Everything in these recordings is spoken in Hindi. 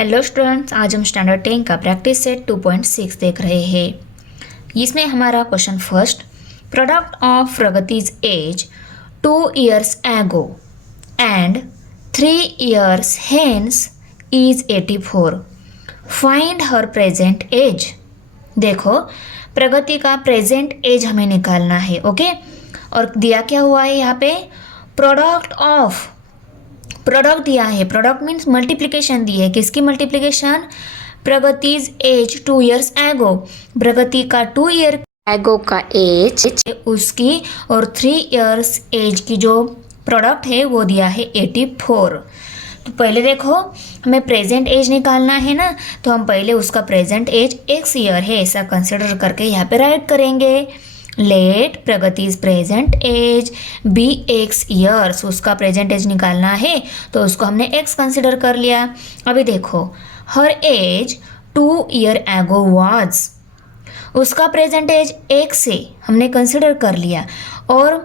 हेलो स्टूडेंट्स, आज हम स्टैंडर्ड 10 का प्रैक्टिस सेट 2.6 देख रहे हैं। इसमें हमारा question first, product of Pragati's age 2 years ago and 3 years hence is 84। Find her present age. देखो, प्रगति का प्रेजेंट एज हमें निकालना है, ओके। और दिया क्या हुआ है यहाँ पे, प्रोडक्ट दिया है। प्रोडक्ट मीन्स मल्टीप्लिकेशन दी है। किसकी मल्टीप्लिकेशन? प्रगतिज एज 2 years एगो, प्रगति का 2 year एगो का एज उसकी, और 3 years एज की जो प्रोडक्ट है वो दिया है 84। तो पहले देखो, हमें प्रेजेंट एज निकालना है ना, तो हम पहले उसका प्रेजेंट एज x ईयर है ऐसा कंसिडर करके यहाँ पे राइट करेंगे। Let Pragati's present age be x years, उसका प्रेजेंट एज निकालना है तो उसको हमने x कंसिडर कर लिया। अभी देखो, हर एज 2 year एगो वाज, उसका प्रेजेंट एज x से हमने कंसिडर कर लिया, और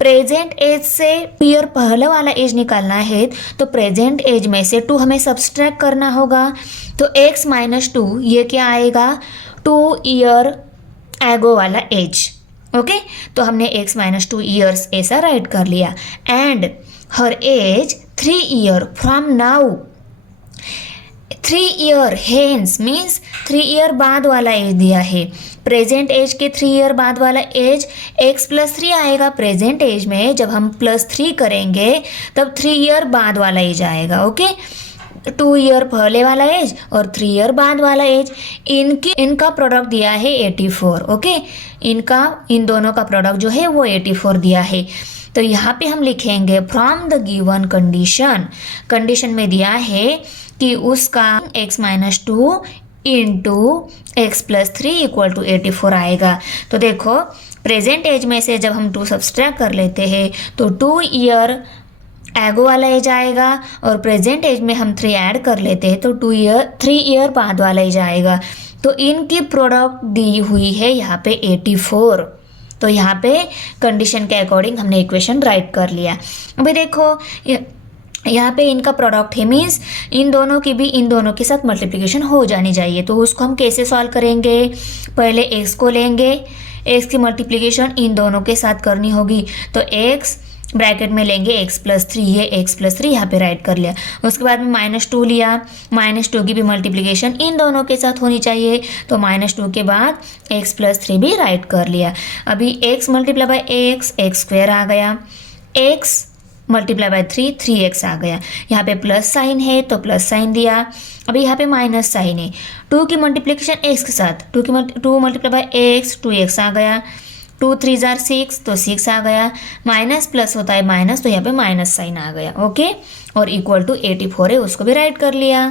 प्रेजेंट एज से ईयर पहले वाला एज निकालना है तो प्रेजेंट एज में से 2 हमें सब्सट्रैक्ट करना होगा। तो x - 2 ये क्या आएगा, 2 year एगो वाला एज, ओके। तो हमने x - 2 ईयर्स ऐसा राइट कर लिया। And her age 3 year from now, 3 year hence means 3 year बाद वाला एज दिया है। प्रेजेंट एज के 3 year बाद वाला एज x + 3 आएगा। प्रेजेंट एज में जब हम +3 करेंगे तब 3 year बाद वाला एज आएगा, ओके। 2 year पहले वाला एज और 3 year बाद वाला एज, इनका प्रोडक्ट दिया है 84, ओके। इन दोनों का प्रोडक्ट जो है वो 84 दिया है। तो यहाँ पे हम लिखेंगे फ्रॉम द गिवन कंडीशन में दिया है कि उसका x - 2 इंटू x + 3 = 84 आएगा। तो देखो, प्रेजेंट एज में से जब हम 2 सब्सट्रैक्ट कर लेते हैं तो 2 year एगो वाला एज आएगा, और प्रेजेंट एज में हम 3 ऐड कर लेते हैं तो 3 year बाद वाला एज आएगा। तो इनकी प्रोडक्ट दी हुई है यहाँ पे 84। तो यहाँ पे कंडीशन के अकॉर्डिंग हमने इक्वेशन राइट कर लिया। अभी देखो, यहाँ पे इनका प्रोडक्ट है मीन्स इन दोनों की भी इन दोनों के साथ मल्टीप्लिकेशन हो जानी चाहिए। तो उसको हम कैसे सॉल्व करेंगे, पहले x को लेंगे, x की मल्टीप्लिकेशन इन दोनों के साथ करनी होगी। तो x ब्रैकेट में लेंगे x + 3, ये x + 3 यहाँ पे राइट कर लिया। उसके बाद में -2 लिया, -2 की भी मल्टीप्लिकेशन इन दोनों के साथ होनी चाहिए। तो -2 के बाद x + 3 भी राइट कर लिया। अभी x × x² आ गया, x × 3 3x आ गया। यहाँ पे प्लस साइन है तो प्लस साइन दिया। अभी यहाँ पे माइनस साइन है, 2 की मल्टीप्लिकेशन x के साथ, 2 × x 2x आ गया। 2 3 = 6 तो 6 आ गया। माइनस प्लस होता है माइनस, तो यहाँ पे माइनस साइन आ गया, ओके। और इक्वल टू 84 है, उसको भी राइट कर लिया।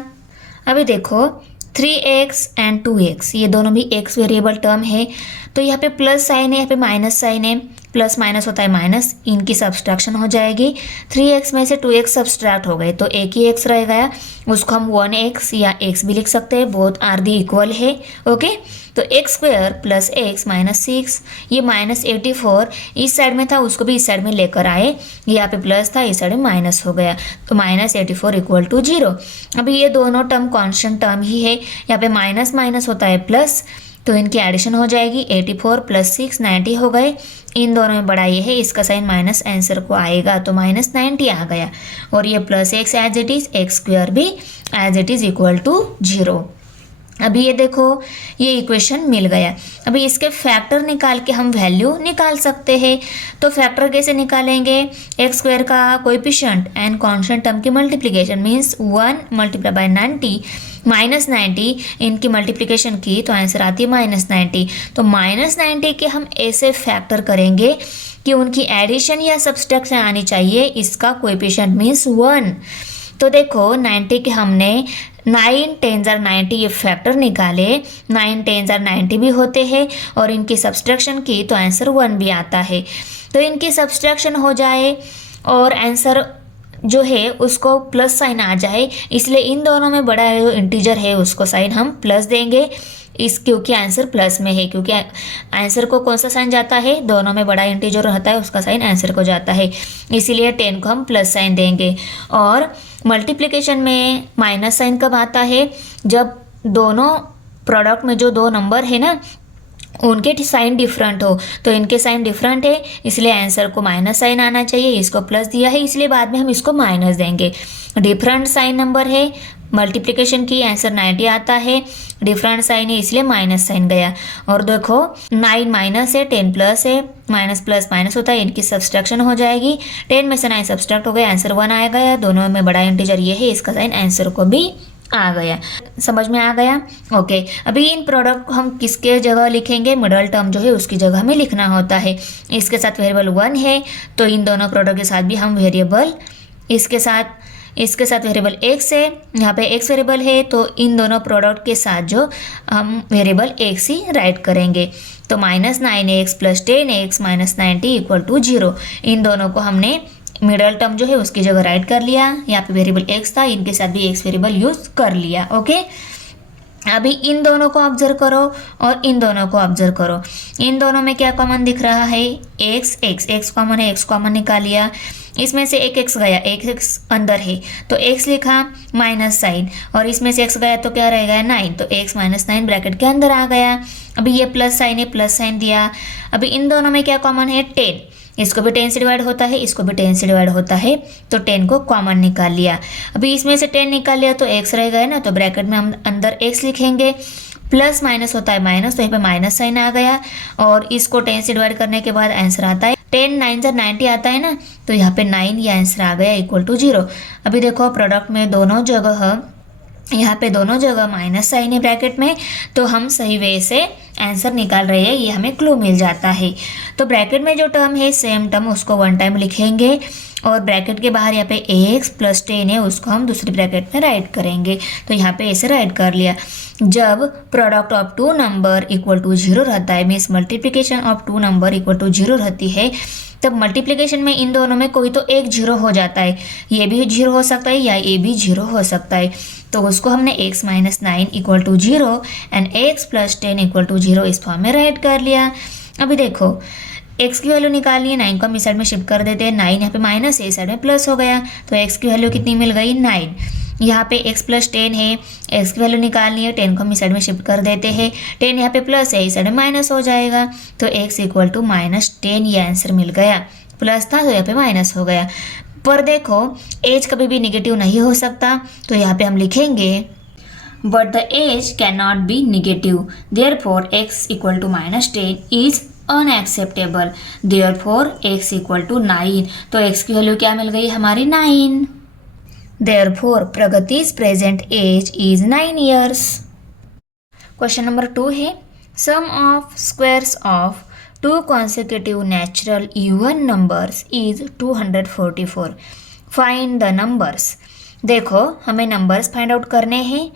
अभी देखो, 3x एंड 2x ये दोनों भी x वेरिएबल टर्म है, तो यहाँ पे प्लस साइन है, यहाँ पे माइनस साइन है। प्लस माइनस होता है माइनस, इनकी सब्सट्रैक्शन हो जाएगी। 3x में से 2x सब्सट्रैक्ट हो गए तो एक ही x रह गया, उसको हम 1x या x भी लिख सकते हैं, बोथ आर दी इक्वल है, ओके। तो x² + x - 6, ये -84 इस साइड में था, उसको भी इस साइड में लेकर आए, यहाँ पे प्लस था, इस साइड में माइनस हो गया, तो -84 = 0। अभी ये दोनों टर्म कॉन्स्टेंट टर्म ही है, यहाँ पे माइनस माइनस होता है प्लस, तो इनकी एडिशन हो जाएगी। 84 + 6 90 हो गए। इन दोनों में बड़ा ये है, इसका साइन माइनस आंसर को आएगा, तो -90 आ गया। और ये +x as it is, x² भी एज इट इज = 0। अभी ये देखो, ये इक्वेशन मिल गया। अभी इसके फैक्टर निकाल के हम वैल्यू निकाल सकते हैं। तो फैक्टर कैसे निकालेंगे, x² का कोएफिशिएंट एंड कांस्टेंट टर्म की मल्टीप्लिकेशन मीन्स 1 × 90 -90, इनकी मल्टीप्लिकेशन की तो आंसर आती है -90। तो -90 के हम ऐसे फैक्टर करेंगे कि उनकी एडिशन या सब्सट्रैक्शन आनी चाहिए, इसका कोएफिशिएंट मीन्स 1। तो देखो, 90 के हमने 9 10 = 90 ये फैक्टर निकाले, 9 10 = 90 भी होते हैं, और इनकी सब्सट्रैक्शन की तो आंसर 1 भी आता है। तो इनकी सब्सट्रैक्शन हो जाए और आंसर जो है उसको प्लस साइन आ जाए, इसलिए इन दोनों में बड़ा है जो इंटीजर है उसको साइन हम प्लस देंगे। इस क्योंकि आंसर प्लस में है, क्योंकि आंसर को कौन सा साइन जाता है, दोनों में बड़ा इंटीजर रहता है उसका साइन आंसर को जाता है, इसीलिए 10 को हम प्लस साइन देंगे। और मल्टीप्लिकेशन में माइनस साइन कब आता है, जब दोनों प्रोडक्ट में जो दो नंबर है ना उनके साइन डिफरेंट हो, तो इनके साइन डिफरेंट है इसलिए आंसर को माइनस साइन आना चाहिए, इसको प्लस दिया है इसलिए बाद में हम इसको माइनस देंगे। डिफरेंट साइन नंबर है, मल्टीप्लिकेशन की आंसर 90 आता है, डिफरेंट साइन है इसलिए माइनस साइन गया। और देखो 9 माइनस है, 10 प्लस है, माइनस प्लस माइनस होता है, इनकी सब्सट्रैक्शन हो जाएगी, 10 में से 9 सब्सट्रैक्ट हो गया, आंसर 1 आ गया। दोनों में बड़ा इंटीजर ये है, इसका साइन आंसर को भी आ गया। समझ में आ गया? ओके। अभी इन प्रोडक्ट को हम किसके जगह लिखेंगे, मिडल टर्म जो है उसकी जगह हमें लिखना होता है। इसके साथ वेरिएबल 1 है तो इन दोनों प्रोडक्ट के साथ भी हम वेरिएबल इसके साथ वेरिएबल x है, यहाँ पे x वेरिएबल है तो इन दोनों प्रोडक्ट के साथ जो हम वेरिएबल x ही राइट करेंगे। तो -9x + 10x - 90 = 0। इन दोनों को हमने मिडल टर्म जो है उसकी जगह राइट कर लिया। यहाँ पे वेरिएबल x था, इनके साथ भी x वेरिएबल यूज कर लिया। ओके। अभी इन दोनों को ऑब्जर्व करो और इन दोनों को ऑब्जर्व करो। इन दोनों में क्या कॉमन दिख रहा है, x कॉमन है, x कॉमन निकाल लिया, इसमें से एक x गया, एक x अंदर है तो x लिखा माइनस साइन, और इसमें से x गया तो क्या रहेगा 9, तो x - 9 ब्रैकेट के अंदर आ गया। अभी ये प्लस साइन है, प्लस साइन दिया। अभी इन दोनों में क्या कॉमन है, 10, इसको भी 10 से डिवाइड होता है, इसको भी 10 से डिवाइड होता है, तो 10 को कॉमन निकाल लिया। अभी इसमें से 10 निकाल लिया तो x रह गया ना, तो ब्रैकेट में हम अंदर x लिखेंगे, प्लस माइनस होता है माइनस, तो यहाँ पे माइनस साइन आ गया, और इसको 10 से डिवाइड करने के बाद आंसर आता है 10 9 से 90 आता है ना, तो यहाँ पे 9 ये आंसर आ गया = 0। अभी देखो प्रोडक्ट में दोनों जगह, यहाँ पे दोनों जगह माइनस साइन है ब्रैकेट में, तो हम सही वे से आंसर निकाल रहे हैं, ये हमें क्लू मिल जाता है। तो ब्रैकेट में जो टर्म है सेम टर्म उसको 1 टाइम लिखेंगे, और ब्रैकेट के बाहर यहाँ पे x + 10 है उसको हम दूसरी ब्रैकेट में राइट करेंगे। तो यहाँ पे ऐसे राइट कर लिया। जब प्रोडक्ट ऑफ 2 नंबर = 0 रहता है, मीन्स मल्टीप्लिकेशन ऑफ 2 नंबर = 0 रहती है, तब मल्टीप्लिकेशन में इन दोनों में कोई तो एक 0 हो जाता है, ये भी 0 हो सकता है या ये भी 0 हो सकता है, तो उसको हमने x - 9 = 0 एंड x + 10 = 0 इस फॉर्म में राइट कर लिया। अभी देखो x की वैल्यू निकालनी है, 9 को हम इस साइड में शिफ्ट कर देते हैं, 9 यहाँ पे माइनस है, इस साइड में प्लस हो गया, तो x की वैल्यू कितनी मिल गई 9। यहाँ पे x + 10 है, x की वैल्यू निकालनी है, 10 को हम इस साइड में शिफ्ट कर देते हैं, 10 यहाँ पे प्लस है, इस साइड में माइनस हो जाएगा, तो x = -10 ये आंसर मिल गया। प्लस था तो यहाँ पे माइनस हो गया। पर देखो एज कभी भी निगेटिव नहीं हो सकता, तो यहाँ पे हम लिखेंगे but the age can not be negative, therefore x = -10 is unacceptable, therefore x = 9, तो x की वैल्यू क्या मिल गई हमारी 9। Therefore Pragati's present age is 9 years। Question number 2 है, sum of squares of 2 consecutive natural even numbers is 244, find the numbers. देखो हमें नंबर्स फाइंड आउट करने हैं,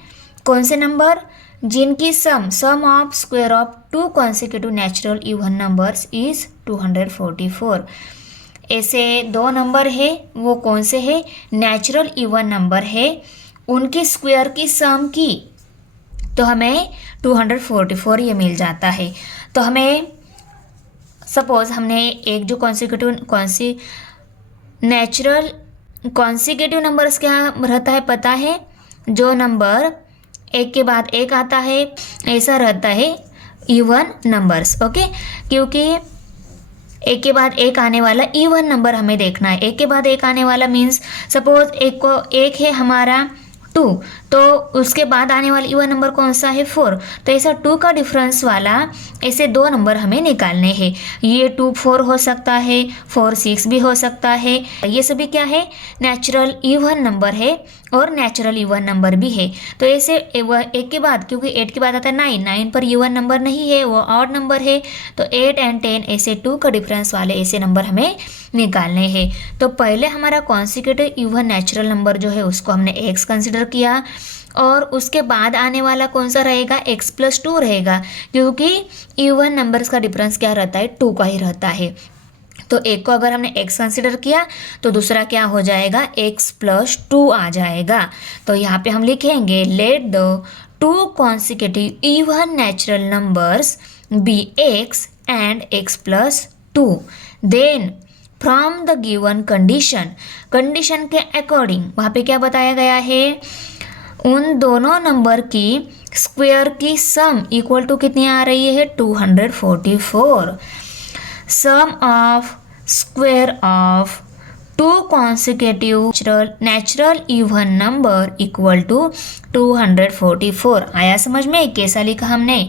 कौन से नंबर, जिनकी sum of square of 2 consecutive natural even numbers is 244। ऐसे 2 नंबर है, वो कौन से है, नेचुरल इवन नंबर है, उनकी स्क्वायर की सम की तो हमें 244 ये मिल जाता है। तो हमें सपोज हमने एक जो नेचुरल कॉन्सिक्यूटिव नंबर्स क्या रहता है पता है, जो नंबर एक के बाद एक आता है ऐसा रहता है इवन नंबर्स। ओके, क्योंकि एक के बाद एक आने वाला इवन नंबर हमें देखना है। एक के बाद एक आने वाला मीन्स सपोज एक है हमारा 2, तो उसके बाद आने वाला इवन नंबर कौन सा है 4, तो ऐसा 2 का डिफरेंस वाला ऐसे 2 नंबर हमें निकालने हैं। ये 2 4 हो सकता है, 4 6 भी हो सकता है, ये सभी क्या है नेचुरल इवन नंबर है और नेचुरल इवन नंबर भी है। तो ऐसे एक के बाद, क्योंकि 8 के बाद आता है 9 पर इवन नंबर नहीं है, वो ऑड नंबर है, तो 8 और 10 ऐसे 2 का डिफरेंस वाले ऐसे नंबर हमें निकालने हैं। तो पहले हमारा कॉन्सिक्यूटिव इवन नेचुरल नंबर जो है उसको हमने x कंसिडर किया, और उसके बाद आने वाला कौन सा रहेगा x + 2 रहेगा, क्योंकि इवन नंबर्स का डिफरेंस क्या रहता है 2 का ही रहता है। तो एक को अगर हमने x कंसिडर किया तो दूसरा क्या हो जाएगा, x प्लस 2 आ जाएगा। तो यहाँ पे हम लिखेंगे let the two consecutive even natural numbers be x and x plus 2। Then from the given condition, condition के अकॉर्डिंग वहाँ पे क्या बताया गया है, उन दोनों नंबर की स्क्वायर की सम इक्वल टू कितनी आ रही है, 244। Sum of square of two consecutive natural even number equal to 244। आया समझ में कैसा लिखा हमने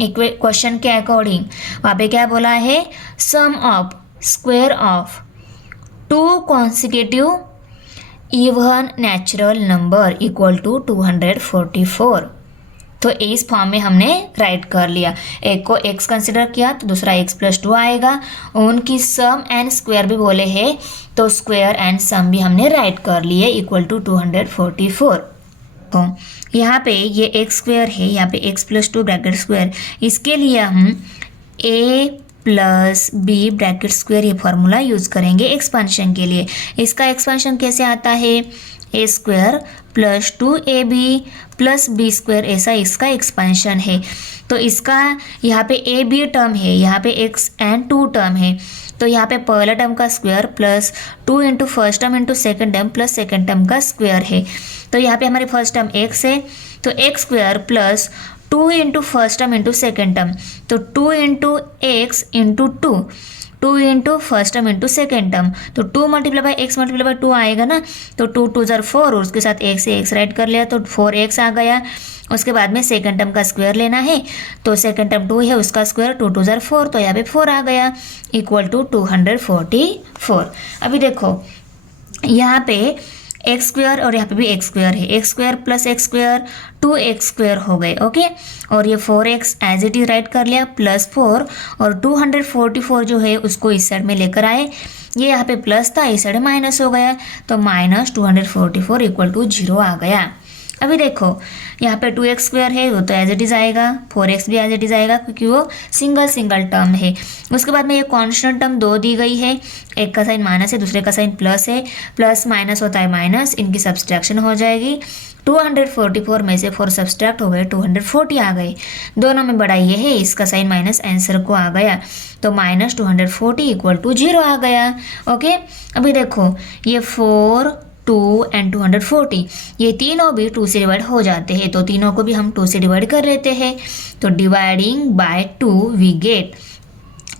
क्वेश्चन के अकॉर्डिंग। वहाँ पे क्या बोला है, sum of square of two consecutive even natural number equal to 244। तो इस फॉर्म में हमने राइट कर लिया। एक को x कंसिडर किया तो दूसरा x प्लस 2 आएगा। उनकी सम एंड स्क्वायर भी बोले हैं तो स्क्वायर एंड सम भी हमने राइट कर लिए इक्वल टू 244। तो यहाँ पे ये x स्क्वायर है, यहाँ पे x प्लस 2 ब्रैकेट स्क्वायर, इसके लिए हम a plus B bracket square ये फॉर्मूला यूज़ करेंगे एक्सपेंशन के लिए। इसका एक्सपेंशन कैसे आता है, A square plus 2ab plus B square, ऐसा इसका एक्सपेंशन है। तो इसका यहाँ पे ए बी टर्म है, यहाँ पे x एंड 2 टर्म है। तो यहाँ पे पहला टर्म का square plus 2 into first term into second term plus second term का स्क्वायर है। तो यहाँ पे हमारी फर्स्ट टर्म x है, तो x square plus 2 into first term into second term, तो 2 into x into 2 into first term into second term, तो 2 multiply by x multiply by 2 आएगा ना। तो 2 2 ज़र 4 और उसके साथ एक से एक्स राइट कर लिया तो 4x आ गया। उसके बाद में सेकेंड टर्म का स्क्वायर लेना है, तो सेकेंड टर्म 2 है उसका स्क्वायर 2 2 ज़र 4, तो यहाँ पे 4 आ गया इक्वल टू 244। अभी देखो यहाँ पे एक्स स्क्वायर और यहाँ पे भी एक्स स्क्वायर है, x square plus x square 2x square हो गए, ओके। और ये 4x as it is right कर लिया प्लस 4 और 244 जो है उसको इस साइड में लेकर आए, ये यहाँ पे प्लस था इस साइड माइनस हो गया, तो माइनस 244 इक्वल टू 0 आ गया। अभी देखो यहाँ पे 2x स्क्वायर है वो तो एज इट इज़ आएगा, 4x भी एज इट इज़ आएगा क्योंकि वो सिंगल टर्म है। उसके बाद में ये कॉन्स्टेंट टर्म 2 दी गई है, एक का साइन माइनस है दूसरे का साइन प्लस है, प्लस माइनस होता है माइनस, इनकी सब्सट्रैक्शन हो जाएगी। 244 में से 4 सब्सट्रैक्ट हो गए 240 आ गए। दोनों में बड़ा ये है, इसका साइन माइनस आंसर को आ गया, तो माइनस 240 इक्वल टू 0 आ गया, ओके। अभी देखो ये 4 2 एंड 240 ये तीनों भी 2 से डिवाइड हो जाते हैं, तो तीनों को भी हम 2 से डिवाइड कर लेते हैं। तो डिवाइडिंग बाय 2 वी गेट,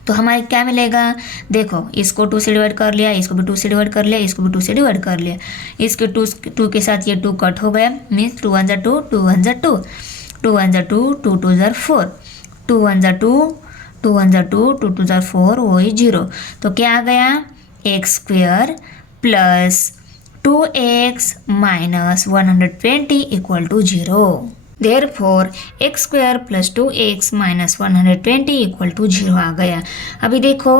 तो हमारे क्या मिलेगा, देखो इसको 2 से डिवाइड कर लिया, इसको भी 2 से डिवाइड कर लिया, इसको भी 2 से डिवाइड कर लिया, इसके 2 के साथ ये 2 कट हो गया, मीन्स 2 1 2 2 1 2 2 1 2 2 2 4 2 1 2 2 1 2 2 2 4 वही 0। तो क्या आ गया, x square plus 2x minus 120 equal to 0। Therefore x square plus 2x minus 120 equal to 0 आ गया। अभी देखो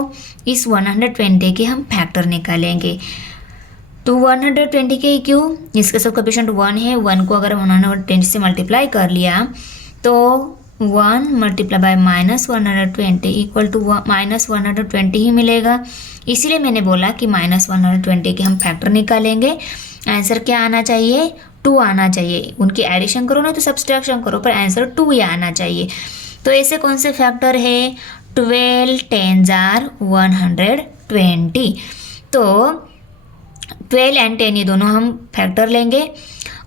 इस 120 के हम फैक्टर निकालेंगे, तो 120 के क्यों, इसके सब कोएफिशिएंट 1 है, 1 को अगर 120 से मल्टीप्लाई कर लिया तो 1 multiply by minus 120 equal to minus 120 ही मिलेगा। इसीलिए मैंने बोला कि माइनस 120 के हम फैक्टर निकालेंगे, आंसर क्या आना चाहिए, 2 आना चाहिए। उनकी एडिशन करो ना तो सब्सट्रैक्शन करो, पर आंसर 2 ही आना चाहिए। तो ऐसे कौन से फैक्टर है, 12 10 जार 120, तो 12 एंड 10 ये दोनों हम फैक्टर लेंगे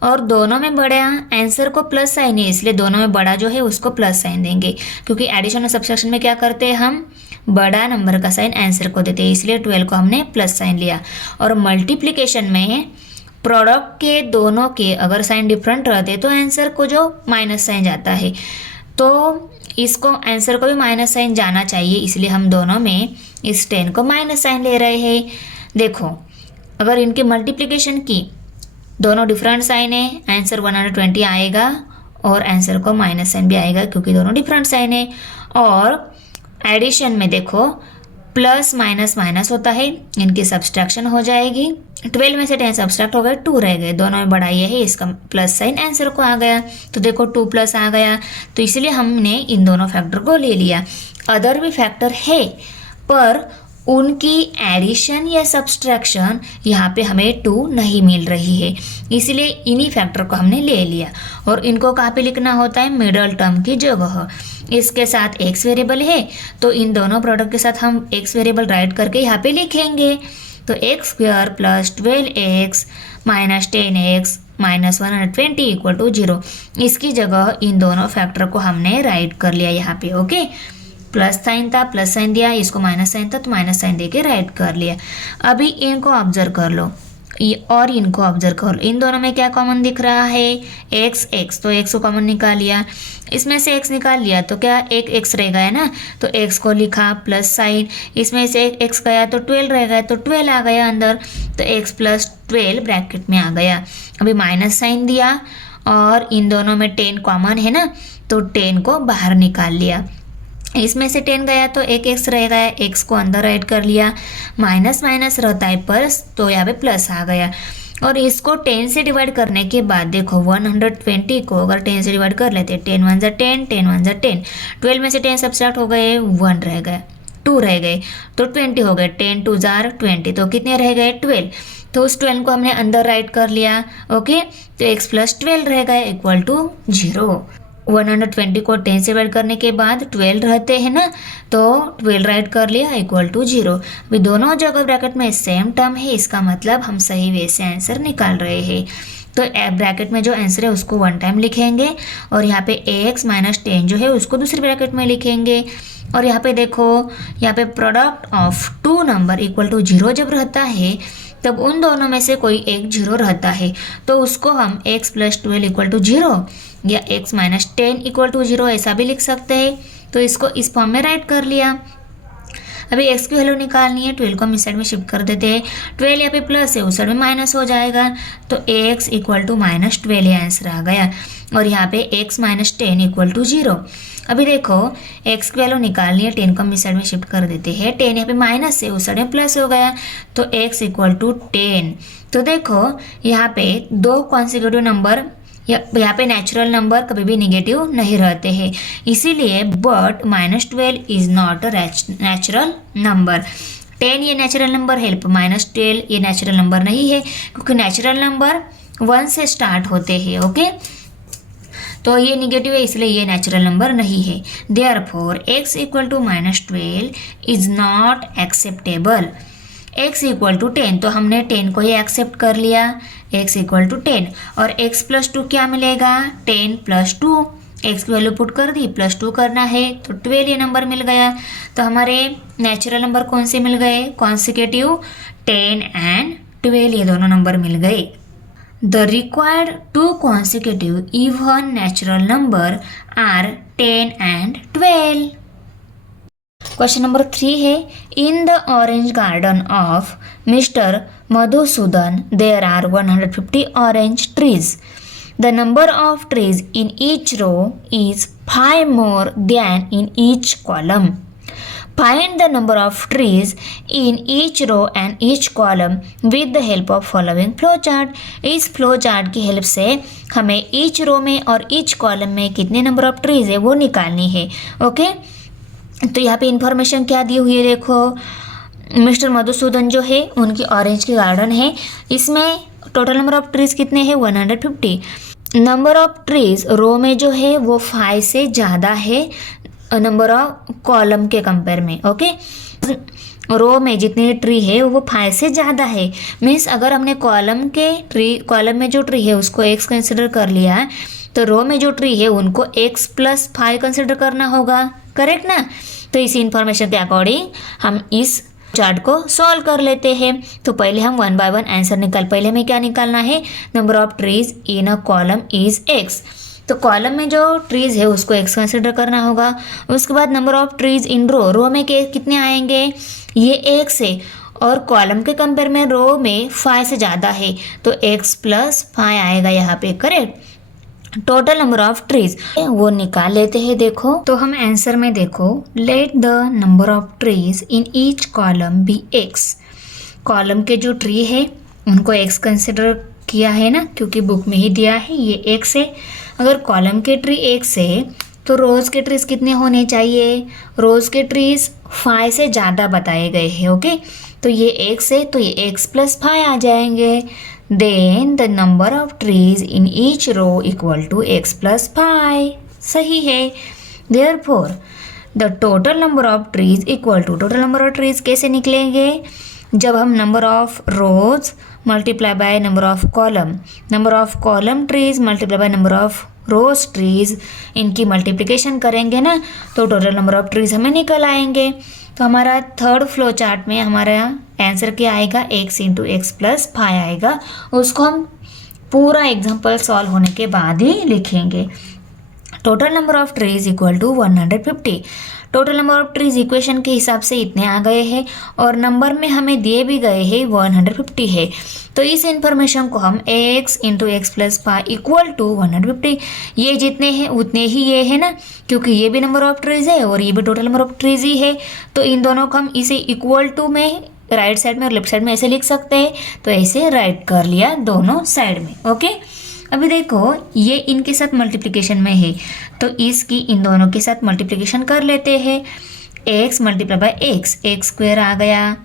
और दोनों में बड़ा आंसर को प्लस साइन है, इसलिए दोनों में बड़ा जो है उसको प्लस साइन देंगे, क्योंकि एडिशन और सब्सट्रैक्शन में क्या करते हैं हम बड़ा नंबर का साइन आंसर को देते हैं, इसलिए 12 को हमने प्लस साइन लिया। और मल्टीप्लिकेशन में प्रोडक्ट के दोनों के अगर साइन डिफरेंट रहते तो आंसर को जो माइनस साइन जाता है, तो इसको आंसर को भी माइनस साइन जाना चाहिए, इसलिए हम दोनों में इस 10 को माइनस साइन ले रहे हैं। देखो अगर इनके मल्टीप्लिकेशन की दोनों डिफरेंट साइन है, आंसर 120 आएगा और आंसर को माइनस साइन भी आएगा क्योंकि दोनों डिफरेंट साइन है। और एडिशन में देखो प्लस माइनस माइनस होता है, इनकी सब्सट्रैक्शन हो जाएगी, 12 में से 10 सब्सट्रैक्ट हो गए 2 रह गए, दोनों में बड़ा ये है, इसका प्लस साइन आंसर को आ गया, तो देखो 2 प्लस आ गया, तो इसलिए हमने इन दोनों फैक्टर को ले लिया। अदर भी फैक्टर है पर उनकी एडिशन या सब्सट्रैक्शन यहाँ पे हमें 2 नहीं मिल रही है, इसलिए इन्हीं फैक्टर को हमने ले लिया और इनको कहाँ पे लिखना होता है, मिडल टर्म की जगह। इसके साथ x वेरिएबल है तो इन दोनों प्रोडक्ट के साथ हम x वेरिएबल राइट करके यहाँ पे लिखेंगे। तो x square plus 12x minus 10x minus 120 equal to 0। इसकी जगह इन दोनों फैक्टर को हमने राइट कर लिया यहाँ पे। ओके, प्लस साइन था, प्लस साइन दिया, इसको माइनस साइन था तो माइनस साइन दे के राइट कर लिया। अभी इनको ऑब्जर्व कर लो और इनको ऑब्जर्व कर लो, इन दोनों में क्या कॉमन दिख रहा है, एक्स एक्स, तो एक्स को कॉमन निकाल लिया, इसमें से एक्स निकाल लिया तो क्या एक एक्स रह गया ना, तो एक्स को लिखा प्लस साइन, इसमें से एक एक्स गया तो 12 रह गया तो 12 आ गया अंदर, तो एक्स प्लस 12 ब्रैकेट में आ गया। अभी माइनस साइन दिया और इन दोनों में 10 कॉमन है ना, तो 10 को बाहर निकाल लिया, इसमें से 10 गया तो एक एक्स रह गया, एक्स को अंदर राइट कर लिया, माइनस माइनस रहता है प्लस तो यहाँ पे प्लस आ गया। और इसको 10 से डिवाइड करने के बाद देखो 120 को अगर 10 से डिवाइड कर लेते, 10 1 जा 10, 10 1 जा 10, 12 में से 10 सब्ट्रैक्ट हो गए, 1 रह गए, 2 रह गए तो 20 हो गए, 10 2 जार 20, तो कितने रह गए 12, तो उस 12 को हमने अंदर राइट कर लिया। ओके, तो x प्लस 12 रह गए इक्वल टू 0। 120 को 10 से डिवाइड करने के बाद 12 रहते हैं ना, तो 12 राइट कर लिया इक्वल टू 0। अभी दोनों जगह ब्रैकेट में सेम टर्म है, इसका मतलब हम सही वे से आंसर निकाल रहे हैं। तो ब्रैकेट में जो आंसर है उसको 1 टाइम लिखेंगे और यहाँ पे ax माइनस 10 जो है उसको दूसरी ब्रैकेट में लिखेंगे। और यहाँ पे देखो, यहाँ पे product of 2 number equal to 0 जब रहता है तब उन दोनों में से कोई एक 0 रहता है, तो उसको हम x प्लस 12 इक्वल टू 0 या x माइनस 10 इक्वल टू 0 ऐसा भी लिख सकते हैं। तो इसको इस फॉर्म में राइट कर लिया। अभी x की वैल्यू निकालनी है, 12 को हम इस साइड में शिफ्ट कर देते हैं, 12 यहाँ पे प्लस है उस साइड में माइनस हो जाएगा, तो x equal to minus 12 answer आ गया। और यहाँ पे x माइनस 10 इक्वल टू 0। अभी देखो x की वैल्यू निकालनी है, 10 को हम इस साइड में शिफ्ट कर देते हैं, 10 यहाँ पे माइनस है उस साइड में प्लस हो गया, तो x इक्वल टू 10। तो देखो यहाँ पे 2 कॉन्सिक्यूटिव नंबर, यहाँ पे नेचुरल नंबर कभी भी निगेटिव नहीं रहते हैं, इसीलिए but minus 12 is not a natural number. 10 ये नेचुरल नंबर है, माइनस 12 ये नेचुरल नंबर नहीं है, क्योंकि नेचुरल नंबर 1 से स्टार्ट होते हैं। ओके, तो ये निगेटिव है इसलिए ये नेचुरल नंबर नहीं है। Therefore x equal to minus 12 is not acceptable. x equal to 10, तो हमने 10 को ही एक्सेप्ट कर लिया, x इक्वल टू 10, और x प्लस 2 क्या मिलेगा, 10 प्लस 2, x की वैल्यू पुट कर दी, प्लस 2 करना है तो 12 ये नंबर मिल गया। तो हमारे नेचुरल नंबर कौन से मिल गए, कॉन्सिक्यूटिव 10 एंड 12 ये दोनों नंबर मिल गए। The required 2 consecutive even natural number are 10 and 12. Question number 3 है, in the orange garden of Mr. Madhusudan there are 150 orange trees. The number of trees in each row is 5 more than in each column. Find the number of trees in each row and each column with the help of following flowchart. इस flowchart की हेल्प से हमें each row में और each column में कितने नंबर ऑफ ट्रीज है वो निकालनी है। ओके, तो यहाँ पे इंफॉर्मेशन क्या दी हुई है, देखो मिस्टर मधुसूदन जो है उनकी ऑरेंज की गार्डन है, इसमें टोटल नंबर ऑफ ट्रीज कितने हैं 150। नंबर ऑफ ट्रीज रो में जो है वो 5 से ज़्यादा है नंबर ऑफ कॉलम के कंपेयर में। ओके, रो में जितने ट्री है वो 5 से ज़्यादा है, मीन्स अगर हमने कॉलम में जो ट्री है उसको x कंसिडर कर लिया तो रो में जो ट्री है उनको x प्लस 5 कंसिडर करना होगा, करेक्ट ना। तो इसी इंफॉर्मेशन के अकॉर्डिंग हम इस चार्ट को सॉल्व कर लेते हैं। तो पहले हम 1 बाय 1 आंसर पहले हमें क्या निकालना है, number of trees in a column is x। तो कॉलम में जो ट्रीज है उसको x कंसिडर करना होगा। उसके बाद नंबर ऑफ ट्रीज इन रो में कितने आएंगे, ये x है, और कॉलम के कंपेयर में रो में 5 से ज़्यादा है तो x प्लस 5 आएगा यहाँ पे, correct. Total number of trees वो निकाल लेते हैं। देखो तो हम आंसर में देखो, let the number of trees in each column be x। Column के जो ट्री है उनको x कंसिडर किया है ना, क्योंकि बुक में ही दिया है ये x है। अगर कॉलम के ट्री x है तो रोज़ के ट्रीज कितने होने चाहिए? रोज़ के ट्रीज 5 से ज़्यादा बताए गए हैं। ओके, तो ये x है तो ये x प्लस 5 आ जाएंगे। Then the number of trees in each row equal to x plus 5। सही है। Therefore the total number of trees equal to, total number of trees कैसे निकलेंगे? जब हम number of rows multiply by number of column trees multiply by number of rows trees, इनकी मल्टीप्लिकेशन करेंगे ना, तो टोटल नंबर ऑफ ट्रीज हमें निकल आएंगे। तो हमारा थर्ड फ्लो चार्ट में हमारा आंसर क्या आएगा? x इंटू एक्स प्लस 5 आएगा। उसको हम पूरा एग्जाम्पल सॉल्व होने के बाद ही लिखेंगे। Total number of trees equal to 150। Total number of trees equation के हिसाब से इतने आ गए हैं और नंबर में हमें दिए भी गए हैं 150 है। तो इस इंफॉर्मेशन को हम x into x plus 5 equal to 150, ये जितने हैं उतने ही ये है ना, क्योंकि ये भी नंबर ऑफ ट्रीज है और ये भी टोटल नंबर ऑफ ट्रीज ही है। तो इन दोनों को हम इसे इक्वल टू में राइट साइड में और लेफ्ट साइड में ऐसे लिख सकते हैं। तो ऐसे राइट कर लिया दोनों साइड में। ओके, अभी देखो ये इनके साथ मल्टीप्लिकेशन में है तो इसकी इन दोनों के साथ मल्टीप्लिकेशन कर लेते हैं। x multiply by x square आ गया,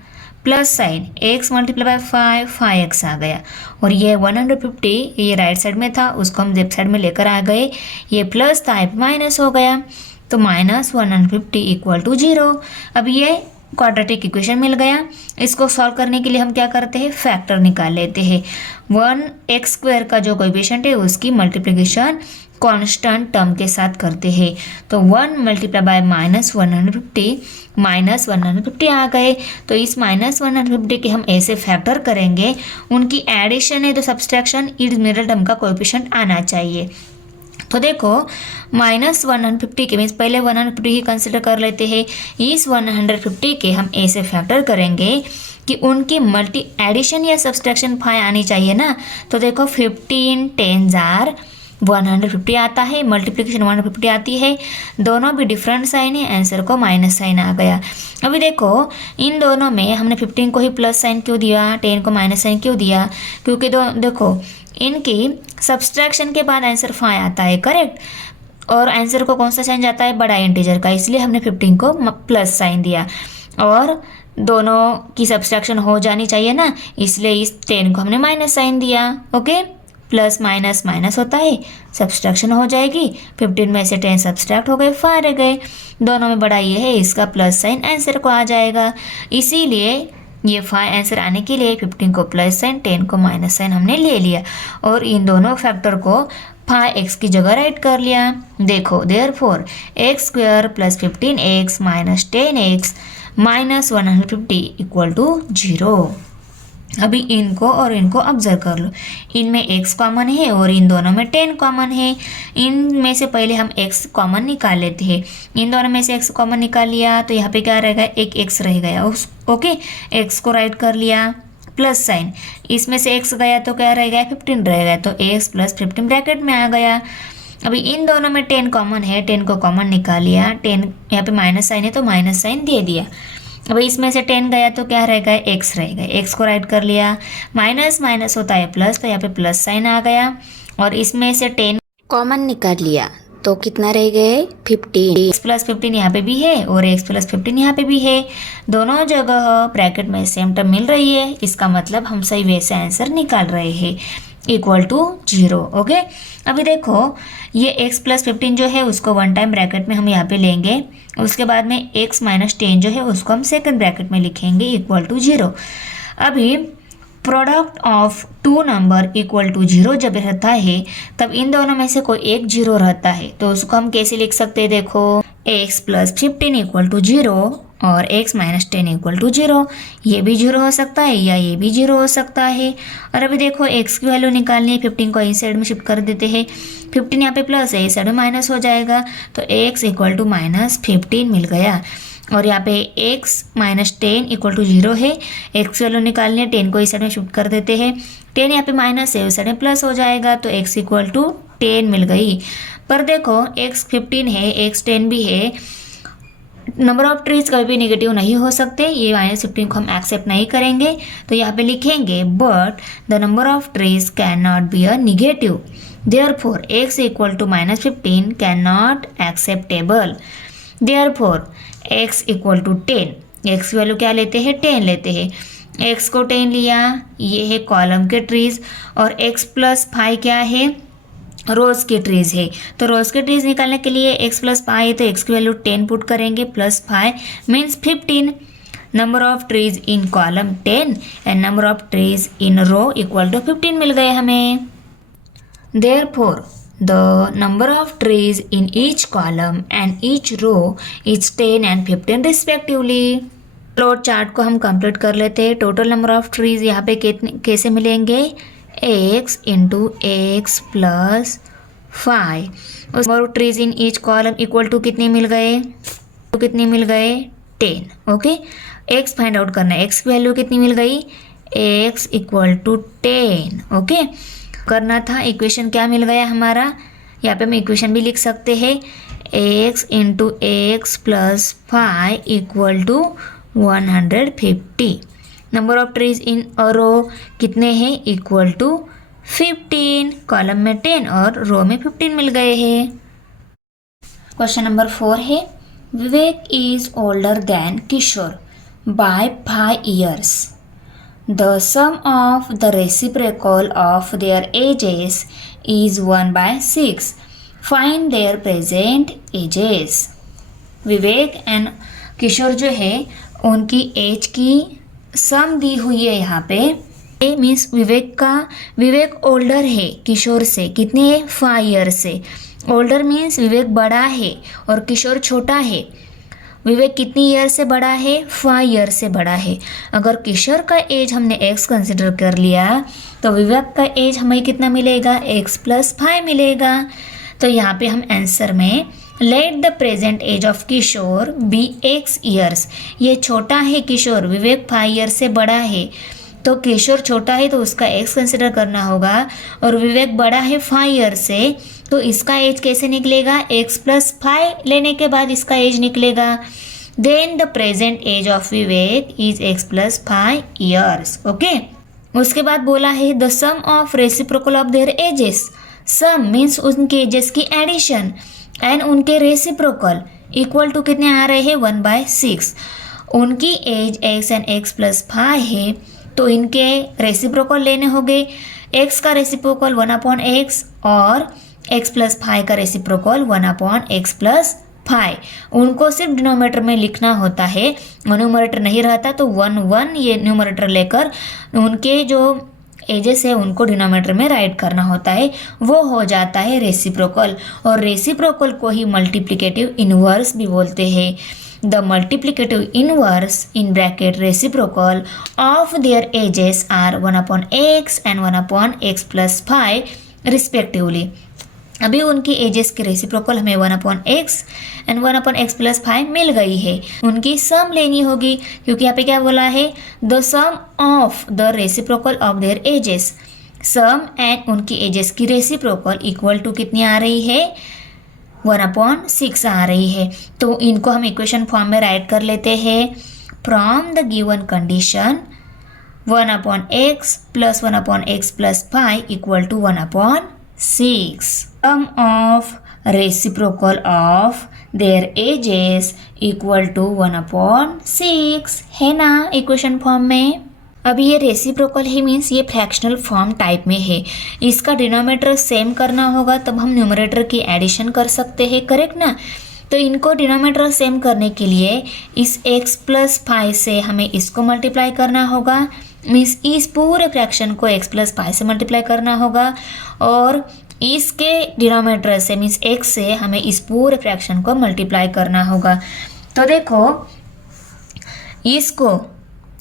plus sign x multiply by 5x आ गया, और ये 150 ये राइट साइड में था उसको हम लेफ्ट साइड में लेकर आ गए, ये प्लस था माइनस हो गया, तो माइनस 150 इक्वल टू 0। अब ये क्वाड्रेटिक इक्वेशन मिल गया। इसको सॉल्व करने के लिए हम क्या करते हैं? फैक्टर निकाल लेते हैं। 1x स्क्वायर का जो कोएफिशिएंट है उसकी मल्टीप्लिकेशन कांस्टेंट टर्म के साथ करते हैं। तो 1 मल्टीप्लाई बाय माइनस 150 आ गए। तो इस माइनस 150 के हम ऐसे फैक्टर करेंगे, उनकी एडिशन है तो सब्सट्रैक्शन इस मिडिल टर्म का कोएफिशिएंट आना चाहिए। तो देखो माइनस 150 के मीन्स पहले 150 ही कंसिडर कर लेते हैं। इस 150 के हम ऐसे फैक्टर करेंगे कि उनकी मल्टी एडिशन या सब्सट्रैक्शन 5 आनी चाहिए ना। तो देखो 15 10 जार 150 आता है, मल्टीप्लिकेशन 150 आती है, दोनों भी डिफरेंट साइन है, आंसर को माइनस साइन आ गया। अभी देखो इन दोनों में हमने 15 को ही प्लस साइन क्यों दिया, 10 को माइनस साइन क्यों दिया? क्योंकि देखो इनकी सब्सट्रैक्शन के बाद आंसर 5 आता है, करेक्ट, और आंसर को कौन सा साइन जाता है? बड़ा इंटीजर का, इसलिए हमने 15 को प्लस साइन दिया। और दोनों की सब्सट्रैक्शन हो जानी चाहिए ना, इसलिए इस 10 को हमने माइनस साइन दिया। ओके, प्लस माइनस माइनस होता है, सब्सट्रैक्शन हो जाएगी, 15 में से 10 सब्सट्रैक्ट हो गए, 5 रह गए, दोनों में बड़ा ये है, इसका प्लस साइन आंसर को आ जाएगा। इसीलिए ये 5 आंसर आने के लिए 15 को प्लस साइन 10 को माइनस साइन हमने ले लिया और इन दोनों फैक्टर को 5x की जगह राइट कर लिया। देखो therefore x square plus 15x minus 10x minus 150 equal to 0। अभी इनको और इनको ऑब्जर्व कर लो, इनमें x कॉमन है और इन दोनों में 10 कॉमन है। इनमें से पहले हम x कॉमन निकाल लेते हैं। इन दोनों में से x कॉमन निकाल लिया तो यहाँ पे क्या रहेगा? एक x रह गया। ओके, x को राइट कर लिया, प्लस साइन, इसमें से x गया तो क्या रह गया? 15 रह गया, तो x प्लस 15 ब्रैकेट में आ गया। अभी इन दोनों में 10 कॉमन है, 10 को कॉमन निकाल लिया, 10 यहाँ पे माइनस साइन है तो माइनस साइन दे दिया। अब इसमें से 10 गया तो क्या रह गया? x रह गया, x को राइट कर लिया, माइनस माइनस होता है प्लस, तो यहाँ पे प्लस साइन आ गया, और इसमें से 10 कॉमन निकाल लिया तो कितना रह गए? 15। x प्लस 15 यहाँ पे भी है और x प्लस 15 यहाँ पे भी है, दोनों जगह ब्रैकेट में सेम टर्म मिल रही है, इसका मतलब हम सही वैसे आंसर निकाल रहे हैं, इक्वल टू 0। ओके, अभी देखो ये x प्लस 15 जो है उसको वन टाइम ब्रैकेट में हम यहाँ पे लेंगे, उसके बाद में x माइनस 10 जो है उसको हम सेकंड ब्रैकेट में लिखेंगे, इक्वल टू 0। अभी product of two number equal to 0 जब रहता है तब इन दोनों में से कोई एक 0 रहता है, तो उसको हम कैसे लिख सकते हैं? देखो x प्लस 15 इक्वल टू 0 और x माइनस 10 इक्वल टू 0, ये भी 0 हो सकता है या ये भी 0 हो सकता है। और अभी देखो x की वैल्यू निकालनी है, 15 को इस साइड में शिफ्ट कर देते हैं, 15 यहाँ पे प्लस है, इस साइड में माइनस हो जाएगा, तो x इक्वल टू माइनस 15 मिल गया। और यहाँ पे x माइनस 10 इक्वल टू 0 है, x की वैल्यू निकालनी है, 10 को इस साइड में शिफ्ट कर देते हैं, 10 यहाँ पे माइनस है, उस साइड में प्लस हो जाएगा, तो x इक्वल टू 10 मिल गई। पर देखो x 15 है, x 10 भी है, नंबर ऑफ ट्रीज कभी भी नेगेटिव नहीं हो सकते, ये माइनस 15 को हम एक्सेप्ट नहीं करेंगे, तो यहाँ पे लिखेंगे but the number of trees can not be a negative. Therefore x equal to -15 can not acceptable. Therefore x equal to 10, x की वैल्यू क्या लेते हैं 10 लेते हैं, x को 10 लिया, ये है कॉलम के ट्रीज, और x प्लस 5 क्या है रोज के ट्रीज है। तो रोज के ट्रीज निकालने के लिए x प्लस 5 है तो x की वैल्यू 10 पुट करेंगे, plus 5 means 15। Number of trees in column 10 and number of trees in row equal to 15 मिल गए हमें। Therefore the number of trees in each column and each row is 10 and 15 respectively. Plot chart को हम कंप्लीट कर लेते हैं। टोटल नंबर ऑफ ट्रीज यहाँ पे कितने कैसे मिलेंगे, x into x plus 5। Number of trees in each column equal to कितने मिल गए, तो कितने मिल गए 10। ओके, x फाइंड आउट करना है, x की वैल्यू कितनी मिल गई, x इक्वल टू 10। ओके, करना था। इक्वेशन क्या मिल गया हमारा, यहाँ पे हम इक्वेशन भी लिख सकते हैं, x into x plus 5 equal to 150। Number of trees in a row कितने हैं, इक्वल टू 15। कॉलम में 10 और रो में 15 मिल गए हैं। क्वेश्चन नंबर 4 है, Vivek is older than Kishore by 5 years. The sum of the reciprocal of their ages is 1/6. Find their present ages. Vivek and Kishore जो है उनकी एज की सम दी हुई है यहाँ पे। ए मीन्स विवेक ओल्डर है किशोर से, कितने है 5 ईयर से। ओल्डर मीन्स विवेक बड़ा है और किशोर छोटा है। विवेक कितनी ईयर से बड़ा है, 5 ईयर से बड़ा है। अगर किशोर का एज हमने x कंसिडर कर लिया तो विवेक का एज हमें कितना मिलेगा, x प्लस 5 मिलेगा। तो यहाँ पे हम आंसर में let the present age of Kishore be x years. ये छोटा है किशोर, विवेक 5 ईयर से बड़ा है, तो किशोर छोटा है तो उसका x कंसिडर करना होगा, और विवेक बड़ा है 5 ईयर से, तो इसका एज कैसे निकलेगा, x प्लस 5 लेने के बाद इसका एज निकलेगा। Then the present age of Vivek is x plus 5 years. Okay, उसके बाद बोला है the sum of reciprocal of their ages. Sum means उनके एजेस की एडिशन एंड उनके रेसिप्रोकल इक्वल टू कितने आ रहे हैं 1/6। उनकी age x and x plus 5 है तो इनके रेसिप्रोकल लेने होंगे। x का रेसिप्रोकल 1/x और x प्लस 5 का रेसिप्रोकल 1/x प्लस 5। उनको सिर्फ डिनोमिनेटर में लिखना होता है, न्यूमरेटर नहीं रहता, तो 1 ये न्यूमरेटर लेकर उनके जो एजेस है उनको डिनोमिनेटर में राइट करना होता है, वो हो जाता है रेसिप्रोकल। और रेसिप्रोकल को ही मल्टीप्लिकेटिव इनवर्स भी बोलते हैं। The multiplicative inverse in bracket reciprocal of their ages are 1/x and 1/x plus 5 respectively. अभी उनकी एजेस के रेसिप्रोकल हमें 1/x एंड 1/x प्लस 5 मिल गई है। उनकी सम लेनी होगी क्योंकि यहाँ पे क्या बोला है, the sum of the reciprocal of their ages. Sum and उनकी एजेस की रेसिप्रोकल इक्वल टू कितनी आ रही है, 1/6 आ रही है। तो इनको हम इक्वेशन फॉर्म में राइट कर लेते हैं। From the given condition 1/x plus 1/x plus 5 equal to 1/6। Sum of reciprocal of their ages equal to 1/6 है ना इक्वेशन फॉर्म में। अभी ये रेसिप्रोकल ही मीन्स ये फ्रैक्शनल फॉर्म टाइप में है। इसका डिनोमिनेटर सेम करना होगा तब हम न्यूमरेटर की एडिशन कर सकते हैं, करेक्ट ना। तो इनको डिनोमिनेटर सेम करने के लिए इस x प्लस 5 से हमें इसको मल्टीप्लाई करना होगा, मीन्स इस पूरे फ्रैक्शन को x प्लस 5 से मल्टीप्लाई करना होगा, और इसके डिनोमिनेटर से मीन्स x से हमें इस पूरे फ्रैक्शन को मल्टीप्लाई करना होगा। तो देखो इसको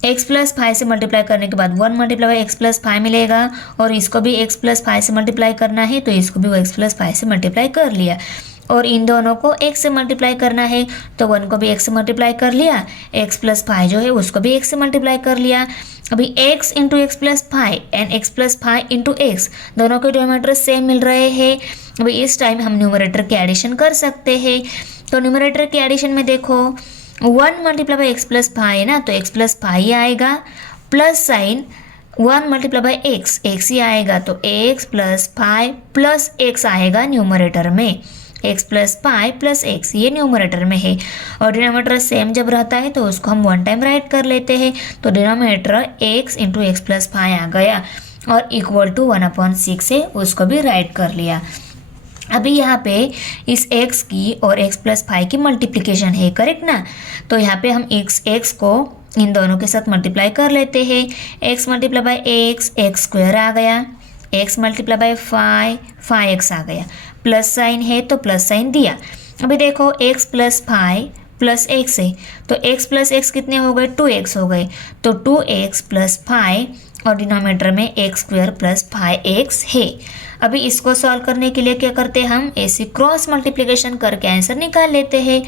x प्लस 5 से मल्टीप्लाई करने के बाद 1 मल्टीप्लाई x प्लस 5 मिलेगा, और इसको भी x प्लस 5 से मल्टीप्लाई करना है तो इसको भी x प्लस 5 से मल्टीप्लाई कर लिया, और इन दोनों को x से मल्टीप्लाई करना है तो 1 को भी x से मल्टीप्लाई कर लिया, x प्लस 5 जो है उसको भी x से मल्टीप्लाई कर लिया। अभी x into x plus 5 and x plus 5 into x दोनों के डिनोमिनेटर सेम मिल रहे हैं। अभी इस टाइम हम न्यूमरेटर की एडिशन कर सकते हैं। तो न्यूमरेटर की एडिशन में देखो 1 मल्टीप्लाई बाई एक्स प्लस 5 है ना, तो x प्लस 5 आएगा, plus sign 1 multiply by x, x ही आएगा तो एक्स प्लस 5 प्लस एक्स आएगा न्यूमरेटर में, एक्स प्लस 5 प्लस एक्स ये न्यूमरेटर में है। और डिनोमिनेटर सेम जब रहता है तो उसको हम वन टाइम राइट कर लेते हैं, तो denominator x into x plus 5 आ गया और इक्वल टू 1/6 से उसको भी राइट कर लिया। अभी यहाँ पे इस x की और x प्लस 5 की मल्टीप्लिकेशन है, करेक्ट ना। तो यहाँ पे हम x को इन दोनों के साथ मल्टीप्लाई कर लेते हैं। x multiply by x square आ गया, x मल्टीप्लाई बाय 5x आ गया, प्लस साइन है तो प्लस साइन दिया। अभी देखो x प्लस 5 प्लस एक्स है तो x प्लस एक्स कितने हो गए, 2x हो गए, तो 2x प्लस 5 और डिनोमिनेटर में एक्स स्क्वायर प्लस 5x है। अभी इसको सॉल्व करने के लिए क्या करते हैं, हम ऐसी क्रॉस मल्टीप्लिकेशन करके आंसर निकाल लेते हैं।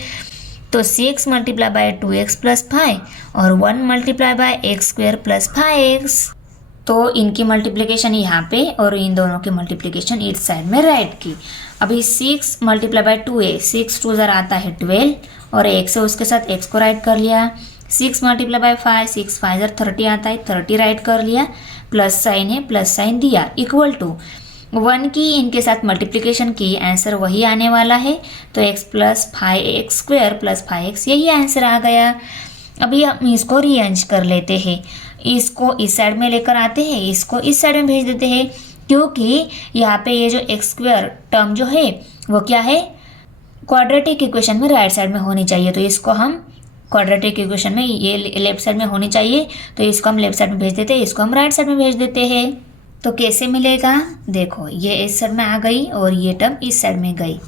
तो 6 मल्टीप्लाई बाय 2x प्लस 5 और 1 multiply by x square plus 5x, तो इनकी मल्टीप्लिकेशन यहाँ पे और इन दोनों की मल्टीप्लिकेशन इस साइड में राइट की। अभी 6 मल्टीप्लाई बाय 2a, 6 2 ज़रा आता है 12 और एक से उसके साथ x को राइट कर लिया। 6 मल्टीप्लाई बाय 5, 6 5 ज़रा 30 आता है, 30 राइट कर लिया, प्लस साइन है प्लस साइन दिया, इक्वल टू 1 की इनके साथ मल्टीप्लिकेशन की, आंसर वही आने वाला है। तो x plus 5x square plus 5x यही आंसर आ गया। अभी हम इसको रीअरेंज कर लेते हैं, इसको इस साइड में लेकर आते हैं, इसको इस साइड में भेज देते हैं, क्योंकि यहाँ पे ये जो x स्क्वायर टर्म जो है वो क्या है, क्वाड्रेटिक इक्वेशन में राइट साइड में होनी चाहिए। तो इसको हम क्वाड्रेटिक इक्वेशन में ये लेफ्ट साइड में होनी चाहिए, तो इसको हम लेफ्ट साइड में भेज देते हैं, इसको हम राइट साइड में भेज देते हैं। तो कैसे मिलेगा, देखो ये इस साइड में आ गई और ये टर्म इस साइड में गई,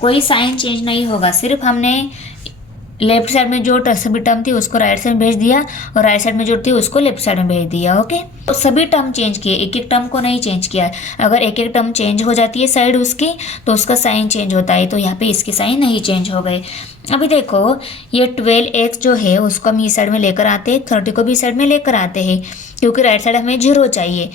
कोई साइन चेंज नहीं होगा, सिर्फ हमने लेफ्ट साइड में जो सभी टर्म थी उसको राइट साइड में भेज दिया और राइट साइड में जो थी उसको लेफ्ट साइड में भेज दिया। ओके, तो सभी टर्म चेंज किए, एक एक टर्म को नहीं चेंज किया। अगर एक एक टर्म चेंज हो जाती है साइड उसकी तो उसका साइन चेंज होता है, तो यहाँ पे इसके साइन नहीं चेंज हो गए। अभी देखो ये 12x जो है उसको हम इस साइड में लेकर आते हैं, 30 को भी इस साइड में लेकर आते हैं, क्योंकि राइट साइड हमें 0 चाहिए।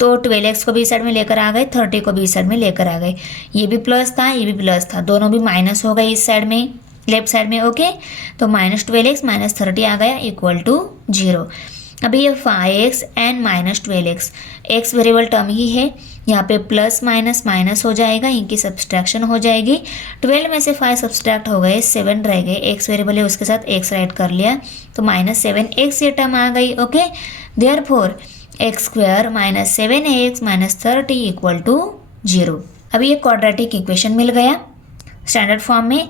तो 12x को भी इस साइड में लेकर आ गए, 30 को भी इस साइड में लेकर आ गए, ये भी प्लस था ये भी प्लस था, दोनों भी माइनस हो गए इस साइड में, लेफ्ट साइड में। ओके, तो -12x -30 आ गया इक्वल टू 0। अभी ये 5x and -12x x variable term ही है, यहाँ पे प्लस माइनस माइनस हो जाएगा, इनकी सब्सट्रैक्शन हो जाएगी। 12 में से 5 सब्सट्रैक्ट हो गए, 7 रह गए, x वेरिएबल है उसके साथ x राइट कर लिया, तो -7x ये टर्म आ गई। Okay, therefore x square -7x -30 equal to 0। अभी ये क्वाड्रेटिक इक्वेशन मिल गया स्टैंडर्ड फॉर्म में।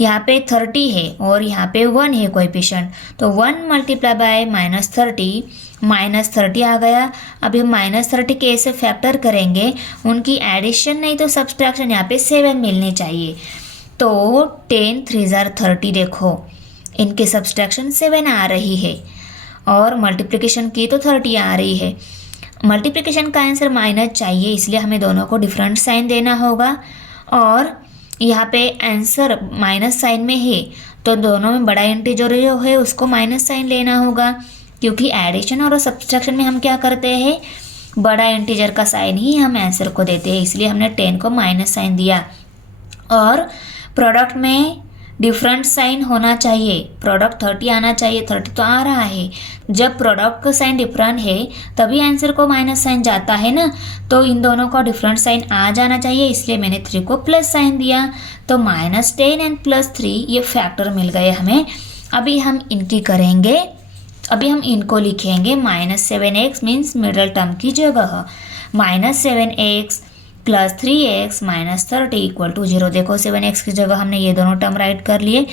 यहाँ पे 30 है और यहाँ पे 1 है कोएफिशिएंट, तो 1 मल्टीप्लाई बाय -30 आ गया। अभी हम -30 कैसे फैक्टर करेंगे, उनकी एडिशन नहीं तो सब्सट्रैक्शन, यहाँ पे 7 मिलनी चाहिए। तो 10 3 ज़ार 30, देखो इनके सब्सट्रैक्शन 7 आ रही है और मल्टीप्लिकेशन की तो 30 आ रही है। मल्टीप्लिकेशन का आंसर माइनस चाहिए, इसलिए हमें दोनों को डिफरेंट साइन देना होगा, और यहाँ पे आंसर माइनस साइन में है तो दोनों में बड़ा इंटीजर जो है उसको माइनस साइन लेना होगा, क्योंकि एडिशन और सब्सट्रैक्शन में हम क्या करते हैं, बड़ा इंटीजर का साइन ही हम आंसर को देते हैं, इसलिए हमने 10 को माइनस साइन दिया। और प्रोडक्ट में डिफरेंट साइन होना चाहिए, प्रोडक्ट 30 आना चाहिए, 30 तो आ रहा है। जब प्रोडक्ट का साइन डिफरेंट है तभी आंसर को माइनस साइन जाता है ना, तो इन दोनों का डिफरेंट साइन आ जाना चाहिए, इसलिए मैंने 3 को प्लस साइन दिया। तो -10 एंड +3 ये फैक्टर मिल गए हमें। अभी हम इनकी करेंगे, अभी हम इनको लिखेंगे -7x मीन्स मिडल टर्म की जगह, -7x + 3x -30 इक्वल टू 0। देखो 7x की जगह हमने ये दोनों टर्म राइट कर लिए,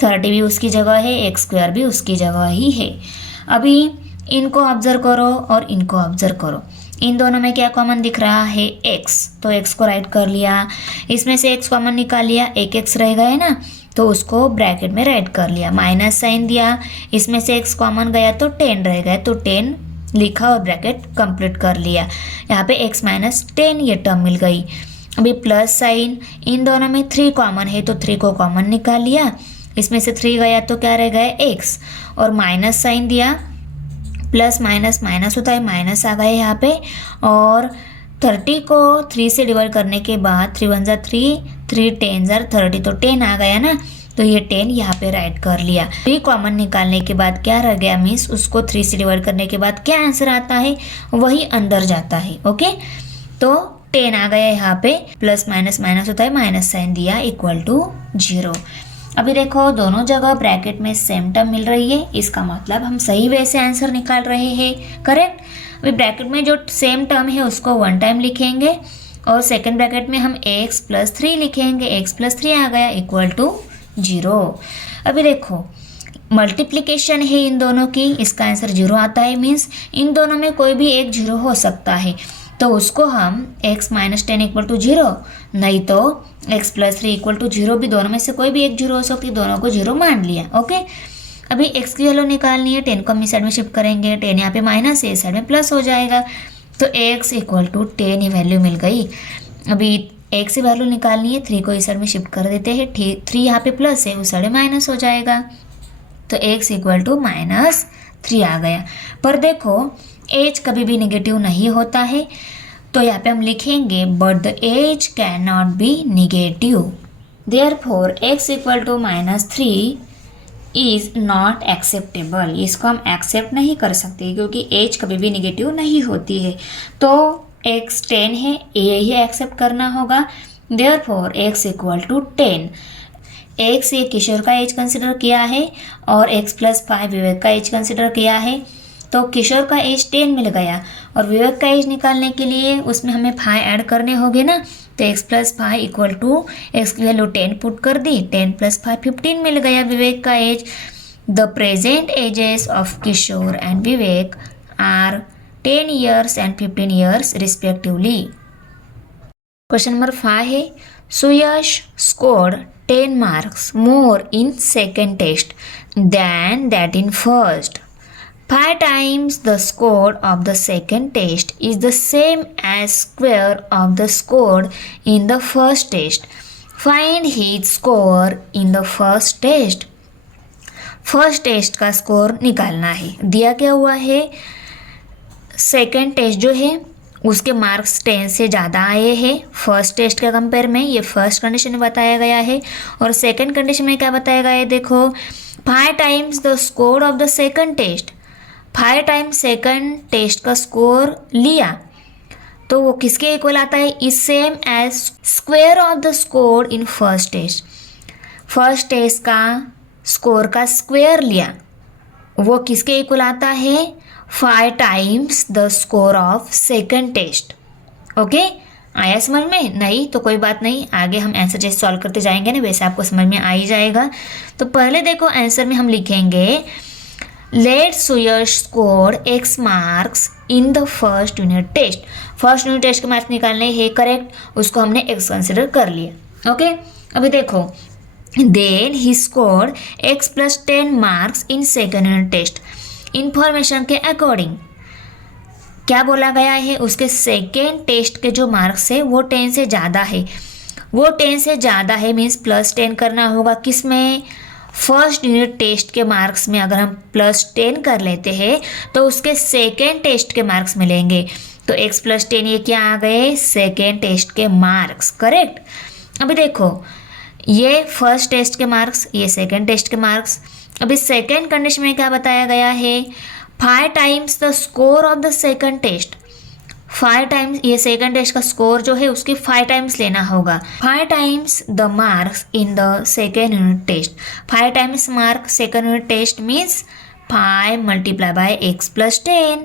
30 भी उसकी जगह है, x स्क्वायर भी उसकी जगह ही है। अभी इनको ऑब्जर्व करो और इनको ऑब्जर्व करो, इन दोनों में क्या कॉमन दिख रहा है, x, तो x को राइट कर लिया, इसमें से x कॉमन निकाल लिया, एक x रह गए ना, तो उसको ब्रैकेट में राइट कर लिया, माइनस साइन दिया, इसमें से x कॉमन गया तो 10 रह गए, तो 10 लिखा और ब्रैकेट कंप्लीट कर लिया। यहाँ पे x -10 ये टर्म मिल गई। अभी प्लस साइन, इन दोनों में 3 कॉमन है तो 3 को कॉमन निकाल लिया, इसमें से 3 गया तो क्या रह गया x, और माइनस साइन दिया, प्लस माइनस माइनस होता है, माइनस आ गए यहाँ पे। और 30 को 3 से डिवाइड करने के बाद 3 1 ज़ा 3, 3 10 ज़ा 30, तो 10 आ गया ना, तो ये 10 यहाँ पे राइट कर लिया। 3 कॉमन निकालने के बाद क्या रह गया मीन्स उसको 3 से डिवाइड करने के बाद क्या आंसर आता है वही अंदर जाता है। ओके, तो 10 आ गया यहाँ पे, प्लस माइनस माइनस होता है, माइनस साइन दिया इक्वल टू 0। अभी देखो दोनों जगह ब्रैकेट में सेम टर्म मिल रही है, इसका मतलब हम सही वे से आंसर निकाल रहे हैं। करेक्ट। अभी ब्रैकेट में जो सेम टर्म है उसको 1 टाइम लिखेंगे और सेकंड ब्रैकेट में हम x प्लस 3 लिखेंगे। x प्लस 3 आ गया इक्वल टू 0। अभी देखो मल्टीप्लिकेशन है इन दोनों की, इसका आंसर 0 आता है। मीन्स इन दोनों में कोई भी एक 0 हो सकता है, तो उसको हम x माइनस 10 इक्वल टू 0, नहीं तो x प्लस 3 इक्वल टू 0 भी दोनों में से कोई भी एक 0 हो सकती है, दोनों को 0 मान लिया। ओके, अभी x की वैल्यू निकालनी है, 10 को हम इस साइड में शिफ्ट करेंगे, 10 यहाँ पे माइनस है, इस साइड में प्लस हो जाएगा, तो x इक्वल टू 10 ही वैल्यू मिल गई। अभी x की वैल्यू निकालनी है, 3 को इस साइड में शिफ्ट कर देते हैं, 3 यहाँ पे प्लस है, उस साइड में माइनस हो जाएगा, तो x इक्वल टू -3 आ गया। पर देखो एज कभी भी नेगेटिव नहीं होता है, तो यहाँ पे हम लिखेंगे but the age can not be negative, therefore x equal to -3 is not acceptable. इसको हम एक्सेप्ट नहीं कर सकते क्योंकि एज कभी भी नेगेटिव नहीं होती है। तो x 10 है, ये ही एक्सेप्ट करना होगा, therefore x equal to 10। x ये किशोर का एज कंसिडर किया है और x प्लस 5 विवेक का एज कंसिडर किया है, तो किशोर का एज 10 मिल गया और विवेक का एज निकालने के लिए उसमें हमें 5 ऐड करने होंगे ना, तो x plus 5 equal to x की वैल्यू 10 पुट कर दी, 10 प्लस 5 15 मिल गया विवेक का age. The present ages of Kishore and Vivek are 10 years and 15 years respectively. Question number 5 है, Suyash scored 10 marks more in second test than that in first. 5 times the score of the second test is the same as square of the score in the first test. Find his score in the first test. First test का स्कोर निकालना है। दिया क्या हुआ है, सेकेंड टेस्ट जो है उसके मार्क्स 10 से ज़्यादा आए हैं फर्स्ट टेस्ट के कंपेयर में, ये फर्स्ट कंडीशन में बताया गया है। और सेकेंड कंडीशन में क्या बताया गया है, देखो 5 times the score of the second test, 5 times second test का स्कोर लिया तो वो किसके इक्वल आता है, is same as square of the score in first test. First test का स्कोर का स्क्वायर लिया, वो किसके इक्वल आता है, 5 times the score of second test. Okay, आया समझ में? नहीं तो कोई बात नहीं, आगे हम आंसर जैसे सॉल्व करते जाएंगे ना वैसे आपको समझ में आ ही जाएगा। तो पहले देखो आंसर में हम लिखेंगे let Suyash score x marks in the first unit test. First unit test के मार्क्स निकालने हैं, करेक्ट, उसको हमने x कंसिडर कर लिया। ओके, अभी देखो then he scored x plus 10 marks in second unit test. Information के अकॉर्डिंग क्या बोला गया है, उसके सेकेंड टेस्ट के जो मार्क्स है वो 10 से ज़्यादा है, वो 10 से ज़्यादा है मीन्स प्लस 10 करना होगा किस में, फर्स्ट यूनिट टेस्ट के मार्क्स में। अगर हम प्लस 10 कर लेते हैं तो उसके सेकेंड टेस्ट के मार्क्स मिलेंगे, तो x प्लस 10 ये क्या आ गए, सेकेंड टेस्ट के मार्क्स, करेक्ट। अभी देखो ये फर्स्ट टेस्ट के मार्क्स, ये सेकेंड टेस्ट के मार्क्स। अभी सेकेंड कंडीशन में क्या बताया गया है, 5 times the score of the second test, 5 times ये सेकेंड टेस्ट का स्कोर जो है उसकी 5 टाइम्स लेना होगा, 5 times the marks in the second unit test. 5 times mark second unit test means 5 multiply bye x plus 10।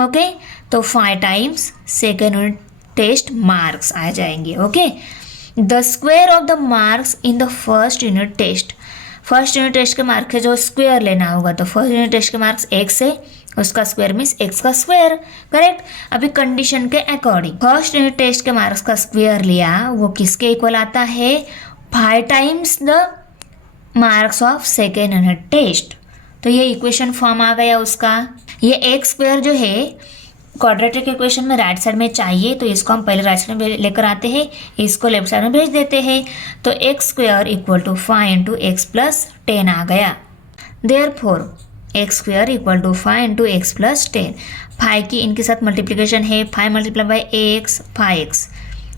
Okay, तो 5 times second unit test marks आ जाएंगे। Okay, the square of the marks in the first unit test, first unit test के मार्क्स है जो स्क्वायर लेना होगा, तो फर्स्ट यूनिट टेस्ट के मार्क्स x है, उसका स्क्वायर मीन्स x का स्क्वायर, करेक्ट। अभी कंडीशन के अकॉर्डिंग फर्स्ट यूनिट टेस्ट के मार्क्स का स्क्वायर लिया, वो किसके इक्वल आता है, 5 times the marks of second unit test. तो ये इक्वेशन फॉर्म आ गया उसका। ये x स्क्वायर जो है क्वाड्रेटिक इक्वेशन में राइट साइड में चाहिए, तो इसको हम पहले राइट साइड में लेकर आते हैं, इसको लेफ्ट साइड में भेज देते हैं, तो x square equal to 5 into x plus 10 आ गया। Therefore x square equal to 5 into x plus 10। 5 की इनके साथ मल्टीप्लिकेशन है, 5 multiply by x 5x,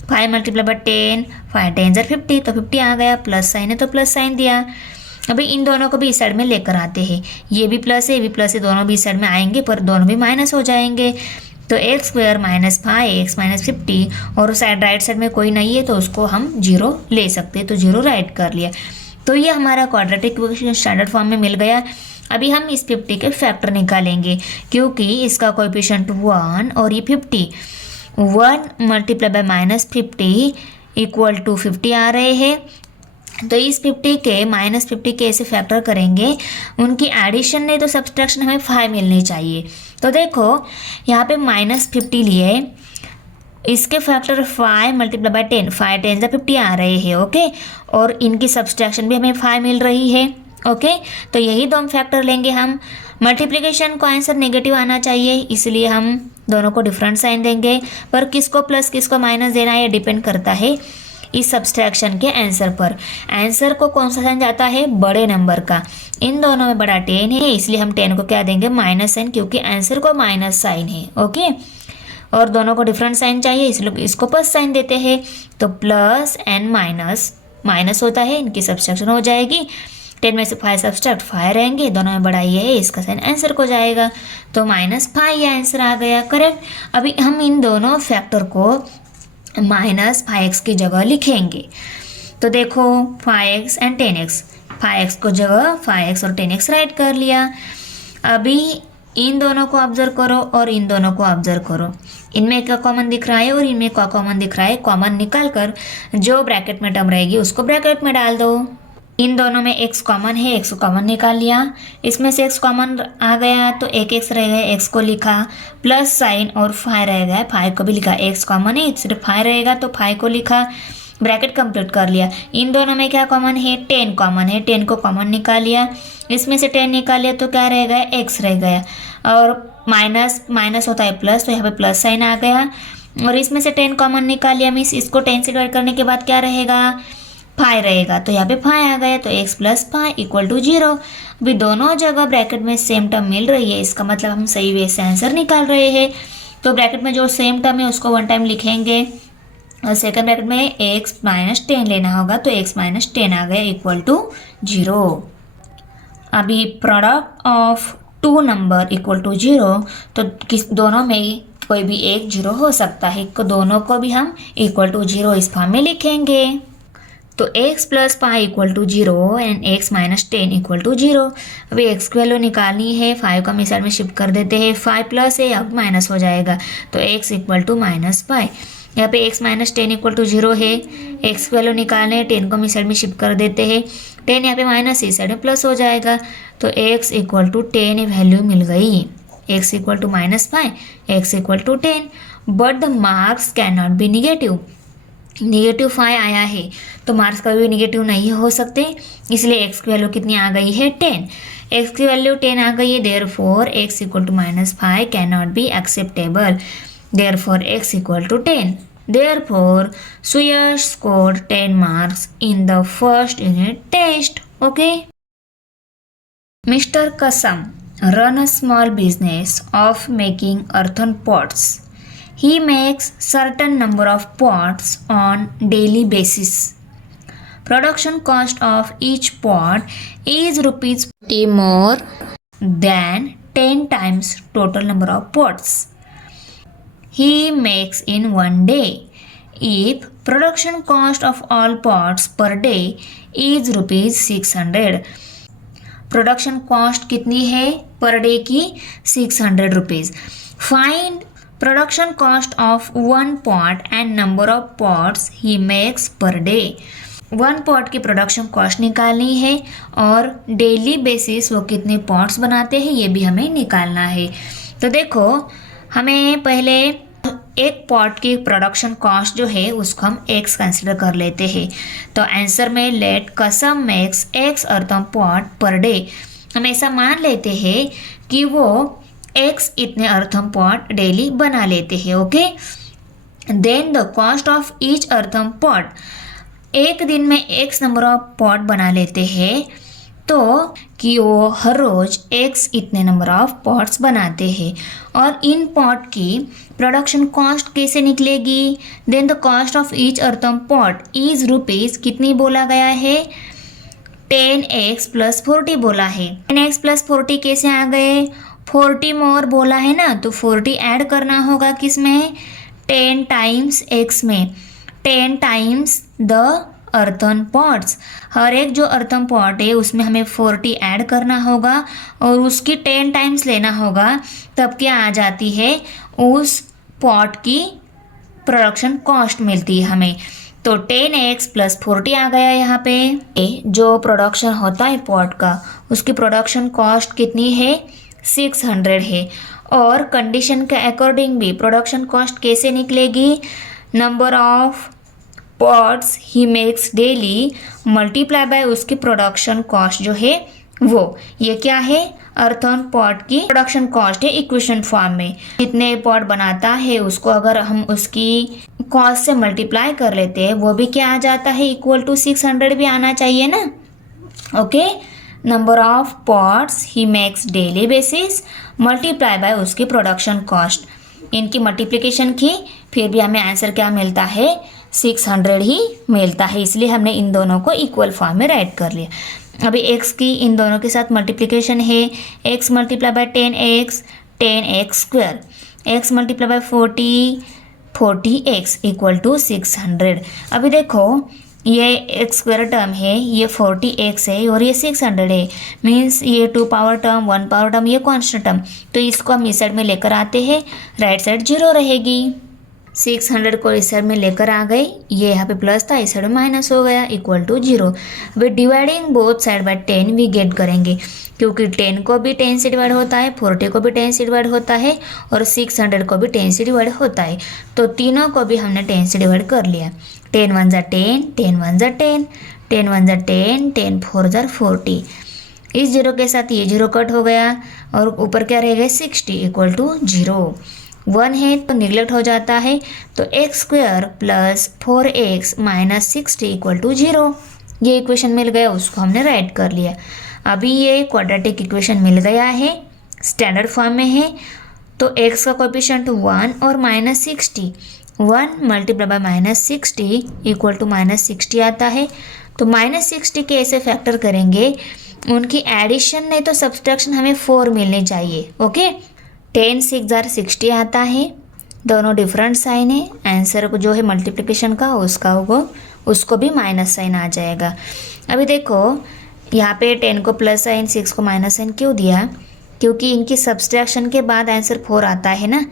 5 multiply by 10, 5 10 ज़र 50, तो 50 आ गया, प्लस साइन है तो प्लस साइन दिया। अभी इन दोनों को भी इस साइड में लेकर आते हैं, ये भी प्लस है ये भी प्लस है, दोनों भी इस साइड में आएंगे पर दोनों भी माइनस हो जाएंगे। तो x square minus 5x minus 50, और साइड राइट साइड में कोई नहीं है तो उसको हम 0 ले सकते हैं, तो 0 राइट कर लिया। तो ये हमारा क्वाड्रेटिक इक्वेशन स्टैंडर्ड फॉर्म में मिल गया। अभी हम इस 50 के फैक्टर निकालेंगे, क्योंकि इसका कोएफिशिएंट 1 और ये 50, 1 multiply by minus 50 equal to 50 आ रहे हैं। तो इस 50 के माइनस 50 के ऐसे फैक्टर करेंगे, उनकी एडिशन नहीं तो सब्सट्रैक्शन हमें 5 मिलनी चाहिए। तो देखो यहाँ पे माइनस 50 लिए, इसके फैक्टर 5 मल्टीप्लाई बाय 10, 5 10 ज़ा 50 आ रहे हैं, ओके, और इनकी सब्सट्रैक्शन भी हमें 5 मिल रही है, ओके। तो यही दो फैक्टर लेंगे हम। मल्टीप्लिकेशन को आंसर नेगेटिव आना चाहिए, इसलिए हम दोनों को डिफरेंट साइन देंगे, पर किसको प्लस किसको माइनस देना है ये डिपेंड करता है इस सब्सट्रैक्शन के आंसर पर। आंसर को कौन सा साइन जाता है, बड़े नंबर का। इन दोनों में बड़ा 10 है, इसलिए हम 10 को क्या देंगे, माइनस साइन, क्योंकि आंसर को माइनस साइन है, ओके। और दोनों को डिफरेंट साइन चाहिए, इसलिए इसको प्लस साइन देते हैं। तो प्लस एंड माइनस, माइनस होता है, इनकी सब्सट्रैक्शन हो जाएगी। 10 में से 5 सब्सट्रैक्ट 5 रहेंगे, दोनों में बड़ा ये है, इसका साइन आंसर को जाएगा। तो -5 ये आंसर आ गया, करेक्ट। अभी हम इन दोनों फैक्टर को -5x की जगह लिखेंगे। तो देखो 5x एंड 10x, 5x को जगह 5x और 10x राइट कर लिया। अभी इन दोनों को ऑब्जर्व करो और इन दोनों को ऑब्जर्व करो, इनमें क्या कॉमन दिख रहा है और इनमें क्या कॉमन दिख रहा है। कॉमन निकाल कर जो ब्रैकेट में टर्म रहेगी उसको ब्रैकेट में डाल दो। इन दोनों में x कॉमन है, x को कॉमन निकाल लिया, इसमें से x कॉमन आ गया तो एक x रह गया, x को लिखा, प्लस साइन और 5 रह गया, 5 को भी लिखा, x कॉमन है सिर्फ 5 रहेगा तो 5 को लिखा, ब्रैकेट कंप्लीट कर लिया। इन दोनों में क्या कॉमन है, 10 कॉमन है, 10 को कॉमन निकाल लिया, इसमें से 10 निकाल लिया तो क्या रह गया, x रह गया, और माइनस माइनस होता है प्लस, तो यहाँ पे प्लस साइन आ गया, और इसमें से 10 कॉमन निकाल लिया, मीन्स इसको 10 से डिवाइड करने के बाद क्या रहेगा, 5 रहेगा, तो यहाँ पे 5 आ गया, तो x प्लस 5 इक्वल टू 0। अभी दोनों जगह ब्रैकेट में सेम टर्म मिल रही है, इसका मतलब हम सही वे से आंसर निकाल रहे हैं। तो ब्रैकेट में जो सेम टर्म है उसको 1 टाइम लिखेंगे, और सेकंड ब्रैकेट में x माइनस 10 लेना होगा, तो x माइनस 10 आ गया इक्वल टू 0। अभी product of 2 number equal to 0, तो किस दोनों में कोई भी एक 0 हो सकता है, तो दोनों को भी हम इक्वल टू 0 इस फॉर्म में लिखेंगे। तो x plus 5 equal to 0 and x minus 10 equal to 0। अभी x की वैल्यू निकालनी है, 5 को हम इस साइड में शिफ्ट कर देते हैं, 5 प्लस है अब माइनस हो जाएगा, तो x इक्वल टू -5। यहाँ पे x माइनस 10 इक्वल टू 0 है, x की वैल्यू निकालने है, 10 को हम इस साइड में शिफ्ट कर देते हैं, 10 यहाँ पे माइनस इस साइड में प्लस हो जाएगा, तो x इक्वल टू 10 वैल्यू मिल गई, x equal to -5, x equal to 10, but the marks can not be negative. -5 आया है तो मार्क्स कभी भी निगेटिव नहीं हो सकते, इसलिए x की वैल्यू कितनी आ गई है, 10। x की वैल्यू 10 आ गई है, therefore x equal to -5 can not be acceptable, therefore x equal to 10। Therefore Suyash scored 10 marks in the first unit test, okay. Mr. Kasam run a small business of making earthen pots. He makes certain number of pots on daily basis. Production cost of each pot is rupees 50 more than 10 times total number of pots he makes in one day. If production cost of all pots per day is rupees 600. Production cost कितनी है पर डे की, 600 rupees. Find production cost of 1 pot and number of pots he makes per day. 1 pot की प्रोडक्शन कॉस्ट निकालनी है और डेली बेसिस वो कितने पॉट्स बनाते हैं ये भी हमें निकालना है। तो देखो हमें पहले एक पॉट की प्रोडक्शन कॉस्ट जो है उसको हम x कंसिडर कर लेते हैं। तो आंसर में लेट कसम मेक्स x अर्थम पॉट पर डे, हम ऐसा मान लेते हैं कि वो x इतने अर्थम पॉट डेली बना लेते हैं, okay. Then the cost of each earthen pot, एक दिन में x नंबर ऑफ पॉट बना लेते हैं तो कि वो हर रोज x इतने नंबर ऑफ पॉट्स बनाते हैं और इन पॉट की प्रोडक्शन कॉस्ट कैसे निकलेगी। Then the cost of each earthen pot is rupees कितनी बोला गया है 10x प्लस 40 बोला है। 10x प्लस 40 कैसे आ गए 40 मोर बोला है ना, तो 40 ऐड करना होगा किस में 10 टाइम्स x में 10 टाइम्स द अर्थन पॉट्स। हर एक जो अर्थन पॉट है उसमें हमें 40 ऐड करना होगा और उसकी 10 टाइम्स लेना होगा, तब क्या आ जाती है उस पॉट की प्रोडक्शन कॉस्ट मिलती है हमें। तो 10x प्लस 40 आ गया यहाँ पे। जो प्रोडक्शन होता है पॉट का उसकी प्रोडक्शन कॉस्ट कितनी है 600 है। और कंडीशन के अकॉर्डिंग भी प्रोडक्शन कॉस्ट कैसे निकलेगी number of pots he makes daily multiply by उसकी प्रोडक्शन कॉस्ट जो है वो। ये क्या है अर्थन पॉट की प्रोडक्शन कॉस्ट है इक्वेशन फॉर्म में। जितने पॉट बनाता है उसको अगर हम उसकी कॉस्ट से मल्टीप्लाई कर लेते हैं वो भी क्या आ जाता है इक्वल टू 600 भी आना चाहिए ना। Okay number of pots he makes daily basis multiply by उसकी प्रोडक्शन कॉस्ट। इनकी मल्टीप्लिकेशन की फिर भी हमें आंसर क्या मिलता है 600 ही मिलता है, इसलिए हमने इन दोनों को इक्वल फॉर्म में राइट कर लिया। अभी x की इन दोनों के साथ मल्टीप्लिकेशन है x multiply by 10x square, x multiply by 40x equal to 600। अभी देखो ये x स्क्वायर टर्म है ये 40x है और ये 600 है, मीन्स ये 2 पावर टर्म 1 पावर टर्म ये कॉन्स्टेंट टर्म, तो इसको हम इस साइड में लेकर आते हैं राइट साइड 0 रहेगी। 600 को इस साइड में लेकर आ गए, ये यहाँ पे प्लस था इस साइड में माइनस हो गया equal to 0। We dividing both side by 10 we get करेंगे क्योंकि 10 को भी 10 से डिवाइड होता है 40 को भी 10 से डिवाइड होता है और 600 को भी 10 से डिवाइड होता है, तो तीनों को भी हमने 10 से डिवाइड कर लिया। 10 1 ज़ा 10, 10 1 ज़ा 10, 10 1 ज़ा 10, 10 4 ज़ा 40। इस 0 के साथ ये 0 कट हो गया और ऊपर क्या रहेगा 60 इक्वल टू 0। 1 है तो निगलेक्ट हो जाता है, तो x square plus 4x minus 60 equal to 0। ये इक्वेशन मिल गया उसको हमने राइट कर लिया। अभी ये क्वाड्रेटिक इक्वेशन मिल गया है स्टैंडर्ड फॉर्म में है, तो x का कोएफिशिएंट 1 और minus 60, 1 multiply by minus 60 equal to minus 60 आता है। तो माइनस 60 के ऐसे फैक्टर करेंगे उनकी एडिशन नहीं तो सब्सट्रैक्शन हमें 4 मिलनी चाहिए। ओके 10 6 ज़ार 60 आता है, दोनों डिफरेंट साइन है, आंसर को जो है मल्टीप्लिकेशन का उसका होगा उसको भी माइनस साइन आ जाएगा। अभी देखो यहाँ पे 10 को प्लस साइन 6 को माइनस साइन क्यों दिया, क्योंकि इनकी सब्सट्रैक्शन के बाद आंसर 4 आता है ना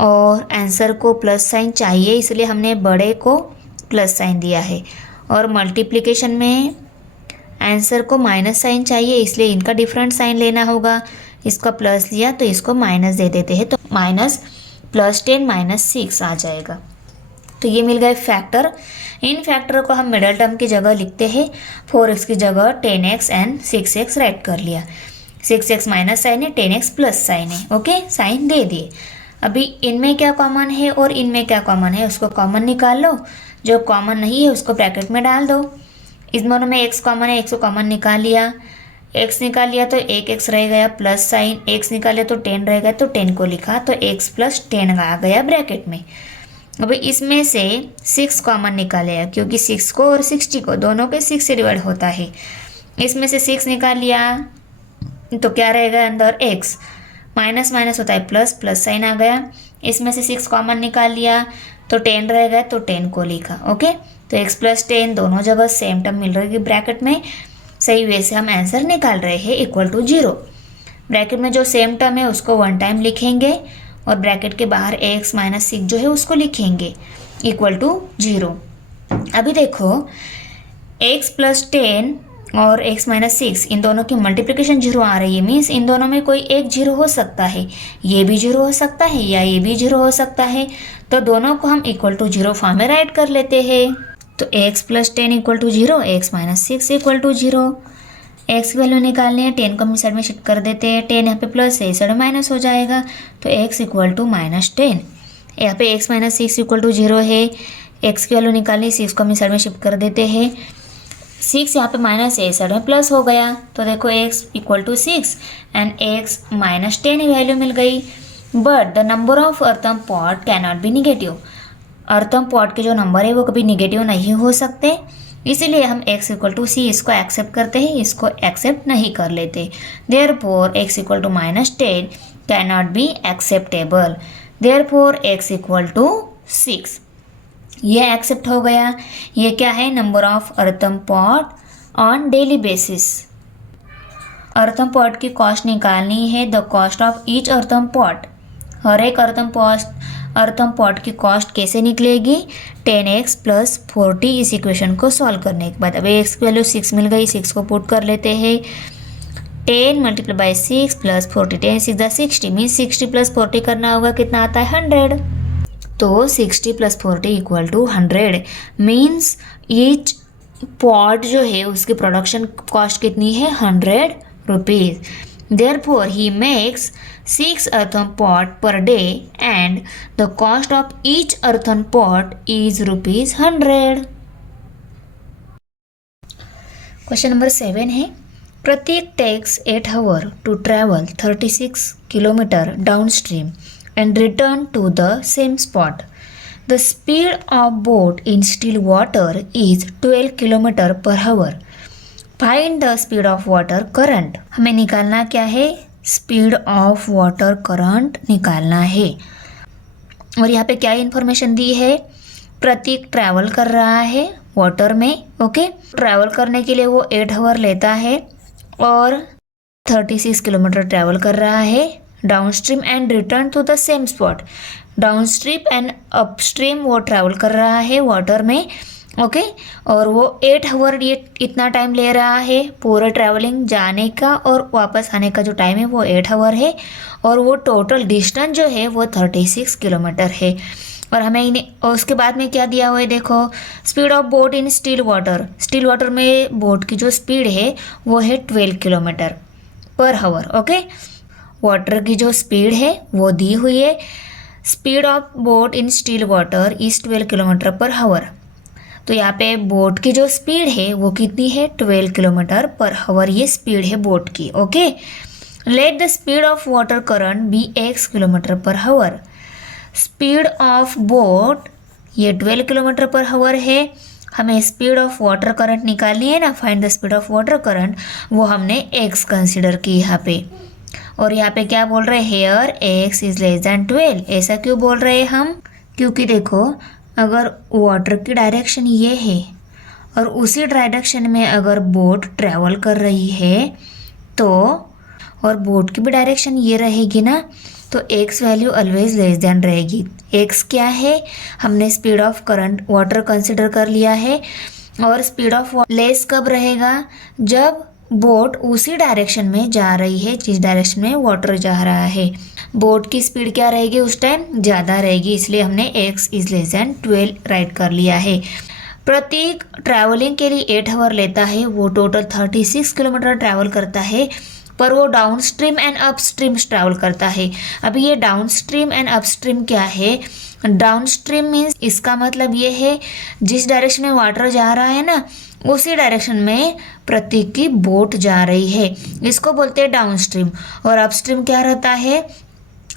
और आंसर को प्लस साइन चाहिए इसलिए हमने बड़े को प्लस साइन दिया है और मल्टीप्लिकेशन में आंसर को माइनस साइन चाहिए इसलिए इनका डिफरेंट साइन लेना होगा। इसका प्लस लिया तो इसको माइनस दे देते हैं, तो माइनस प्लस 10 माइनस 6 आ जाएगा। तो ये मिल गए फैक्टर। इन फैक्टर को हम मिडल टर्म की जगह लिखते हैं, 4x की जगह 10x एंड 6x राइट कर लिया। 6x माइनस साइन है 10x प्लस साइन है, ओके साइन दे दिए। अभी इनमें क्या कॉमन है और इनमें क्या कॉमन है उसको कॉमन निकाल लो, जो कॉमन नहीं है उसको ब्रैकेट में डाल दो। इस दोनों में x कॉमन है, x को कॉमन निकाल लिया, x निकाल लिया तो एक x रह गया प्लस साइन, x निकाल लिया तो 10 रह गया तो 10 को लिखा तो x प्लस 10 आ गया ब्रैकेट में। अभी इसमें से 6 कॉमन निकालेगा क्योंकि 6 को और 60 को दोनों के 6 से डिवाइड होता है। इसमें से 6 निकाल लिया तो क्या रहेगा अंदर x, माइनस माइनस होता है प्लस, प्लस साइन आ गया। इसमें से 6 कॉमन निकाल लिया तो 10 रह गया तो 10 को लिखा, ओके। तो x प्लस 10 दोनों जगह सेम टर्म मिल रही है ब्रैकेट में, सही वे से हम आंसर निकाल रहे हैं इक्वल टू 0। ब्रैकेट में जो सेम टर्म है उसको 1 टाइम लिखेंगे और ब्रैकेट के बाहर x माइनस 6 जो है उसको लिखेंगे इक्वल टू 0। अभी देखो x प्लस 10 और x माइनस 6 इन दोनों की मल्टीप्लिकेशन 0 आ रही है, मीन्स इन दोनों में कोई एक 0 हो सकता है, ये भी 0 हो सकता है या ये भी 0 हो सकता है, तो दोनों को हम इक्वल टू 0 फॉर्म में राइट कर लेते हैं। तो x plus 10 equal to 0, x minus 6 equal to 0। x की वैल्यू निकालने हैं, 10 को हम साइड में शिफ्ट कर देते हैं, 10 यहाँ पे प्लस है इस साइड में माइनस हो जाएगा तो x इक्वल टू माइनस 10। यहाँ पे x माइनस 6 इक्वल टू 0 है, x की वैल्यू निकालनी 6 को हम साइड में शिफ्ट कर देते हैं, 6 यहाँ पे माइनस है, साइड में प्लस हो गया, तो देखो x equal to 6 and x minus 10 value मिल गई। But the number of earthen pot can not be negative. Earthen pot के जो नंबर है वो कभी निगेटिव नहीं हो सकते, इसीलिए हम x इक्वल टू सी इसको एक्सेप्ट करते हैं, इसको एक्सेप्ट नहीं कर लेते। Therefore x equal to minus 10 can not be acceptable. Therefore x equal to 6, ये एक्सेप्ट हो गया। ये क्या है, number of earthen pot on daily basis. Earthen pot की कॉस्ट निकालनी है, the cost of each earthen pot. हर एक अर्थम पॉट की कॉस्ट कैसे निकलेगी, 10x प्लस 40 इस इक्वेशन को सॉल्व करने के बाद। अब x की वैल्यू 6 मिल गई, 6 को पुट कर लेते हैं। 10 मल्टीप्लाई बाई 6 प्लस 40, 10 6 द 60 मीन्स 60 प्लस 40 करना होगा, कितना आता है 100। तो 60 plus 40 equal to 100 means each pot जो है उसकी प्रोडक्शन कॉस्ट कितनी है, 100 rupees. Therefore, he makes 6 earthen pot per day and the cost of each earthen pot is rupees 100. Question number 7 है, Pratik takes 8 hours to travel 36 km downstream and return to the same spot. The speed of boat in still water is 12 km per hour. Find the speed of water current. हमें निकालना क्या है, स्पीड ऑफ वाटर करंट निकालना है। और यहाँ पे क्या इन्फॉर्मेशन दी है, प्रतीक ट्रैवल कर रहा है वाटर में, ओके। ट्रैवल करने के लिए वो 8 आवर लेता है और 36 किलोमीटर ट्रैवल कर रहा है downstream and return to the same spot. Downstream and upstream वो ट्रैवल कर रहा है वाटर में, ओके और वो 8 आवर ये इतना टाइम ले रहा है, पूरा ट्रैवलिंग जाने का और वापस आने का जो टाइम है वो 8 आवर है, और वो टोटल डिस्टेंस जो है वो 36 किलोमीटर है। और हमें और उसके बाद में क्या दिया हुआ है, देखो speed of boat in still water. Still water में बोट की जो स्पीड है वो है 12 kilometre per our, okay. Water की जो स्पीड है वो दी हुई है, speed of boat in still water is 12 kilometre per our. तो यहाँ पे बोट की जो स्पीड है वो कितनी है, 12 किलोमीटर पर आवर ये स्पीड है बोट की, okay. Let the speed of water current be x kilometre per hour. Speed of boat ये 12 किलोमीटर पर आवर है, हमें स्पीड ऑफ वाटर करंट निकालनी है ना, find the speed of water current, वो हमने x कंसिडर की यहाँ पे। और यहाँ पे क्या बोल रहे हैं, here x is less than 12। ऐसा क्यों बोल रहे हैं हम, क्योंकि देखो अगर वाटर की डायरेक्शन ये है और उसी डायरेक्शन में अगर बोट ट्रैवल कर रही है तो, और बोट की भी डायरेक्शन ये रहेगी ना, तो x value always less than रहेगी। x क्या है, हमने speed of current water consider कर लिया है, और स्पीड ऑफ लेस कब रहेगा, जब बोट उसी डायरेक्शन में जा रही है जिस डायरेक्शन में वाटर जा रहा है। बोट की स्पीड क्या रहेगी उस टाइम, ज़्यादा रहेगी, इसलिए हमने x is less than 12 right कर लिया है। प्रतीक ट्रैवलिंग के लिए 8 आवर लेता है, वो टोटल 36 किलोमीटर ट्रैवल करता है, पर वो down stream and up stream travel करता है। अभी ये down stream and up stream क्या है, डाउन स्ट्रीम मीन्स इसका मतलब ये है जिस डायरेक्शन में वाटर जा रहा है ना उसी डायरेक्शन में प्रतीक की बोट जा रही है, इसको बोलते हैं डाउन स्ट्रीम। और अप स्ट्रीम क्या रहता है,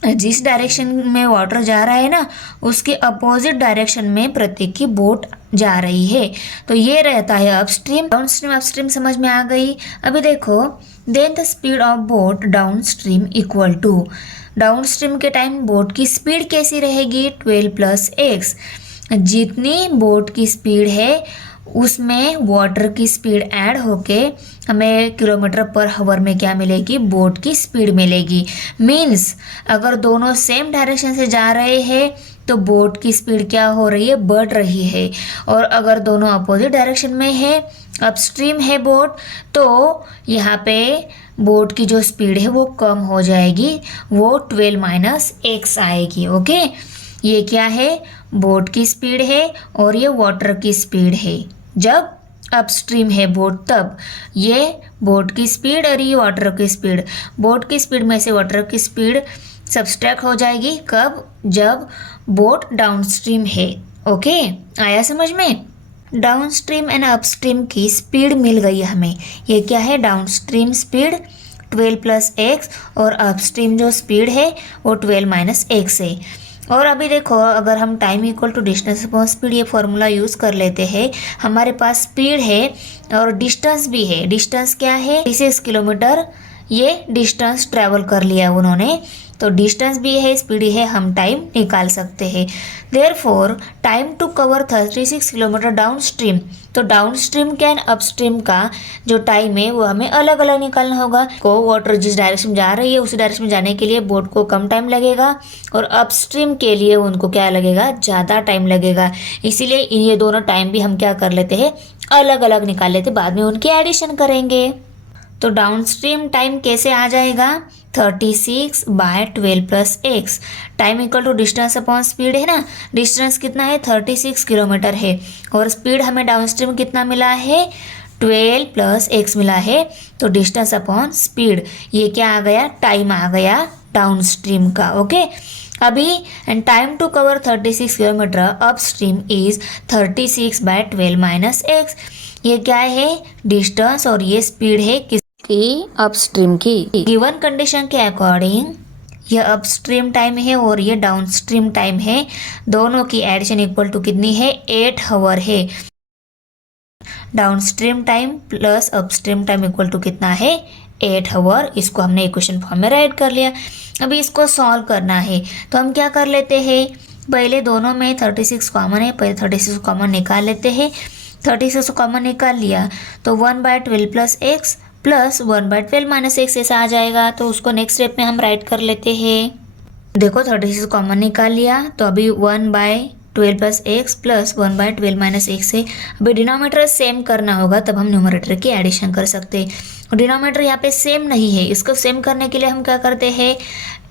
जिस डायरेक्शन में वाटर जा रहा है ना उसके अपोजिट डायरेक्शन में प्रतीक की बोट जा रही है, तो ये रहता है अपस्ट्रीम। डाउन स्ट्रीम अपस्ट्रीम समझ में आ गई। अभी देखो, then the speed of boat downstream equal to, downstream के टाइम बोट की स्पीड कैसी रहेगी, 12 प्लस x। जितनी बोट की स्पीड है उसमें वाटर की स्पीड ऐड होके हमें किलोमीटर पर आवर में क्या मिलेगी, बोट की स्पीड मिलेगी। मीन्स अगर दोनों सेम डायरेक्शन से जा रहे हैं तो बोट की स्पीड क्या हो रही है, बढ़ रही है, और अगर दोनों अपोजिट डायरेक्शन में है, अपस्ट्रीम है बोट, तो यहाँ पे बोट की जो स्पीड है वो कम हो जाएगी, वो 12 माइनस x आएगी, ओके। ये क्या है, बोट की स्पीड है और ये वाटर की स्पीड है। जब अपस्ट्रीम है बोट तब ये बोट की स्पीड और ये वाटर की स्पीड, बोट की स्पीड में से वाटर की स्पीड सब्सट्रैक्ट हो जाएगी, कब, जब बोट डाउनस्ट्रीम है, ओके। आया समझ में। डाउनस्ट्रीम एंड अपस्ट्रीम की स्पीड मिल गई हमें। ये क्या है, डाउनस्ट्रीम स्पीड 12 प्लस एक्स और अपस्ट्रीम जो स्पीड है वो 12 माइनस एक्स है। और अभी देखो, अगर हम time equal to distance upon speed ये फॉर्मूला यूज़ कर लेते हैं, हमारे पास स्पीड है और डिस्टेंस भी है। डिस्टेंस क्या है, 36 किलोमीटर ये डिस्टेंस ट्रैवल कर लिया उन्होंने, तो डिस्टेंस भी है, स्पीड है, हम टाइम निकाल सकते हैं। Therefore time to cover 36 kilometre downstream, तो डाउन स्ट्रीम का एंड अपस्ट्रीम का जो टाइम है वो हमें अलग अलग निकालना होगा। को वाटर जिस डायरेक्शन में जा रही है उसी डायरेक्शन में जाने के लिए बोट को कम टाइम लगेगा और अपस्ट्रीम के लिए उनको क्या लगेगा, ज़्यादा टाइम लगेगा। इसीलिए ये दोनों टाइम भी हम क्या कर लेते हैं, अलग अलग निकाल लेते, बाद में उनकी एडिशन करेंगे। तो डाउनस्ट्रीम टाइम कैसे आ जाएगा, 36/12 plus x. Time equal to distance upon speed है ना, डिस्टेंस कितना है 36 किलोमीटर है और स्पीड हमें डाउनस्ट्रीम कितना मिला है 12 प्लस एक्स मिला है, तो डिस्टेंस अपॉन स्पीड ये क्या आ गया, टाइम आ गया डाउनस्ट्रीम का। ओके, अभी and time to cover 36 kilometre upstream is 36/12 minus x. ये क्या है, डिस्टेंस और ये स्पीड है किसकी, अपस्ट्रीम की। गिवन कंडीशन के अकॉर्डिंग ये अपस्ट्रीम टाइम है और ये डाउनस्ट्रीम टाइम है, दोनों की एडिशन इक्वल टू कितनी है, 8 आवर है। Downstream time plus upstream time equal to कितना है, 8 आवर। इसको हमने इक्वेशन फॉर्म में राइट कर लिया। अभी इसको सॉल्व करना है, तो हम क्या कर लेते हैं, पहले दोनों में 36 कॉमन है, पहले 36 कॉमन निकाल लेते हैं। 36 कॉमन निकाल लिया तो 1/12 plus x plus 1/12 minus x ऐसा आ जाएगा। तो उसको नेक्स्ट स्टेप में हम राइट कर लेते हैं। देखो 36 कॉमन निकाल लिया तो अभी 1/12 plus x plus 1/12 minus x है। अभी डिनोमिनेटर सेम करना होगा, तब हम न्यूमरेटर की एडिशन कर सकते हैं। डिनोमिनेटर यहाँ पे सेम नहीं है, इसको सेम करने के लिए हम क्या करते हैं,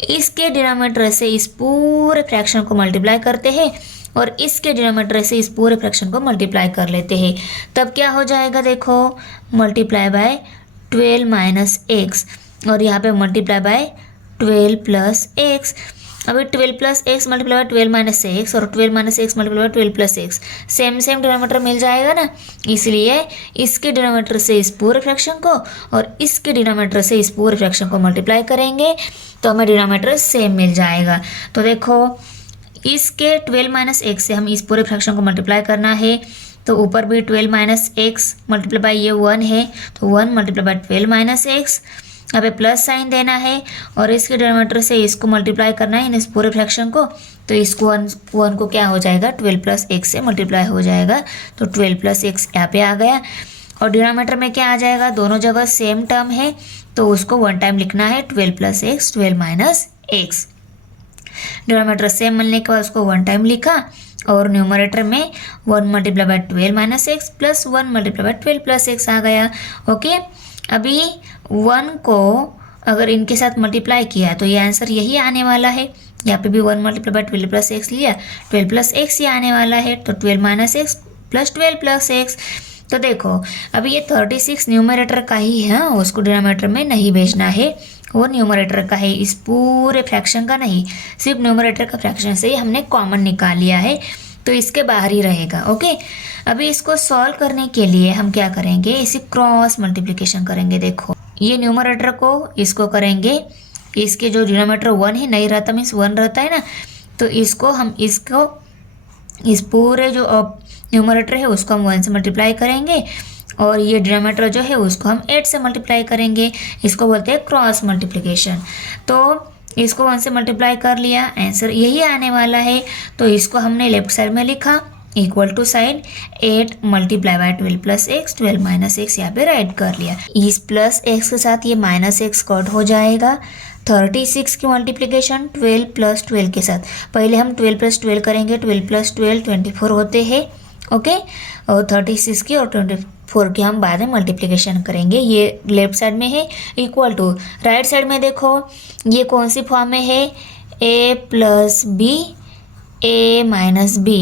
इसके डिनोमिनेटर से इस पूरे फ्रैक्शन को मल्टीप्लाई करते हैं और इसके डिनोमिनेटर से इस पूरे फ्रैक्शन को मल्टीप्लाई कर लेते हैं। तब क्या हो जाएगा, देखो मल्टीप्लाई बाय 12 माइनस एक्स और यहाँ पे मल्टीप्लाई बाय 12 प्लस एक्स। अभी 12 plus x multiply by 12 minus x और 12 minus x multiply by 12 plus x, same same denominator मिल जाएगा ना, इसलिए इसके डिनोमिनेटर से इस पूरे फ्रैक्शन को और इसके डिनोमिनेटर से इस पूरे फ्रैक्शन को मल्टीप्लाई करेंगे तो हमें डिनोमिनेटर सेम मिल जाएगा। तो देखो इसके 12 माइनस एक्स से हम इस पूरे फ्रैक्शन को मल्टीप्लाई करना है, तो ऊपर भी 12 माइनस एक्स मल्टीप्लाई बाई ये 1 है, तो 1 मल्टीप्लाई बाई 12 माइनस एक्स, यहाँ पे प्लस साइन देना है और इसके डिनोमिनेटर से इसको मल्टीप्लाई करना है इस पूरे फ्रैक्शन को, तो इसको 1 को क्या हो जाएगा 12 प्लस एक्स से मल्टीप्लाई हो जाएगा, तो 12 प्लस एक्स यहाँ पे आ गया। और डिनोमिनेटर में क्या आ जाएगा, दोनों जगह सेम टर्म है तो उसको 1 टाइम लिखना है, 12 plus x 12 minus x. Denominator same मिलने के बाद उसको 1 टाइम लिखा और न्यूमरेटर में 1 multiply by 12 minus x plus 1 multiply by 12 plus x आ गया। ओके, अभी 1 को अगर इनके साथ मल्टीप्लाई किया तो ये आंसर यही आने वाला है। यहाँ पे भी 1 मल्टीप्लाई बाय 12 प्लस एक्स लिया, 12 प्लस एक्स ही आने वाला है, तो 12 minus x plus 12 plus x. तो देखो अभी ये 36 न्यूमरेटर का ही है, उसको डिनोमिनेटर में नहीं भेजना है, वो न्यूमरेटर का है, इस पूरे फ्रैक्शन का नहीं, सिर्फ न्यूमरेटर का फ्रैक्शन से ही हमने कॉमन निकाल लिया है, तो इसके बाहर ही रहेगा। ओके, अभी इसको सॉल्व करने के लिए हम क्या करेंगे, इसी क्रॉस मल्टीप्लिकेशन करेंगे। देखो ये न्यूमरेटर को इसको करेंगे, इसके जो डिनोमिनेटर 1 है नहीं रहता, मीन्स 1 रहता है ना, तो इसको हम इसको इस पूरे जो न्यूमरेटर है उसको हम 1 से मल्टीप्लाई करेंगे और ये डिनोमिनेटर जो है उसको हम 8 से मल्टीप्लाई करेंगे, इसको बोलते हैं क्रॉस मल्टीप्लिकेशन। तो इसको 1 से मल्टीप्लाई कर लिया, आंसर यही आने वाला है, तो इसको हमने लेफ्ट साइड में लिखा equal to sign 8 multiply by 12 plus x 12 minus x यहाँ पे राइट कर लिया। इस प्लस एक्स के साथ ये माइनस एक्स कट हो जाएगा। 36 की मल्टीप्लिकेशन 12 प्लस 12 के साथ, पहले हम 12 प्लस 12 करेंगे, 12 प्लस 12 24 होते हैं। ओके, और 36 की और 24 की हम बाद में मल्टीप्लिकेशन करेंगे। ये लेफ्ट साइड में है इक्वल टू, राइट साइड में देखो ये कौन सी फॉर्म में है, a plus b a minus b,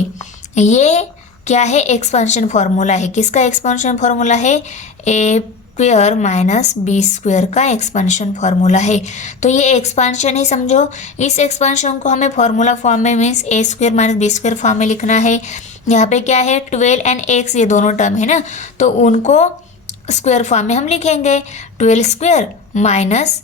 ये क्या है एक्सपेंशन फार्मूला है। किसका एक्सपेंशन फार्मूला है, a square minus b square का एक्सपेंशन फार्मूला है। तो ये एक्सपेंशन ही समझो, इस एक्सपेंशन को हमें फार्मूला फॉर्म में means a square minus b square form में लिखना है। यहाँ पे क्या है 12 एंड x ये दोनों टर्म है ना, तो उनको स्क्वायर फॉर्म में हम लिखेंगे 12 स्क्वायर माइनस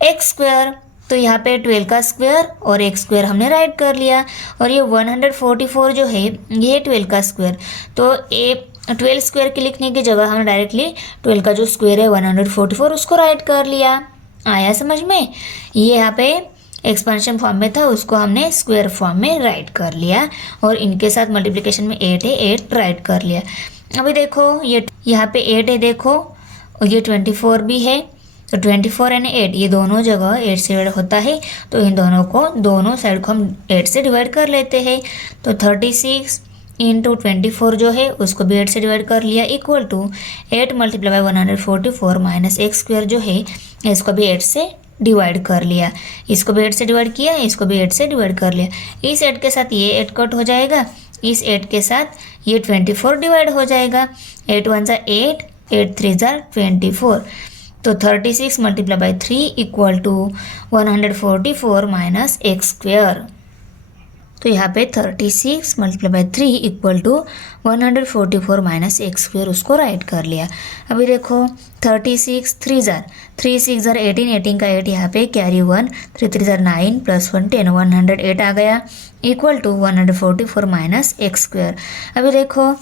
एक्स स्क्वायर। तो यहाँ पे 12 का स्क्वायर और एक्स स्क्वायर हमने राइट कर लिया, और ये 144 जो है ये 12 का स्क्वायर। तो ए 12 स्क्वायर के लिखने की जगह हम डायरेक्टली 12 का जो स्क्वायर है 144 उसको राइट कर लिया। आया समझ में? ये यहाँ पे एक्सपेंशन फॉर्म में था, उसको हमने स्क्वायर फॉर्म में राइट कर लिया, और इनके साथ मल्टीप्लिकेशन में 8 है, 8 राइट कर लिया। अभी देखो ये यहाँ पे 8 है देखो, और ये 24 भी है, तो 24 एंड 8 ये दोनों जगह 8 से डिवाइड होता है, तो इन दोनों साइड को हम 8 से डिवाइड कर लेते हैं। तो 36 इंटू 24 जो है उसको भी 8 से डिवाइड कर लिया, equal to 8 multiply by 144 minus x square जो है इसको भी 8 से डिवाइड कर लिया, इसको भी 8 से डिवाइड किया, इसको भी 8 से डिवाइड कर लिया। इस 8 के साथ ये 8 कट हो जाएगा, इस 8 के साथ ये 24 डिवाइड हो जाएगा। 8 1 ज़ा 8, 8 3 ज़ा 24, तो 36 multiply by 3 equal to 144 minus x square. तो यहाँ पे 36 multiply by 3 equal to 144 minus x square उसको राइट कर लिया। अभी देखो 36 3 ज़ार 3 6 ज़ार 18, 18 का 8 यहाँ पे कैरी 1, 3 3 ज़ार 9 प्लस 1 10, 108 आ गया, equal to 144 minus x square. अभी देखो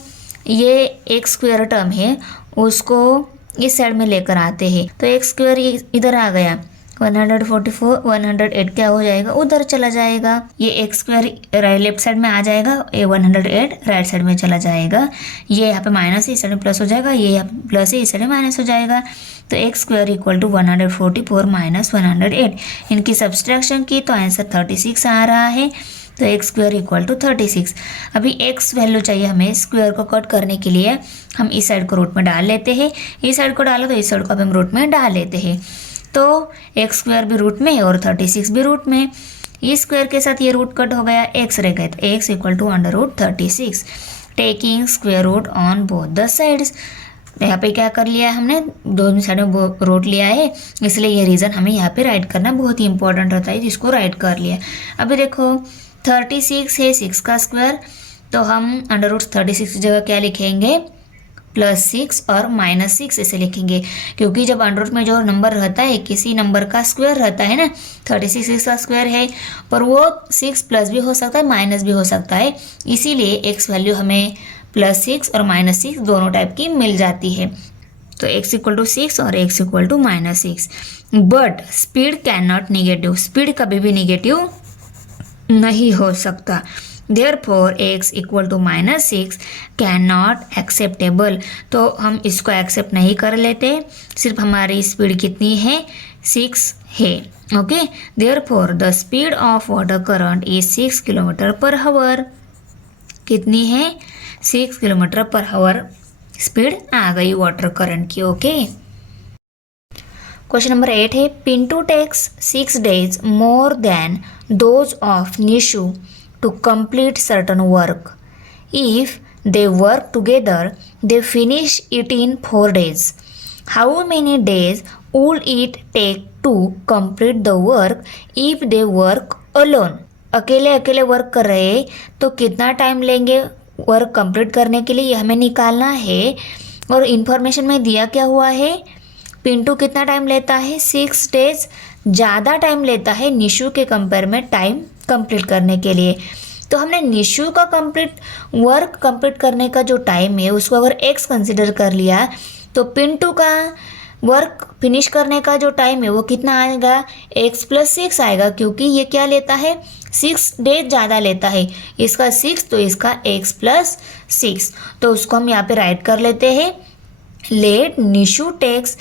ये एक्स स्क्वायर टर्म है उसको इस साइड में लेकर आते हैं, तो एक्स स्क्वायर इधर आ गया, 144 108 क्या हो जाएगा, उधर चला जाएगा। ये एक्स स्क्वायर लेफ्ट साइड में आ जाएगा, ये 108 राइट साइड में चला जाएगा। ये यहाँ पे माइनस है, इस साइड में प्लस हो जाएगा, ये यहाँ पे प्लस है, इस साइड में माइनस हो जाएगा। तो x square equal to 144 minus 108, इनकी सब्सट्रैक्शन की तो आंसर 36 आ रहा है। तो एक्स स्क्वायर इक्वल टू 36। अभी एक्स वैल्यू चाहिए हमें स्क्वायर को कट करने के लिए, हम इस साइड को रूट में डाल लेते हैं, इस साइड को डालो तो इस साइड को अब हम रूट में डाल लेते हैं। तो एक्स स्क्वायर भी रूट में और 36 भी रूट में, इस स्क्वायर के साथ ये रूट कट हो गया, एक्स रह गया, तो x equal to under root 36, taking square root on both the sides. यहाँ पे क्या कर लिया है हमने, दोनों साइड में रूट लिया है, इसलिए ये रीज़न हमें यहाँ पे राइट करना बहुत ही इंपॉर्टेंट होता है, जिसको राइट कर लिया। अभी देखो 36 है 6 का स्क्वायर, तो हम अंडर रूट 36 की जगह क्या लिखेंगे, +6 और -6 ऐसे लिखेंगे, क्योंकि जब अंडर रूट में जो नंबर रहता है किसी नंबर का स्क्वायर रहता है ना, 36 6 का स्क्वायर है, पर वो 6 प्लस भी हो सकता है माइनस भी हो सकता है, इसीलिए एक्स वैल्यू हमें +6 और -6 दोनों टाइप की मिल जाती है। तो x इक्वल टू 6 और x equal to -6, but speed can not negative, speed कभी भी निगेटिव नहीं हो सकता। Therefore x equal to -6 can not acceptable, तो हम इसको एक्सेप्ट नहीं कर लेते, सिर्फ हमारी स्पीड कितनी है 6 है। Okay, Therefore the speed of water current is 6 km/h। कितनी है 6 km/h स्पीड आ गई वाटर करंट की। ओके, क्वेश्चन नंबर 8 है, Pintu takes 6 days more than those of Nishu to complete certain work. If they work together, they finish it in 4 days. How many days would it take to complete the work if they work alone? अकेले अकेले वर्क कर रहे तो कितना टाइम लेंगे वर्क कंप्लीट करने के लिए, ये हमें निकालना है। और इन्फॉर्मेशन में दिया क्या हुआ है, पिंटू कितना टाइम लेता है 6 days, ज़्यादा टाइम लेता है निशु के कंपेयर में टाइम कंप्लीट करने के लिए। तो हमने निशु का वर्क कंप्लीट करने का जो टाइम है उसको अगर x कंसिडर कर लिया, तो पिंटू का वर्क फिनिश करने का जो टाइम है वो कितना आएगा, x + 6 आएगा, क्योंकि ये क्या लेता है 6 days ज़्यादा लेता है, इसका 6 तो इसका x + 6, तो उसको हम यहाँ पे राइट कर लेते हैं, let Nishu takes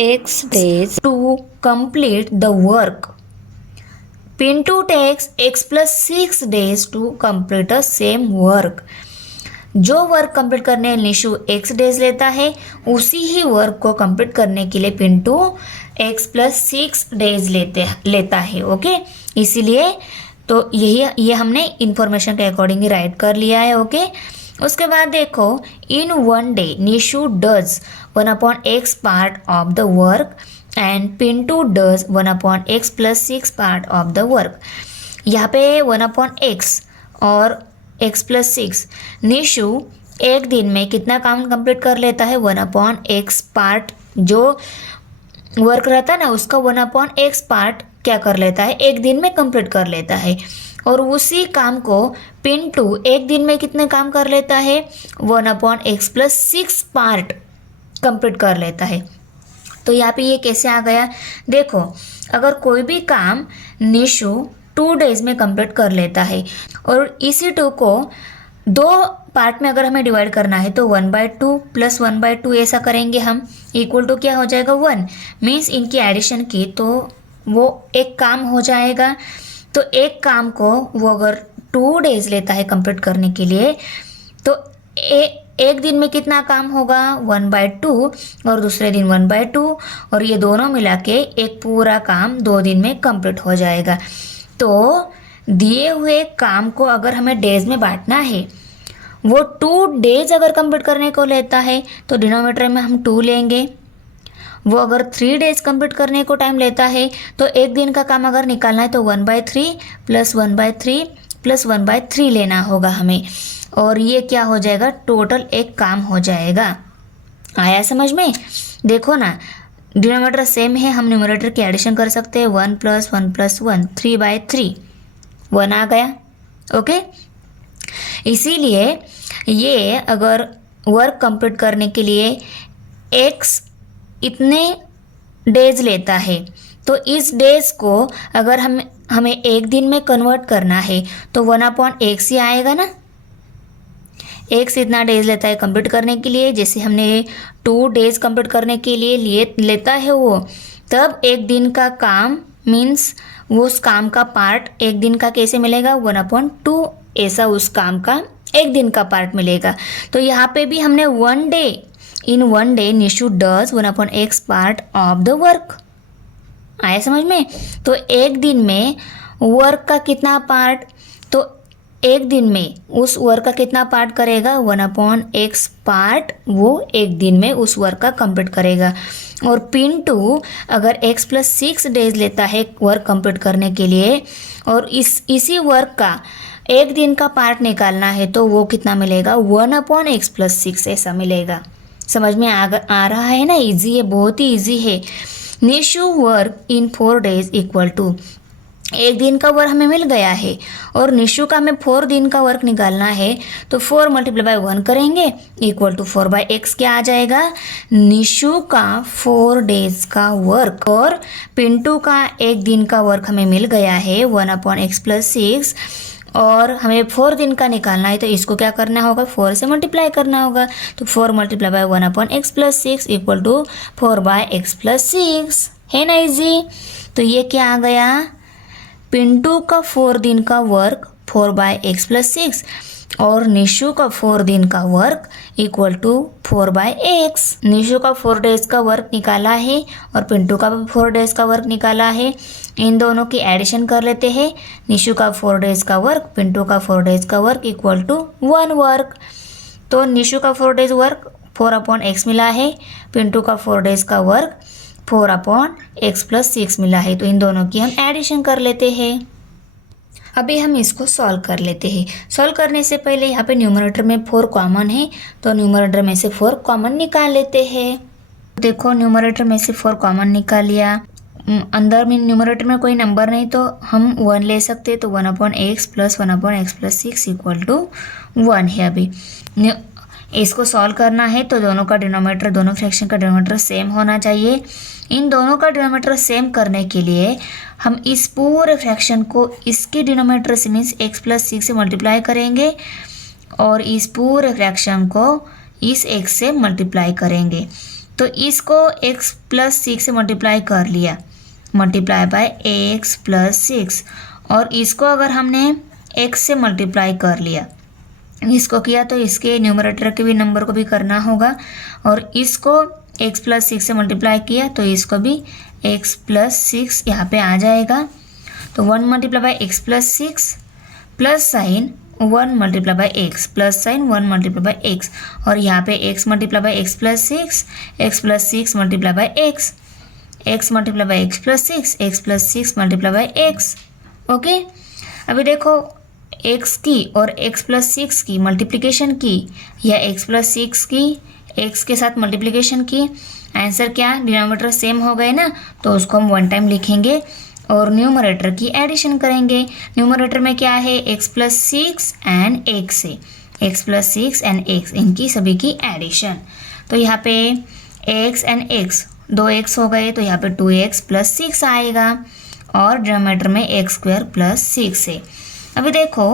x days to complete the work, Pintu takes x + 6 days to complete a same work. जो वर्क कंप्लीट करने निशु x days लेता है, उसी ही वर्क को कंप्लीट करने के लिए पिंटू x + 6 days लेता है। ओके, इसीलिए तो ये हमने इंफॉर्मेशन के अकॉर्डिंग ही राइट कर लिया है। ओके, उसके बाद देखो, इन 1 day Nishu does 1/x part of the work and Pintu does 1/x + 6 part of the work. यहाँ पे 1/x और एक्स प्लस सिक्स। निशु एक दिन में कितना काम कंप्लीट कर लेता है? 1/x पार्ट जो वर्क रहता है ना उसका 1/x पार्ट क्या कर लेता है? एक दिन में कंप्लीट कर लेता है। और उसी काम को पिंटू एक दिन में कितने काम कर लेता है? 1/x plus six part complete कर लेता है। तो यहाँ पे ये कैसे आ गया? देखो, अगर कोई भी काम निशु 2 डेज में कंप्लीट कर लेता है और इसी 2 को 2 पार्ट में अगर हमें डिवाइड करना है तो 1/2 प्लस 1/2 ऐसा करेंगे हम, इक्वल टू क्या हो जाएगा? 1। मीन्स इनकी एडिशन की तो वो एक काम हो जाएगा। तो एक काम को वो अगर 2 डेज लेता है कंप्लीट करने के लिए तो एक दिन में कितना काम होगा? 1/2 और दूसरे दिन 1/2 और ये दोनों मिला के एक पूरा काम 2 दिन में कंप्लीट हो जाएगा। तो दिए हुए काम को अगर हमें डेज में बांटना है, वो 2 डेज अगर कंप्लीट करने को लेता है तो डिनोमिनेटर में हम 2 लेंगे। वो अगर 3 डेज कंप्लीट करने को टाइम लेता है तो एक दिन का काम अगर निकालना है तो 1/3 प्लस 1/3 प्लस 1/3 लेना होगा हमें। और ये क्या हो जाएगा? टोटल एक काम हो जाएगा। आया समझ में? देखो ना, डिनोमिनेटर सेम है, हम न्यूमरेटर की एडिशन कर सकते हैं। 1 + 1 + 1 3/3 1 आ गया। ओके, इसीलिए ये अगर वर्क कंप्लीट करने के लिए x इतने डेज लेता है तो इस डेज को अगर हमें एक दिन में कन्वर्ट करना है तो 1/x ही आएगा ना। x इतना डेज लेता है कंप्लीट करने के लिए, जैसे हमने 2 डेज कंप्लीट करने के लिए लेता है वो, तब एक दिन का काम मीन्स वो उस काम का पार्ट एक दिन का कैसे मिलेगा? 1/2 ऐसा उस काम का एक दिन का पार्ट मिलेगा। तो यहाँ पे भी हमने 1 day, in 1 day Nishu does 1/x part of the work. आया समझ में? तो एक दिन में वर्क का कितना पार्ट? तो एक दिन में उस वर्क का कितना पार्ट करेगा? 1/x पार्ट वो एक दिन में उस वर्क का कंप्लीट करेगा। और पिंटू अगर x + 6 डेज लेता है वर्क कंप्लीट करने के लिए और इसी वर्क का एक दिन का पार्ट निकालना है तो वो कितना मिलेगा? 1/x + 6 ऐसा मिलेगा। समझ में आ रहा है ना? इजी है, बहुत ही इजी है। Nishu work in 4 days equal to, एक दिन का वर्क हमें मिल गया है और निशु का हमें 4 दिन का वर्क निकालना है तो 4 × 1 करेंगे इक्वल टू 4/x क्या आ जाएगा? निशु का 4 डेज का वर्क। और पिंटू का एक दिन का वर्क हमें मिल गया है 1/x + 6 और हमें 4 दिन का निकालना है तो इसको क्या करना होगा? 4 से मल्टीप्लाई करना होगा। तो 4 × 1/x + 6 इक्वल टू 4/x + 6 है ना इजी। तो ये क्या आ गया? पिंटू का 4 दिन का वर्क 4/x + 6 और निशु का 4 दिन का work equal to 4/x। Nishu का 4 डेज का वर्क निकाला है और पिंटू का भी 4 डेज का वर्क निकाला है। इन दोनों की एडिशन कर लेते हैं। निशु का 4 डेज का वर्क, पिंटू का 4 डेज का वर्क इक्वल टू 1 वर्क। तो निशु का 4 डेज वर्क 4/x मिला है, पिंटू का 4 डेज का वर्क 4/x + 6 मिला है। तो इन दोनों की हम एडिशन कर लेते हैं। अभी हम इसको सॉल्व कर लेते हैं। सॉल्व करने से पहले यहाँ पे न्यूमरेटर में 4 कॉमन है तो न्यूमरेटर में से 4 कॉमन निकाल लेते हैं। देखो, न्यूमरेटर में से 4 कॉमन निकाल लिया। अंदर में न्यूमरेटर में कोई नंबर नहीं तो हम 1 ले सकते हैं। तो 1/x + 1/x + 6 इक्वल टू 1 है। अभी इसको सॉल्व करना है तो दोनों का डिनोमिनेटर, दोनों फ्रैक्शन का डिनोमिनेटर सेम होना चाहिए। इन दोनों का डिनोमिनेटर सेम करने के लिए हम इस पूरे फ्रैक्शन को इसके डिनोमिनेटर से मीन्स x + 6 से मल्टीप्लाई करेंगे और इस पूरे फ्रैक्शन को इस x से मल्टीप्लाई करेंगे। तो इसको x + 6 से मल्टीप्लाई कर लिया, मल्टीप्लाई बाय x + 6, और इसको अगर हमने x से मल्टीप्लाई कर लिया, इसको किया तो इसके न्यूमरेटर के भी नंबर को भी करना होगा और इसको x + 6 से मल्टीप्लाई किया तो इसको भी x + 6 यहाँ पे आ जाएगा। तो 1 × x + 6 plus sign 1 × x plus sign 1 × x और यहाँ पे x × x + 6, x + 6 × x, x × x + 6, x + 6 × x। Okay, अभी देखो एक्स की और एक्स प्लस सिक्स की मल्टीप्लिकेशन की या एक्स प्लस सिक्स की एक्स के साथ मल्टीप्लिकेशन की, आंसर क्या, डिनोमिनेटर सेम हो गए ना, तो उसको हम वन टाइम लिखेंगे और न्यूमरेटर की एडिशन करेंगे। न्यूमरेटर में क्या है, x plus six and x है, x plus six and x, इनकी सभी की एडिशन। तो यहाँ पे एक्स एंड एक्स, दो एक्स हो गए तो यहाँ पे 2x प्लस सिक्स आएगा और डिनोमिनेटर में एक्स स्क्वायर प्लस सिक्स है। अभी देखो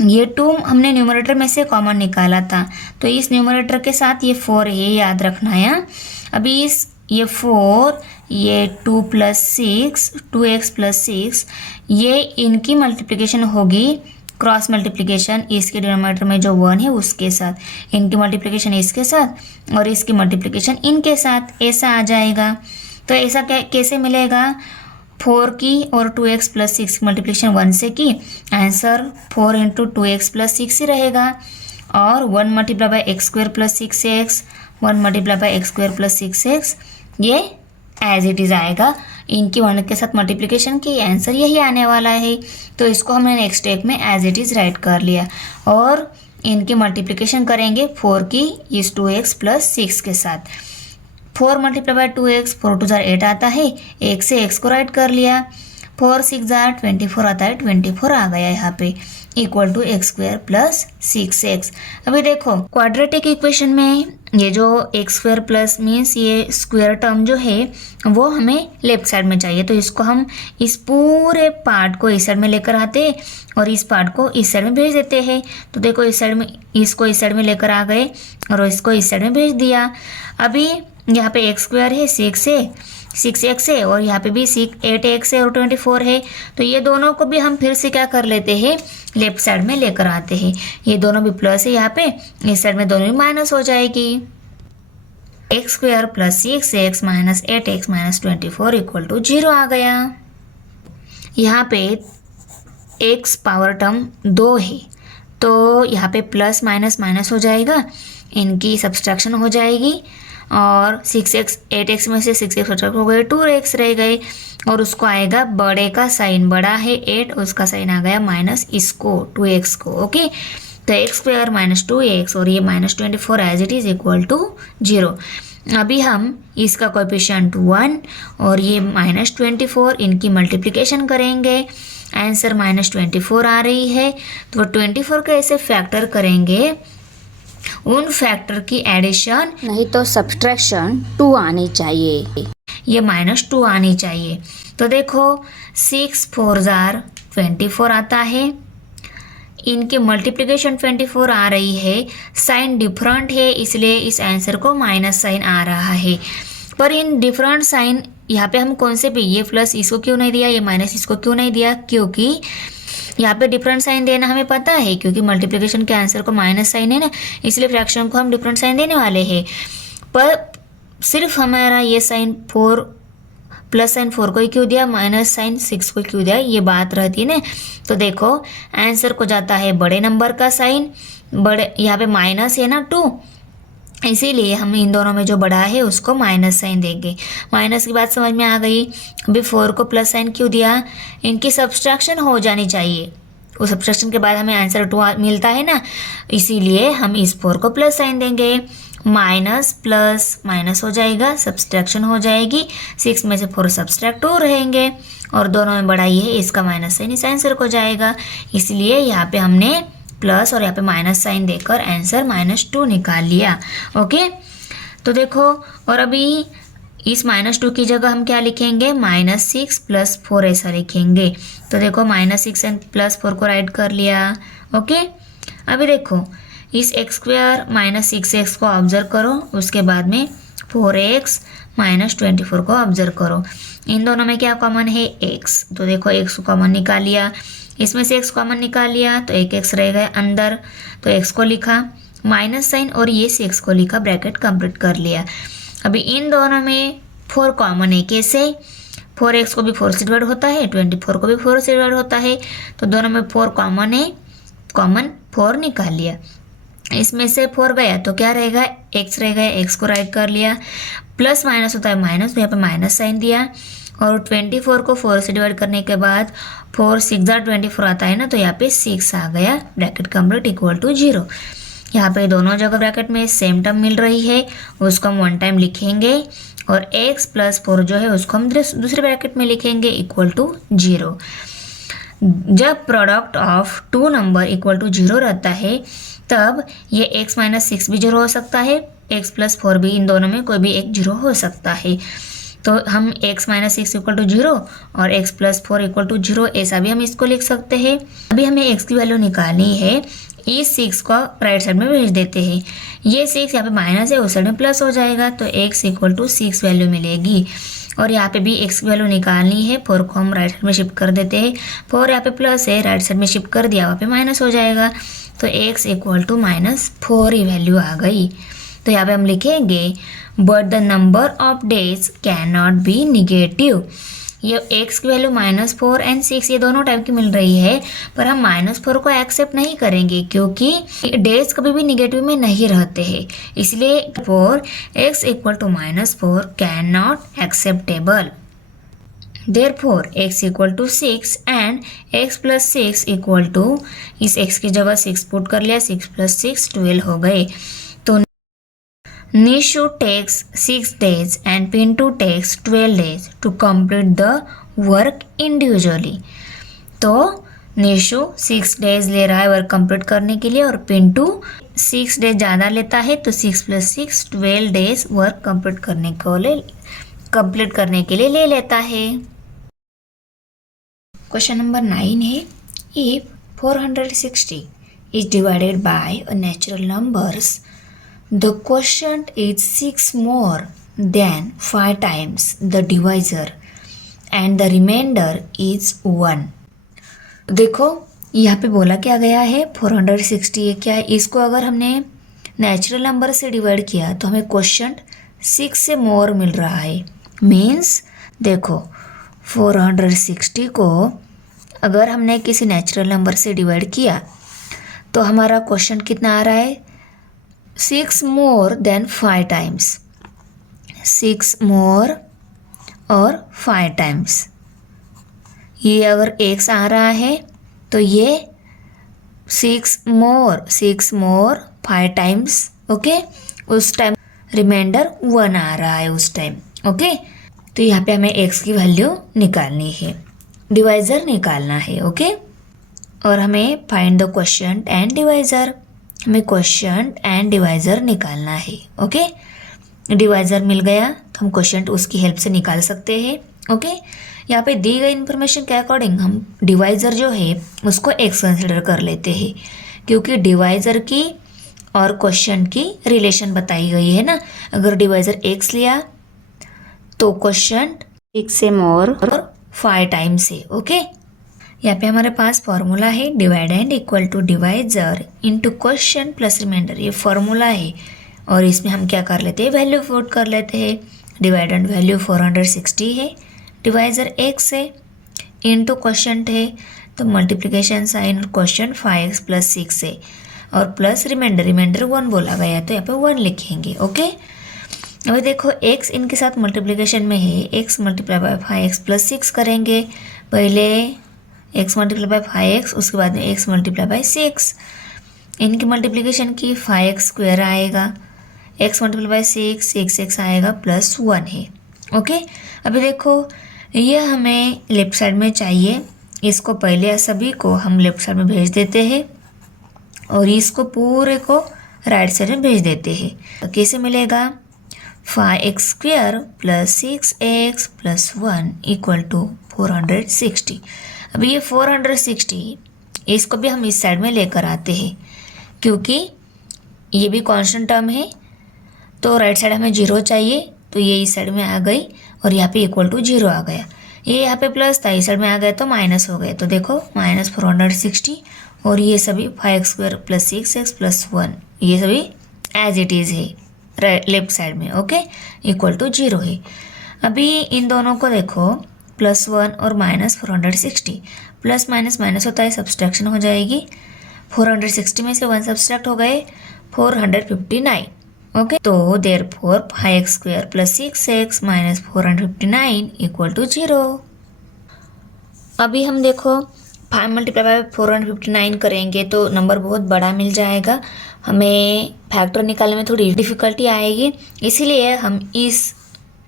ये 2 हमने न्यूमरेटर में से कॉमन निकाला था, तो इस न्यूमरेटर के साथ ये 4 है, याद रखना है। अभी ये 4, ये 2 plus six, 2x plus six, ये इनकी मल्टीप्लिकेशन होगी, क्रॉस मल्टीप्लिकेशन, इसके डिनोमिनेटर में जो 1 है उसके साथ, इनकी मल्टीप्लिकेशन इसके साथ और इसकी मल्टीप्लिकेशन इनके साथ, ऐसा आ जाएगा। तो ऐसा कैसे मिलेगा, 4 की और 2x प्लस सिक्स की मल्टीप्लिकेशन 1 से की, answer 4 into 2x plus six ही रहेगा और 1 multiply by x square plus 6x, 1 multiply by x square plus 6x, ये एज इट इज़ आएगा। इनकी 1 के साथ मल्टीप्लिकेशन की, आंसर यही आने वाला है। तो इसको हमने नेक्स्ट स्टेप में एज इट इज़ राइट कर लिया और इनकी मल्टीप्लिकेशन करेंगे 4 की इस 2x प्लस सिक्स के साथ। 4 multiply by 2x, 4 to jar 8 आता है, 1 से x को राइट कर लिया, 4 6 जार 24 आता है, 24 आ गया यहाँ पे, equal to x square plus 6x। अभी देखो क्वाड्रेटिक इक्वेशन में ये जो एक्स स्क्वायर प्लस मीन्स ये स्क्वायर टर्म जो है वो हमें लेफ्ट साइड में चाहिए, तो इसको हम इस पूरे पार्ट को इस साइड में लेकर आते और इस पार्ट को इस साइड में भेज देते हैं। तो देखो इस साइड में, इसको इस साइड में लेकर आ गए और इसको इस साइड में भेज दिया। अभी यहाँ पे एक्स स्क्वायर है, 6x है और यहाँ पे भी 8x है और 24 है, तो ये दोनों को भी हम फिर से क्या कर लेते हैं, लेफ्ट साइड में लेकर आते हैं। ये दोनों भी प्लस है, यहाँ पे इस साइड में दोनों भी माइनस हो जाएगी। X square plus 6x minus 8x minus 24 equal to 0 आ गया। यहाँ पे x पावर टर्म 2 है, तो यहाँ पे प्लस माइनस माइनस हो जाएगा, इनकी सब्सट्रैक्शन हो जाएगी और 6x 8x में से 6x सब्ट्रैक्ट हो गए, 2x रह गए और उसको आएगा बड़े का साइन, बड़ा है 8, उसका साइन आ गया माइनस इसको 2x को। ओके, तो एक्स स्क्वायर माइनस 2x और ये minus 24 as it is equal to 0। अभी हम इसका कोएफिशिएंट 1 और ये माइनस 24, इनकी मल्टीप्लिकेशन करेंगे, आंसर माइनस 24 आ रही है। तो 24 को ऐसे फैक्टर करेंगे, उन फैक्टर की एडिशन नहीं तो सब्सट्रैक्शन 2 आनी चाहिए, ये माइनस 2 आनी चाहिए। तो देखो 6 4 जार 24 आता है, इनकी मल्टीप्लिकेशन 24 आ रही है, साइन डिफरेंट है इसलिए इस आंसर को माइनस साइन आ रहा है। पर इन डिफरेंट साइन यहाँ पे हम कौन से भी, ये प्लस इसको क्यों नहीं दिया, ये माइनस इसको क्यों नहीं दिया, क्योंकि यहाँ पे डिफरेंट साइन देना हमें पता है, क्योंकि मल्टीप्लिकेशन के आंसर को माइनस साइन है ना, इसलिए फ्रैक्शन को हम डिफरेंट साइन देने वाले हैं। पर सिर्फ हमारा ये साइन 4 प्लस साइन 4 को ही क्यों दिया, माइनस साइन 6 को क्यों दिया, ये बात रहती है ना। तो देखो आंसर को जाता है बड़े नंबर का साइन, बड़े यहाँ पे माइनस है ना 2, इसीलिए हम इन दोनों में जो बड़ा है उसको माइनस साइन देंगे। माइनस की बात समझ में आ गई। अभी 4 को प्लस साइन क्यों दिया, इनकी सब्सट्रैक्शन हो जानी चाहिए, उस सब्सट्रैक्शन के बाद हमें आंसर 2 मिलता है ना, इसीलिए हम इस 4 को प्लस साइन देंगे। माइनस प्लस माइनस हो जाएगा, सब्सट्रैक्शन हो जाएगी, 6 में से 4 सब्सट्रैक्ट 2 रहेंगे और दोनों में बड़ा ही है, इसका माइनस साइन इस आंसर को जाएगा, इसलिए यहाँ पे हमने प्लस और यहाँ पे माइनस साइन देकर आंसर -2 निकाल लिया। ओके, तो देखो और अभी इस -2 की जगह हम क्या लिखेंगे, -6 + 4 ऐसा लिखेंगे। तो देखो -6 एंड +4 को राइट कर लिया। ओके, अभी देखो इस x² - 6x को ऑब्जर्व करो, उसके बाद में 4x - 24 को ऑब्जर्व करो। इन दोनों में क्या कॉमन है, x, तो देखो x को कॉमन निकाल लिया, इसमें से x कॉमन निकाल लिया तो एक x रह गया अंदर, तो x को लिखा, माइनस साइन और ये 6 को लिखा, ब्रैकेट कंप्लीट कर लिया। अभी इन दोनों में 4 कॉमन है, कैसे, 4x को भी 4 से डिवाइड होता है, 24 को भी 4 से डिवाइड होता है, तो दोनों में 4 कॉमन है, कॉमन 4 निकाल लिया। इसमें से 4 गया तो क्या रहेगा, x रह गया, x को राइट कर लिया, प्लस माइनस होता है माइनस, तो यहाँ पे माइनस साइन दिया और 24 को 4 से डिवाइड करने के बाद 4 6 24 आता है ना, तो यहाँ पे 6 आ गया, ब्रैकेट कंप्लीट इक्वल टू 0। यहाँ पे दोनों जगह ब्रैकेट में सेम टर्म मिल रही है, उसको हम वन टाइम लिखेंगे और x + 4 जो है उसको हम दूसरे ब्रैकेट में लिखेंगे इक्वल टू 0। जब product of two number equal to 0 रहता है तब ये x - 6 भी 0 हो सकता है, x + 4 भी, इन दोनों में कोई भी एक 0 हो सकता है। तो हम x - 6 इक्वल टू 0 और x + 4 इक्वल टू 0 ऐसा भी हम इसको लिख सकते हैं। अभी हमें x की वैल्यू निकालनी है, इस 6 को राइट साइड में भेज देते हैं। ये 6 यहाँ पे माइनस है, उस साइड में प्लस हो जाएगा, तो x इक्वल टू 6 वैल्यू मिलेगी। और यहाँ पे भी x की वैल्यू निकालनी है, 4 को हम राइट साइड में शिफ्ट कर देते हैं। 4 यहाँ पे प्लस है, राइट साइड में शिफ्ट कर दिया, वहाँ पे माइनस हो जाएगा, तो x इक्वल टू -4 ही वैल्यू आ गई। तो यहाँ पे हम लिखेंगे but the number of days can not be negative. ये x की वैल्यू -4 एंड 6 ये दोनों टाइप की मिल रही है, पर हम -4 को एक्सेप्ट नहीं करेंगे क्योंकि डेज कभी भी निगेटिव में नहीं रहते हैं, इसलिए for x equal to -4 can not acceptable. Therefore x equal to 6 and x + 6 equal to, इस x की जगह 6 पुट कर लिया, 6 + 6 12 हो गए। तो Nishu takes 6 days and Pintu takes 12 days to complete the work individually। तो निशु 6 डेज ले रहा है वर्क कंप्लीट करने के लिए और पिंटू 6 डेज ज़्यादा लेता है, तो 6 + 6 12 डेज वर्क कंप्लीट करने के लिए ले लेता है। क्वेश्चन नंबर 9 है, if 460 is divided by a natural numbers, the quotient is 6 more than 5 times the divisor and the remainder is 1। देखो यहाँ पे बोला क्या गया है, 460 है क्या है, इसको अगर हमने नेचुरल नंबर से डिवाइड किया तो हमें क्वोशंट 6 से मोर मिल रहा है। मीन्स देखो 460 को अगर हमने किसी नेचुरल नंबर से डिवाइड किया तो हमारा क्वोशंट कितना आ रहा है, 6 more than 5 times, 6 more और 5 times। ये अगर x आ रहा है तो ये 6 more 5 times, ओके, उस टाइम रिमाइंडर 1 आ रहा है उस टाइम, ओके। तो यहाँ पे हमें x की वैल्यू निकालनी है, डिवाइज़र निकालना है, ओके। और हमें find the quotient and divisor, हमें क्वोशंट एंड डिवाइज़र निकालना है, ओके। डिवाइज़र मिल गया तो हम क्वोशंट उसकी हेल्प से निकाल सकते हैं, ओके। यहाँ पे दी गई इन्फॉर्मेशन के अकॉर्डिंग हम डिवाइज़र जो है उसको x कंसिडर कर लेते हैं, क्योंकि डिवाइज़र की और क्वोशंट की रिलेशन बताई गई है ना। अगर डिवाइज़र x लिया तो क्वोशंट 6 से मोर और 5 टाइम्स है, ओके। यहाँ पे हमारे पास फॉर्मूला है dividend equal to divisor into quotient plus remainder, ये फॉर्मूला है। और इसमें हम क्या कर लेते हैं, वैल्यू पुट कर लेते हैं। डिवाइडेंड वैल्यू 460 है, डिवाइज़र x है, इनटू क्वोशंट है तो मल्टीप्लिकेशन साइन और क्वोशंट 5x + 6 है और प्लस रिमाइंडर 1 बोला गया तो यहाँ पे 1 लिखेंगे, ओके। अभी देखो x इनके साथ मल्टीप्लिकेशन में है, x × 5x + 6 करेंगे, पहले x × 5x, उसके बाद में x × 6, इनकी मल्टीप्लिकेशन की 5x² आएगा, x × 6 6x आएगा +1 है, ओके। अभी देखो ये हमें लेफ्ट साइड में चाहिए, इसको पहले सभी को हम लेफ्ट साइड में भेज देते हैं और इसको पूरे को राइट साइड में भेज देते हैं। तो कैसे मिलेगा, 5x² + 6x + 1 = 460। अभी ये 460 इसको भी हम इस साइड में लेकर आते हैं, क्योंकि ये भी कांस्टेंट टर्म है, तो राइट साइड हमें 0 चाहिए, तो ये इस साइड में आ गई और यहाँ पे इक्वल टू 0 आ गया। ये यहाँ पे प्लस था, इस साइड में आ गया तो माइनस हो गए, तो देखो -460 और ये सभी 5x² + 6x + 1 ये सभी एज इट इज़ है राइट लेफ्ट साइड में, ओके, इक्वल टू 0 है। अभी इन दोनों को देखो +1 और -460, प्लस माइनस होता है, सब्सट्रैक्शन हो जाएगी। 460 में से 1 सब्सट्रैक्ट हो गए 459, ओके, तो देयरफॉर 5x² + 6x - 459 = 0। अभी हम देखो 5 × 459 करेंगे तो नंबर बहुत बड़ा मिल जाएगा, हमें फैक्टर निकालने में थोड़ी डिफ़िकल्टी आएगी, इसीलिए हम इस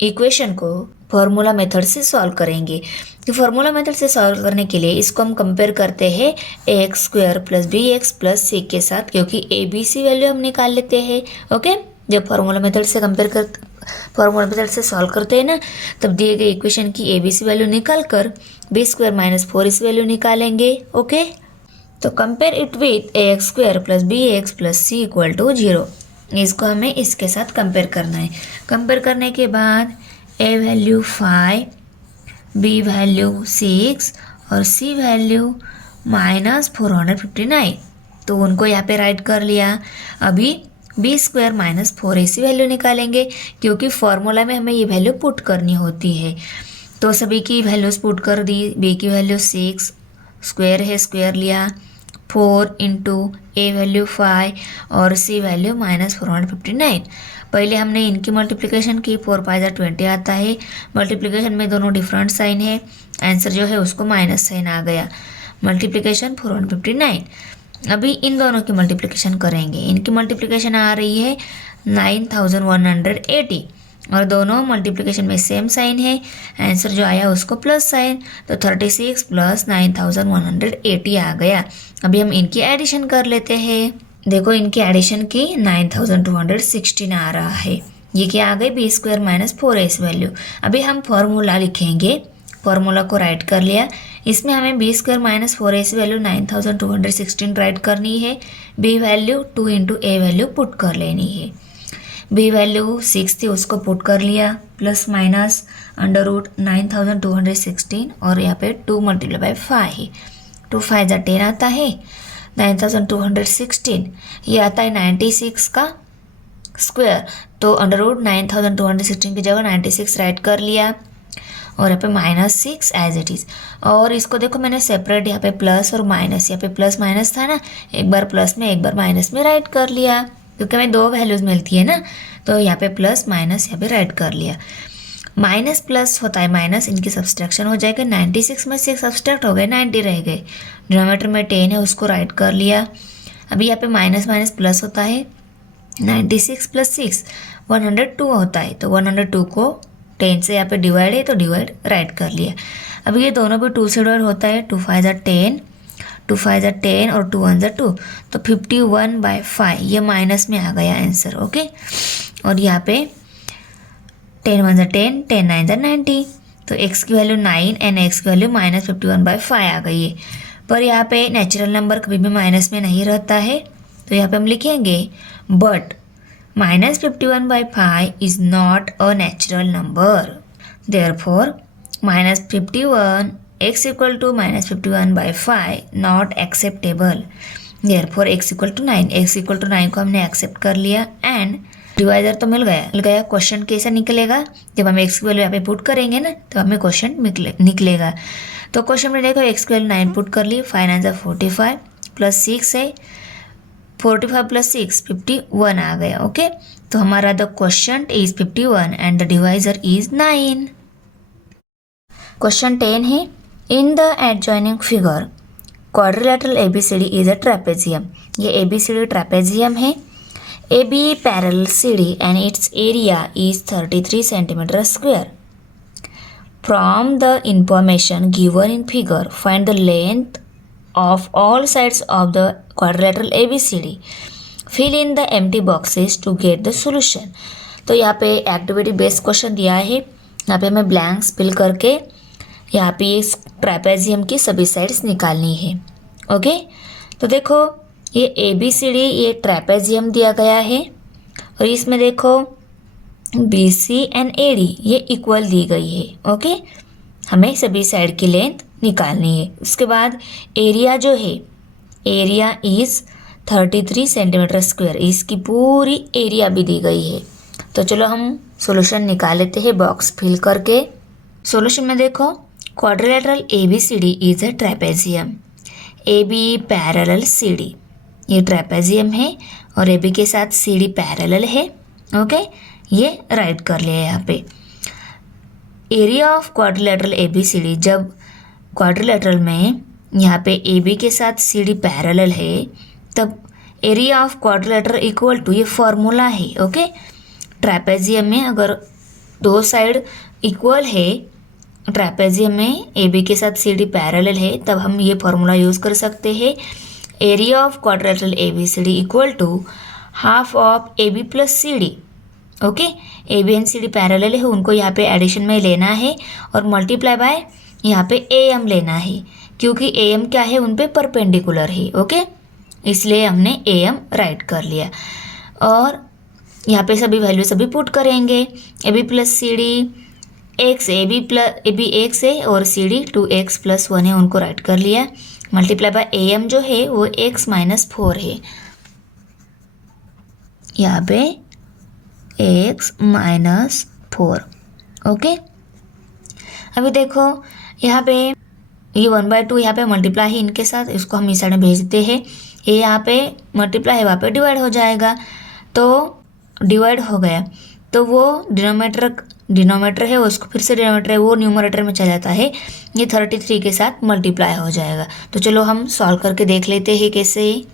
इक्वेशन को फार्मूला मेथड से सॉल्व करेंगे। तो फार्मूला मेथड से सॉल्व करने के लिए इसको हम कंपेयर करते हैं ax² + bx + c के साथ, क्योंकि a b c वैल्यू हम निकाल लेते हैं। ओके, जब फार्मूला मेथड से सॉल्व करते हैं ना, तब दिए गए इक्वेशन की a b c वैल्यू निकाल कर b² - 4ac वैल्यू निकालेंगे। ओके, तो compare it with ax² + bx + c = 0। इसको हमें इसके साथ कंपेयर करना है। कंपेयर करने के बाद a वैल्यू 5, b वैल्यू 6 और c वैल्यू -459, तो उनको यहाँ पे राइट कर लिया। अभी b² - 4ac वैल्यू निकालेंगे, क्योंकि फॉर्मूला में हमें ये वैल्यू पुट करनी होती है। तो सभी की वैल्यूज़ पुट कर दी। b की वैल्यू 6, स्क्वायर है स्क्वायर लिया, 4 × a वैल्यू 5 और c वैल्यू -459। पहले हमने इनकी मल्टीप्लिकेशन की, 4 × 5 = 20 आता है। मल्टीप्लिकेशन में दोनों डिफरेंट साइन है, आंसर जो है उसको माइनस साइन आ गया। मल्टीप्लिकेशन 459। अभी इन दोनों की मल्टीप्लिकेशन करेंगे। इनकी मल्टीप्लिकेशन आ रही है 9180 और दोनों मल्टीप्लिकेशन में सेम साइन है, आंसर जो आया उसको प्लस साइन, तो 36 + 9180 आ गया। अभी हम इनकी एडिशन कर लेते हैं। देखो इनकी एडिशन की 9216 आ रहा है। ये क्या आ गई, b² - 4ac वैल्यू। अभी हम फॉर्मूला लिखेंगे, फॉर्मूला को राइट कर लिया। इसमें हमें b² - 4ac वैल्यू 9216 राइट करनी है। b value 2 × a value put कर लेनी है। b वैल्यू 6 थी, उसको पुट कर लिया, प्लस माइनस √9216 और यहाँ पे 2 × 5 है, 2 × 5 = 10 आता है, 9216 ये आता है 96 का स्क्वायर, तो √9216 की जगह 96 राइट कर लिया और यहाँ पे -6 एज इट इज़। और इसको देखो मैंने सेपरेट यहाँ पे प्लस और माइनस, यहाँ पे प्लस माइनस था ना, एक बार प्लस में एक बार माइनस में राइट कर लिया, क्योंकि हमें 2 वैल्यूज़ मिलती है ना, तो यहाँ पे प्लस माइनस यहाँ पे राइट कर लिया। माइनस प्लस होता है माइनस, इनकी सब्सट्रैक्शन हो जाएगा। 96 में 6 सब्सट्रैक्ट हो गए, 90 रह गए। डिनोमिनेटर में 10 है, उसको राइट कर लिया। अभी यहाँ पे माइनस माइनस प्लस होता है, 96 + 6 102 होता है, तो 102 को 10 से यहाँ पे डिवाइड है, तो डिवाइड राइट कर लिया। अभी ये दोनों भी 2 से डिवाइड होता है, 2 × 5 = 10, 2 × 5 = 10 और 2 × 1 = 2, तो 51/5 ये माइनस में आ गया आंसर। ओके, और यहाँ पे 10 × 1 = 10, 10 × 9 = 90, तो x की वैल्यू 9 एंड x की वैल्यू -51/5 आ गई है। पर यहाँ पे नेचुरल नंबर कभी भी माइनस में नहीं रहता है, तो यहाँ पे हम लिखेंगे but -51/5 is not a natural number, therefore -51 x = -51/5 not acceptable, therefore x = 9, x = 9 को हमने एक्सेप्ट कर लिया एंड डिवाइजर तो मिल गया। क्वेश्चन कैसा निकलेगा, जब हम x की वैल्यू यहाँ पे पुट करेंगे ना, तो हमें क्वेश्चन निकलेगा। तो क्वेश्चन में देखो x की वैल्यू 9 पुट कर ली, 5 × 9 = 45 प्लस 6 है, 45 + 6 51 आ गया। ओके, तो हमारा the question is 51 and the divisor is 9। Question 10 है, in the adjoining figure quadrilateral ABCD is a trapezium. ये ABCD ट्रेपेजियम है। AB parallel CD and its area is 33 cm². From the information given in figure, find the length of all sides of the quadrilateral ABCD. Fill in the empty boxes to get the solution. तो यहाँ पे एक्टिविटी बेस्ड क्वेश्चन दिया है, यहाँ पे हमें ब्लैंक्स फिल करके यहाँ पे इस ट्रेपेजियम की सभी साइड्स निकालनी है। ओके, तो देखो ये ABCD ये ट्रेपेजियम दिया गया है और इसमें देखो BC एंड AD ये इक्वल दी गई है। ओके, हमें सभी साइड की लेंथ निकालनी है। उसके बाद एरिया जो है, एरिया इज़ 33 cm², इसकी पूरी एरिया भी दी गई है। तो चलो हम सॉल्यूशन निकाल लेते हैं बॉक्स फिल करके। सॉल्यूशन में देखो quadrilateral ABCD is a trapezium, AB parallel CD ये ट्रेपेजियम है और AB के साथ CD पैरेलल है। ओके, ये राइट कर लिया यहाँ पे। Area of quadrilateral A B C D, जब क्वाड्रिलेटरल में यहाँ पे ए बी के साथ सी डी पैरेलल है तब area of quadrilateral equal to, ये फॉर्मूला है। ओके, ट्रैपेजियम में अगर दो साइड इक्वल है, ट्रैपेजियम में ए बी के साथ सी डी पैरेलल है, तब हम ये फॉर्मूला यूज़ कर सकते हैं। Area of quadrilateral A B C D equal to half of A B plus C D. Okay, A B and C D parallel है, उनको यहाँ पे एडिशन में लेना है और मल्टीप्लाई बाय यहाँ पे ए एम लेना है, क्योंकि ए एम क्या है, उन पे परपेंडिकुलर है। ओके, इसलिए हमने ए एम राइट कर लिया और यहाँ पे सभी वैल्यू सभी पुट करेंगे। A B plus C D x, A B x है और सी डी 2x+1 है, उनको राइट कर लिया। मल्टीप्लाई बाय ए एम जो है वो x-4 है, यहाँ पे x-4। ओके, अभी देखो यहाँ पे ये 1/2 यहाँ पे मल्टीप्लाई है इनके साथ, इसको हम इस साइड में भेज देते हैं। ये यहाँ पे मल्टीप्लाई है, वहाँ पे डिवाइड हो जाएगा, तो डिवाइड हो गया तो वो डिनोमिनेटर है, उसको फिर से डिनोमिनेटर है वो न्यूमरेटर में चला जाता है, ये 33 के साथ मल्टीप्लाई हो जाएगा। तो चलो हम सॉल्व करके देख लेते हैं कैसे।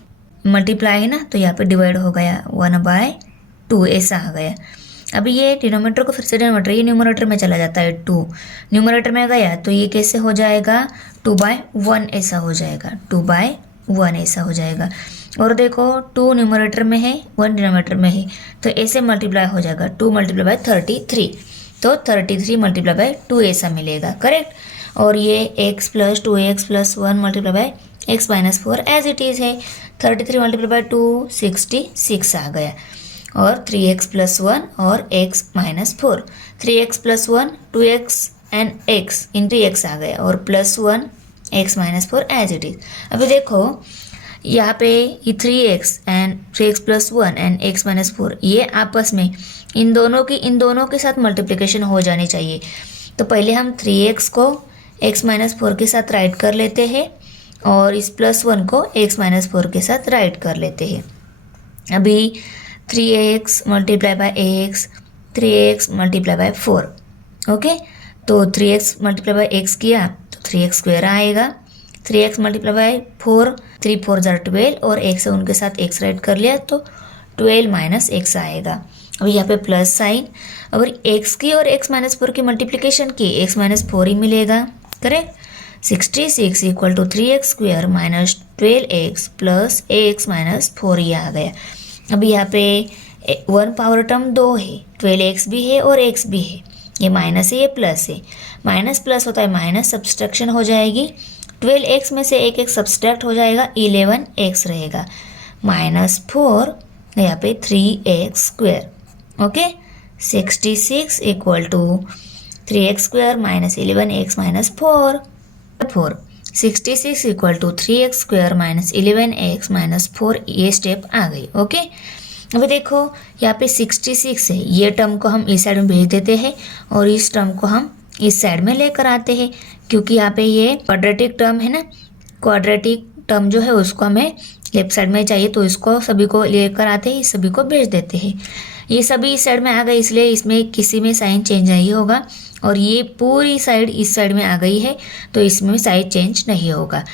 मल्टीप्लाई है ना, तो यहाँ पे डिवाइड हो गया 1/2 ऐसा आ गया। अभी ये डिनोमिनेटर को फिर से डिनोमिनेटर, ये न्यूमरेटर में चला जाता है 2, न्यूमरेटर में गया तो ये कैसे हो जाएगा 2/1 ऐसा हो जाएगा, 2/1 ऐसा हो जाएगा। और देखो 2 न्यूमरेटर में है 1 डिनोमिनेटर में है, तो ऐसे मल्टीप्लाई हो जाएगा 2 × 33, तो 33 × 2 ऐसा मिलेगा, करेक्ट। और ये x + 2x+1 × x-4 as it is है, 33 × 2 66 आ गया, और 3x+1 और x-4, 3x+1 2x and x into x आ गया, और +1 x-4 एज इट इज़। अभी देखो यहाँ पे ये 3x+1 एंड x-4 ये आपस में इन दोनों के साथ मल्टीप्लिकेशन हो जानी चाहिए। तो पहले हम 3x को x-4 के साथ राइट कर लेते हैं और इस +1 को x-4 के साथ राइट कर लेते हैं। अभी 3x × ax, 3x × 4। ओके, तो 3x × x किया तो 3x² आएगा, 3x × 4, 3 4 12 और x है उनके साथ x राइट कर लिया तो 12 - x आएगा। अब यहाँ पे प्लस साइन, अगर x की और x-4 की मल्टीप्लिकेशन की x-4 ही मिलेगा, करेक्ट। 66 = 3x² - 12x + ax-4 ये आ गया। अब यहाँ पे 1 पावर टर्म 2 है, 12x भी है और x भी है, ये माइनस है ये प्लस है, माइनस प्लस होता है माइनस, सब्सट्रैक्शन हो जाएगी, 12x में से एक सब्सट्रैक्ट हो जाएगा, 11x रहेगा, -4 यहाँ पे 3x²। Okay, 66 = 3x² - 11x - 4, 66 = 3x² - 11x - 4 ये स्टेप आ गई। ओके, अभी देखो यहाँ पे 66 है, ये टर्म को हम इस साइड में भेज देते हैं और इस टर्म को हम इस साइड में लेकर आते हैं, क्योंकि यहाँ पे ये क्वाड्रेटिक टर्म है ना, क्वाड्रेटिक टर्म जो है उसको हमें लेफ्ट साइड में चाहिए, तो इसको सभी को लेकर आते हैं, सभी को भेज देते हैं। ये सभी इस साइड में आ गए, इसलिए इसमें किसी में साइन चेंज नहीं होगा, और ये पूरी साइड इस साइड में आ गई है तो इसमें साइन चेंज नहीं होगा।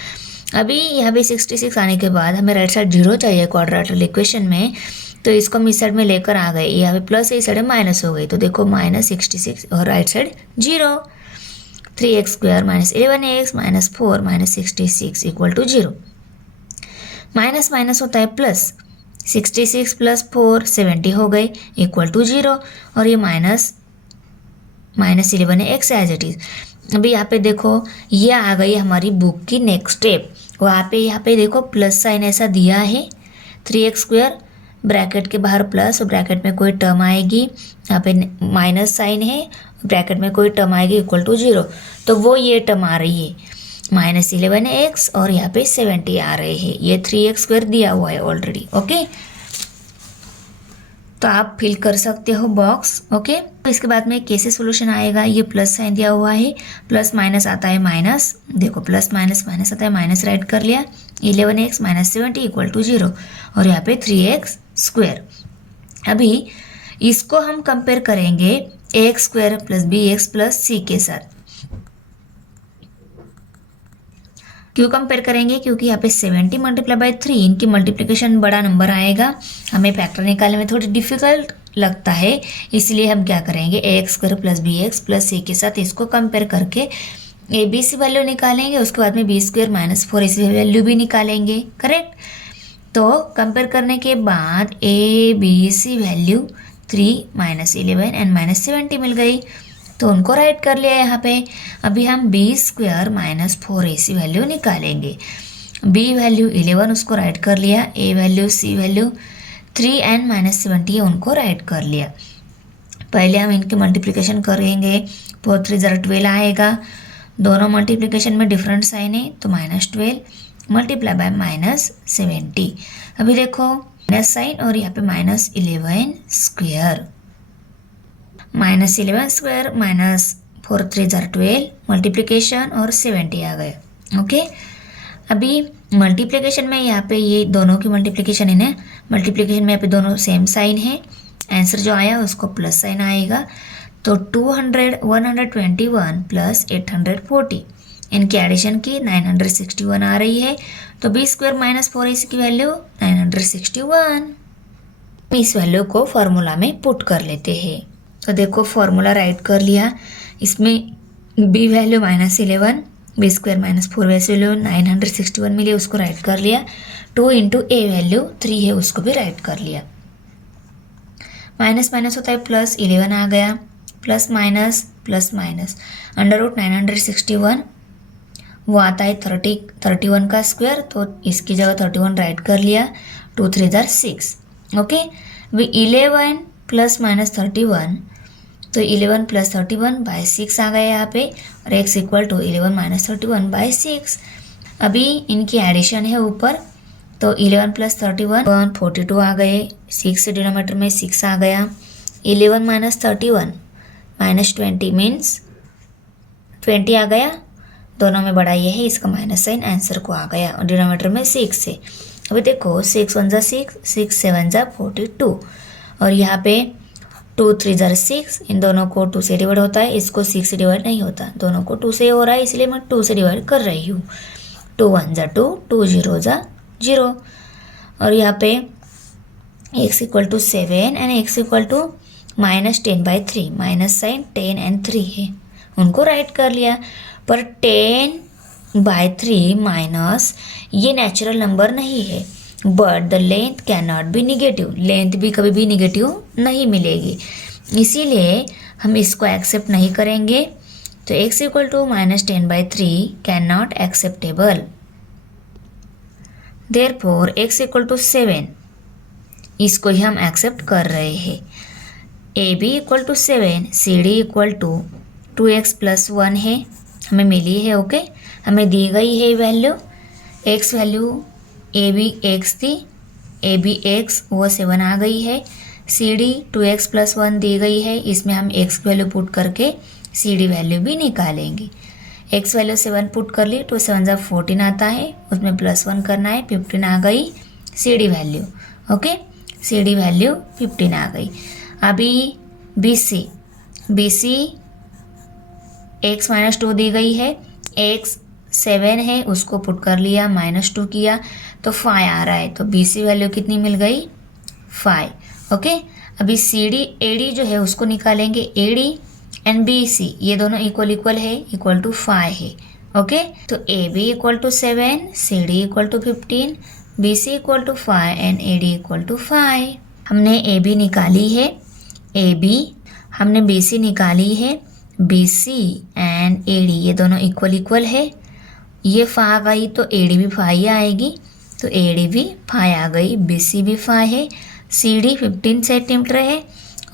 अभी यहाँ पे 66 आने के बाद हमें राइट साइड 0 चाहिए क्वाड्रेटिक इक्वेशन में, तो इसको हम इस साइड में लेकर आ गए, यहाँ पे प्लस है, इस साइड में माइनस हो गई, तो देखो -66 और right side 0, 3x² - 11x - 4 - 66 = 0। Minus minus होता है प्लस, 66 + 4 70 हो गए = 0, और ये -11x एज इट इज़। अभी यहाँ पे देखो ये आ गई हमारी बुक की नेक्स्ट स्टेप, वहाँ पे यहाँ पे देखो प्लस साइन ऐसा दिया है, 3x² ब्रैकेट के बाहर प्लस और ब्रैकेट में कोई टर्म आएगी, यहाँ पे माइनस साइन है, ब्रैकेट में कोई टर्म आएगी = 0, तो वो ये टर्म आ रही है -11x और यहाँ पे 70 आ रहे हैं, ये 3x² दिया हुआ है ऑलरेडी। ओके, तो आप फिल कर सकते हो बॉक्स। ओके, तो इसके बाद में कैसे सोल्यूशन आएगा, ये प्लस साइन दिया हुआ है, प्लस माइनस आता है माइनस, देखो प्लस माइनस माइनस आता है माइनस राइट कर लिया, 11x - 70 = 0, और यहाँ पे 3x²। अभी इसको हम कंपेयर करेंगे x square plus B x plus C के साथ। क्यों कंपेयर करेंगे? क्योंकि यहाँ पे 70 मल्टीप्लाई बाई 3 इनकी मल्टीप्लिकेशन बड़ा नंबर आएगा, हमें फैक्टर निकालने में थोड़ी डिफिकल्ट लगता है, इसलिए हम क्या करेंगे x square plus B x plus C के साथ इसको कंपेयर करके ए बी सी वैल्यू निकालेंगे, उसके बाद में B square minus 4ac value भी निकालेंगे। करेक्ट? तो कंपेयर करने के बाद A B C value 3 minus 11 and minus 70 मिल गई, तो उनको राइट कर लिया यहाँ पे। अभी हम B square minus 4ac value निकालेंगे। बी वैल्यू 11 उसको राइट कर लिया, A value C value 3 and minus 70 है उनको राइट कर लिया। पहले हम इनके मल्टीप्लिकेशन करेंगे, 4 3 ज़रा 12 आएगा, दोनों मल्टीप्लिकेशन में डिफरेंट साइन है तो -12 मल्टीप्लाई बाय -70। अभी देखो माइनस साइन और यहाँ पे -11 स्क्वायर, -11 स्क्वायर माइनस 4 3 ज़रा 12 मल्टीप्लिकेशन और 70 आ गया। ओके, अभी मल्टीप्लिकेशन में यहाँ पे ये दोनों की मल्टीप्लिकेशन है ना, मल्टीप्लिकेशन में यहाँ पे दोनों सेम साइन है, आंसर जो आया उसको प्लस साइन आएगा, तो 121 प्लस 840 इनकी एडिशन की 961 आ रही है, तो बी स्क्वायर माइनस 4ac की वैल्यू 961। इस वैल्यू को फॉर्मूला में पुट कर लेते हैं, तो देखो फॉर्मूला राइट कर लिया, इसमें B value -11 B square minus 4ac value 961 मिली, उसको राइट कर लिया। 2 इंटू ए वैल्यू 3 है उसको भी राइट कर लिया। माइनस माइनस होता है प्लस 11 आ गया, प्लस माइनस अंडर रूट 961 वो आता है 31 का स्क्वायर, तो इसकी जगह 31 राइट कर लिया। 2 3 ज़ार 6। ओके, वी 11 प्लस माइनस 31, तो 11 प्लस 31 बाई 6 आ गया यहाँ पे, और x equal to 11 minus 31 by 6। अभी इनकी एडिशन है ऊपर, तो 11 प्लस 31 42 आ गए, 6 से डिनोमीटर में 6 आ गया, 11 माइनस 31 माइनस 20 मीन्स 20 आ गया, दोनों में बड़ा ये है, इसका माइनस साइन आंसर को आ गया, और डिनोमीटर में 6 से। अभी देखो 6 1 ज़ा 6, 6 7 ज़ा 42, और यहाँ पे 2 3 ज़ार 6, इन दोनों को 2 से डिवाइड होता है, इसको 6 से डिवाइड नहीं होता, दोनों को 2 से हो रहा है, इसलिए मैं 2 से डिवाइड कर रही हूँ। 2 1 ज़ा 2, 2 0 ज़ा 0, और यहाँ पे x equal to 7 and x equal to -10/3, minus sign 10 and 3 है, उनको राइट कर लिया। पर 10/3 माइनस ये नेचुरल नंबर नहीं है, but the length can not be negative, length भी कभी भी निगेटिव नहीं मिलेगी, इसीलिए हम इसको एक्सेप्ट नहीं करेंगे, तो x equal to -10/3 can not acceptable. Therefore x equal to 7 इसको ही हम एक्सेप्ट कर रहे हैं। A B equal to 7, C D equal to 2x plus 1 है, हमें मिली है। ओके, हमें दी गई है value, x value A B x थी, ए बी एक्स वो 7 आ गई है, सी डी 2x प्लस 1 दी गई है, इसमें हम x वैल्यू पुट करके सी डी वैल्यू भी निकालेंगे। x वैल्यू 7 पुट कर ली, 2 7 ज़ा 14 आता है, उसमें प्लस 1 करना है, 15 आ गई C D value. Okay, C D value 15 आ गई। अभी बी सी x -2 दी गई है, x 7 है उसको पुट कर लिया, -2 किया तो 5 आ रहा है, तो बी सी वैल्यू कितनी मिल गई 5। ओके, अभी सी डी ए डी जो है उसको निकालेंगे, A D and B C ये दोनों इक्वल है, इक्वल टू 5 है। ओके, तो A B equal to 7, C D equal to 15, B C equal to 5 and A D equal to 5। हमने ए बी निकाली है, ए बी हमने बी सी निकाली है, B C and A D ये दोनों इक्वल है, ये 5 आ गई तो ए डी भी 5 ही आएगी, तो ए डी भी 5 आ गई, बी सी भी 5 है, सी डी 15 सेंटीमीटर है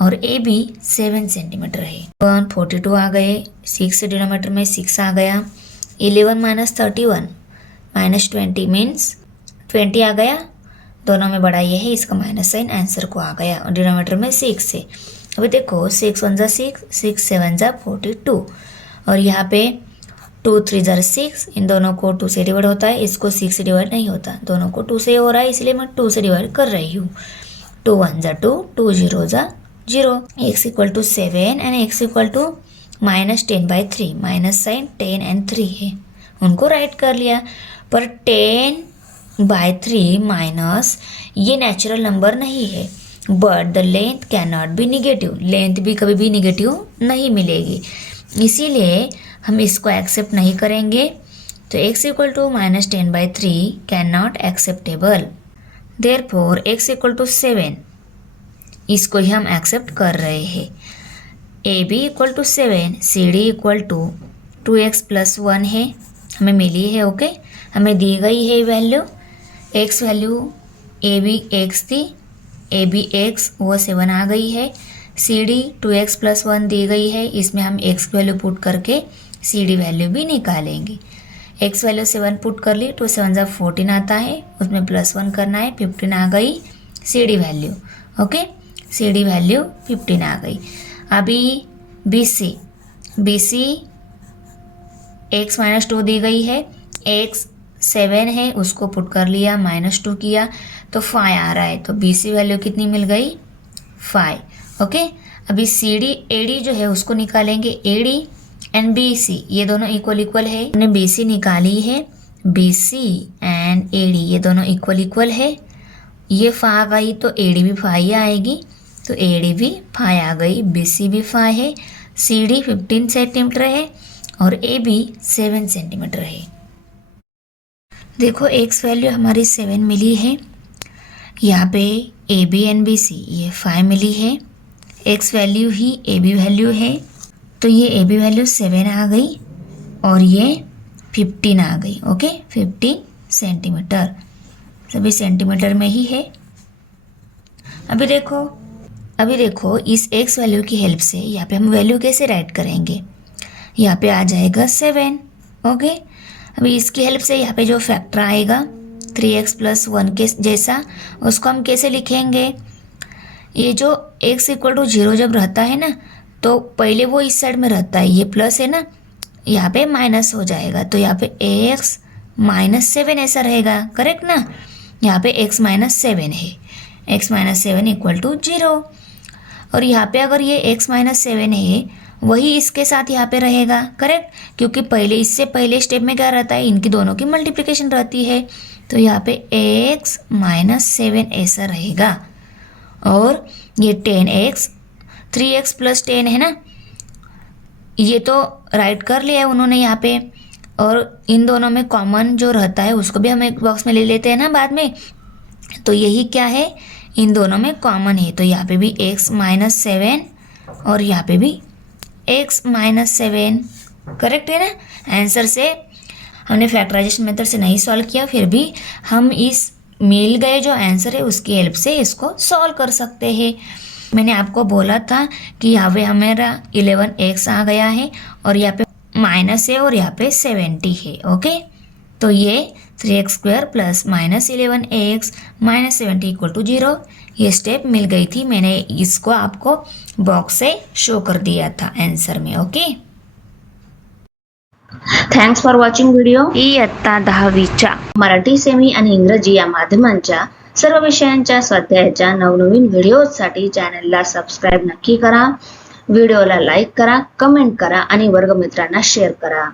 और ए बी 7 सेंटीमीटर है। 42 आ गए, 6 से डिनोमीटर में 6 आ गया, 11 माइनस 31 माइनस 20 मीन्स 20 आ गया, दोनों में बड़ा ये है, इसका माइनस साइन आंसर को आ गया, और डिनोमीटर में 6 से। अभी देखो 6 1 ज़ा 6, 6 7 ज़ा 42, और यहाँ पे 2 3 ज़ा 6, इन दोनों को 2 से डिवाइड होता है, इसको 6 से डिवाइड नहीं होता, दोनों को 2 से हो रहा है, इसलिए मैं 2 से डिवाइड कर रही हूँ। 2 1 ज़ा 2, 2 0 ज़ा 0. x equal to 7 and x equal to -10/3, minus sign 10 and 3 है, उनको राइट कर लिया। पर 10/3 माइनस ये नेचुरल नंबर नहीं है, but the length can not be negative, length भी कभी भी निगेटिव नहीं मिलेगी, इसीलिए हम इसको एक्सेप्ट नहीं करेंगे। तो x equal to -10/3 can not acceptable, therefore x equal to 7 इसको ही हम एक्सेप्ट कर रहे हैं। AB equal to 7, CD equal to 2x + 1 है, हमें मिली है। ओके, हमें दी गई है value, x value AB x थी, AB x वो 7 आ गई है। CD 2x + 1 दी गई है, इसमें हम x की वैल्यू पुट करके CD वैल्यू भी निकालेंगे। x वैल्यू 7 पुट कर ली, 2 7 14 आता है, उसमें +1 करना है, 15 आ गई CD value. Okay, CD value 15 आ गई। अभी BC x -2 दी गई है, x 7 है, उसको पुट कर लिया, -2 किया तो 5 आ रहा है, तो BC वैल्यू कितनी मिल गई 5। ओके, अभी CD AD जो है उसको निकालेंगे, AD एंड BC ये दोनों इक्वल है, हमने BC निकाली है, BC एंड AD ये दोनों इक्वल है, ये 5 आ गई तो AD भी 5 ही आएगी, तो AD भी 5 आ गई, BC भी 5 है, CD 15 सेंटीमीटर है और AB 7 सेंटीमीटर है। देखो x वैल्यू हमारी 7 मिली है, यहाँ पे AB एंड BC ये 5 मिली है, x वैल्यू ही AB वैल्यू है, तो ये AB वैल्यू 7 आ गई और ये 15 आ गई। ओके, 15 सेंटीमीटर, सभी सेंटीमीटर में ही है। अभी देखो इस x वैल्यू की हेल्प से यहाँ पे हम वैल्यू कैसे राइट करेंगे, यहाँ पे आ जाएगा 7। ओके, अभी इसकी हेल्प से यहाँ पे जो फैक्टर आएगा 3x + 1 के जैसा, उसको हम कैसे लिखेंगे, ये जो x इक्वल टू 0 जब रहता है ना, तो पहले वो इस साइड में रहता है, ये प्लस है ना, यहाँ पे माइनस हो जाएगा, तो यहाँ पे x -7 ऐसा रहेगा, करेक्ट ना। यहाँ पे x -7 है, x -7 इक्वल टू 0, और यहाँ पे अगर ये x -7 है वही इसके साथ यहाँ पे रहेगा, करेक्ट, क्योंकि इससे पहले स्टेप में क्या रहता है, इनकी दोनों की मल्टीप्लिकेशन रहती है, तो यहाँ पे x -7 ऐसा रहेगा, और ये 10x 3x + 10 है ना, ये तो राइट कर लिया है उन्होंने यहाँ पे, और इन दोनों में कॉमन जो रहता है उसको भी हम एक बॉक्स में ले लेते हैं ना बाद में, तो यही क्या है, इन दोनों में कॉमन है, तो यहाँ पे भी x -7 और यहाँ पे भी x -7, करेक्ट है ना। आंसर से हमने फैक्टराइजेशन मेथड से नहीं सॉल्व किया, फिर भी हम इस मिल गए जो आंसर है उसकी हेल्प से इसको सॉल्व कर सकते हैं। मैंने आपको बोला था कि यहाँ पे हमारा 11x आ गया है और यहाँ पे माइनस है और यहाँ पे 70 है। ओके, तो ये 3x² + -11x -70 = 0, ये स्टेप मिल गई थी, मैंने इसको आपको बॉक्स से शो कर दिया था आंसर में। Okay, thanks for watching video. इयत्ता 10वीच्या मराठी, सेमी आणि इंग्रजी या माध्यमांच्या सर्व विषयांच्या स्वाध्यायाच्या नवनवीन व्हिडिओसाठी चॅनलला सबस्क्राईब नक्की करा, व्हिडिओला लाईक करा, कमेंट करा आणि वर्गमित्रांना शेअर करा।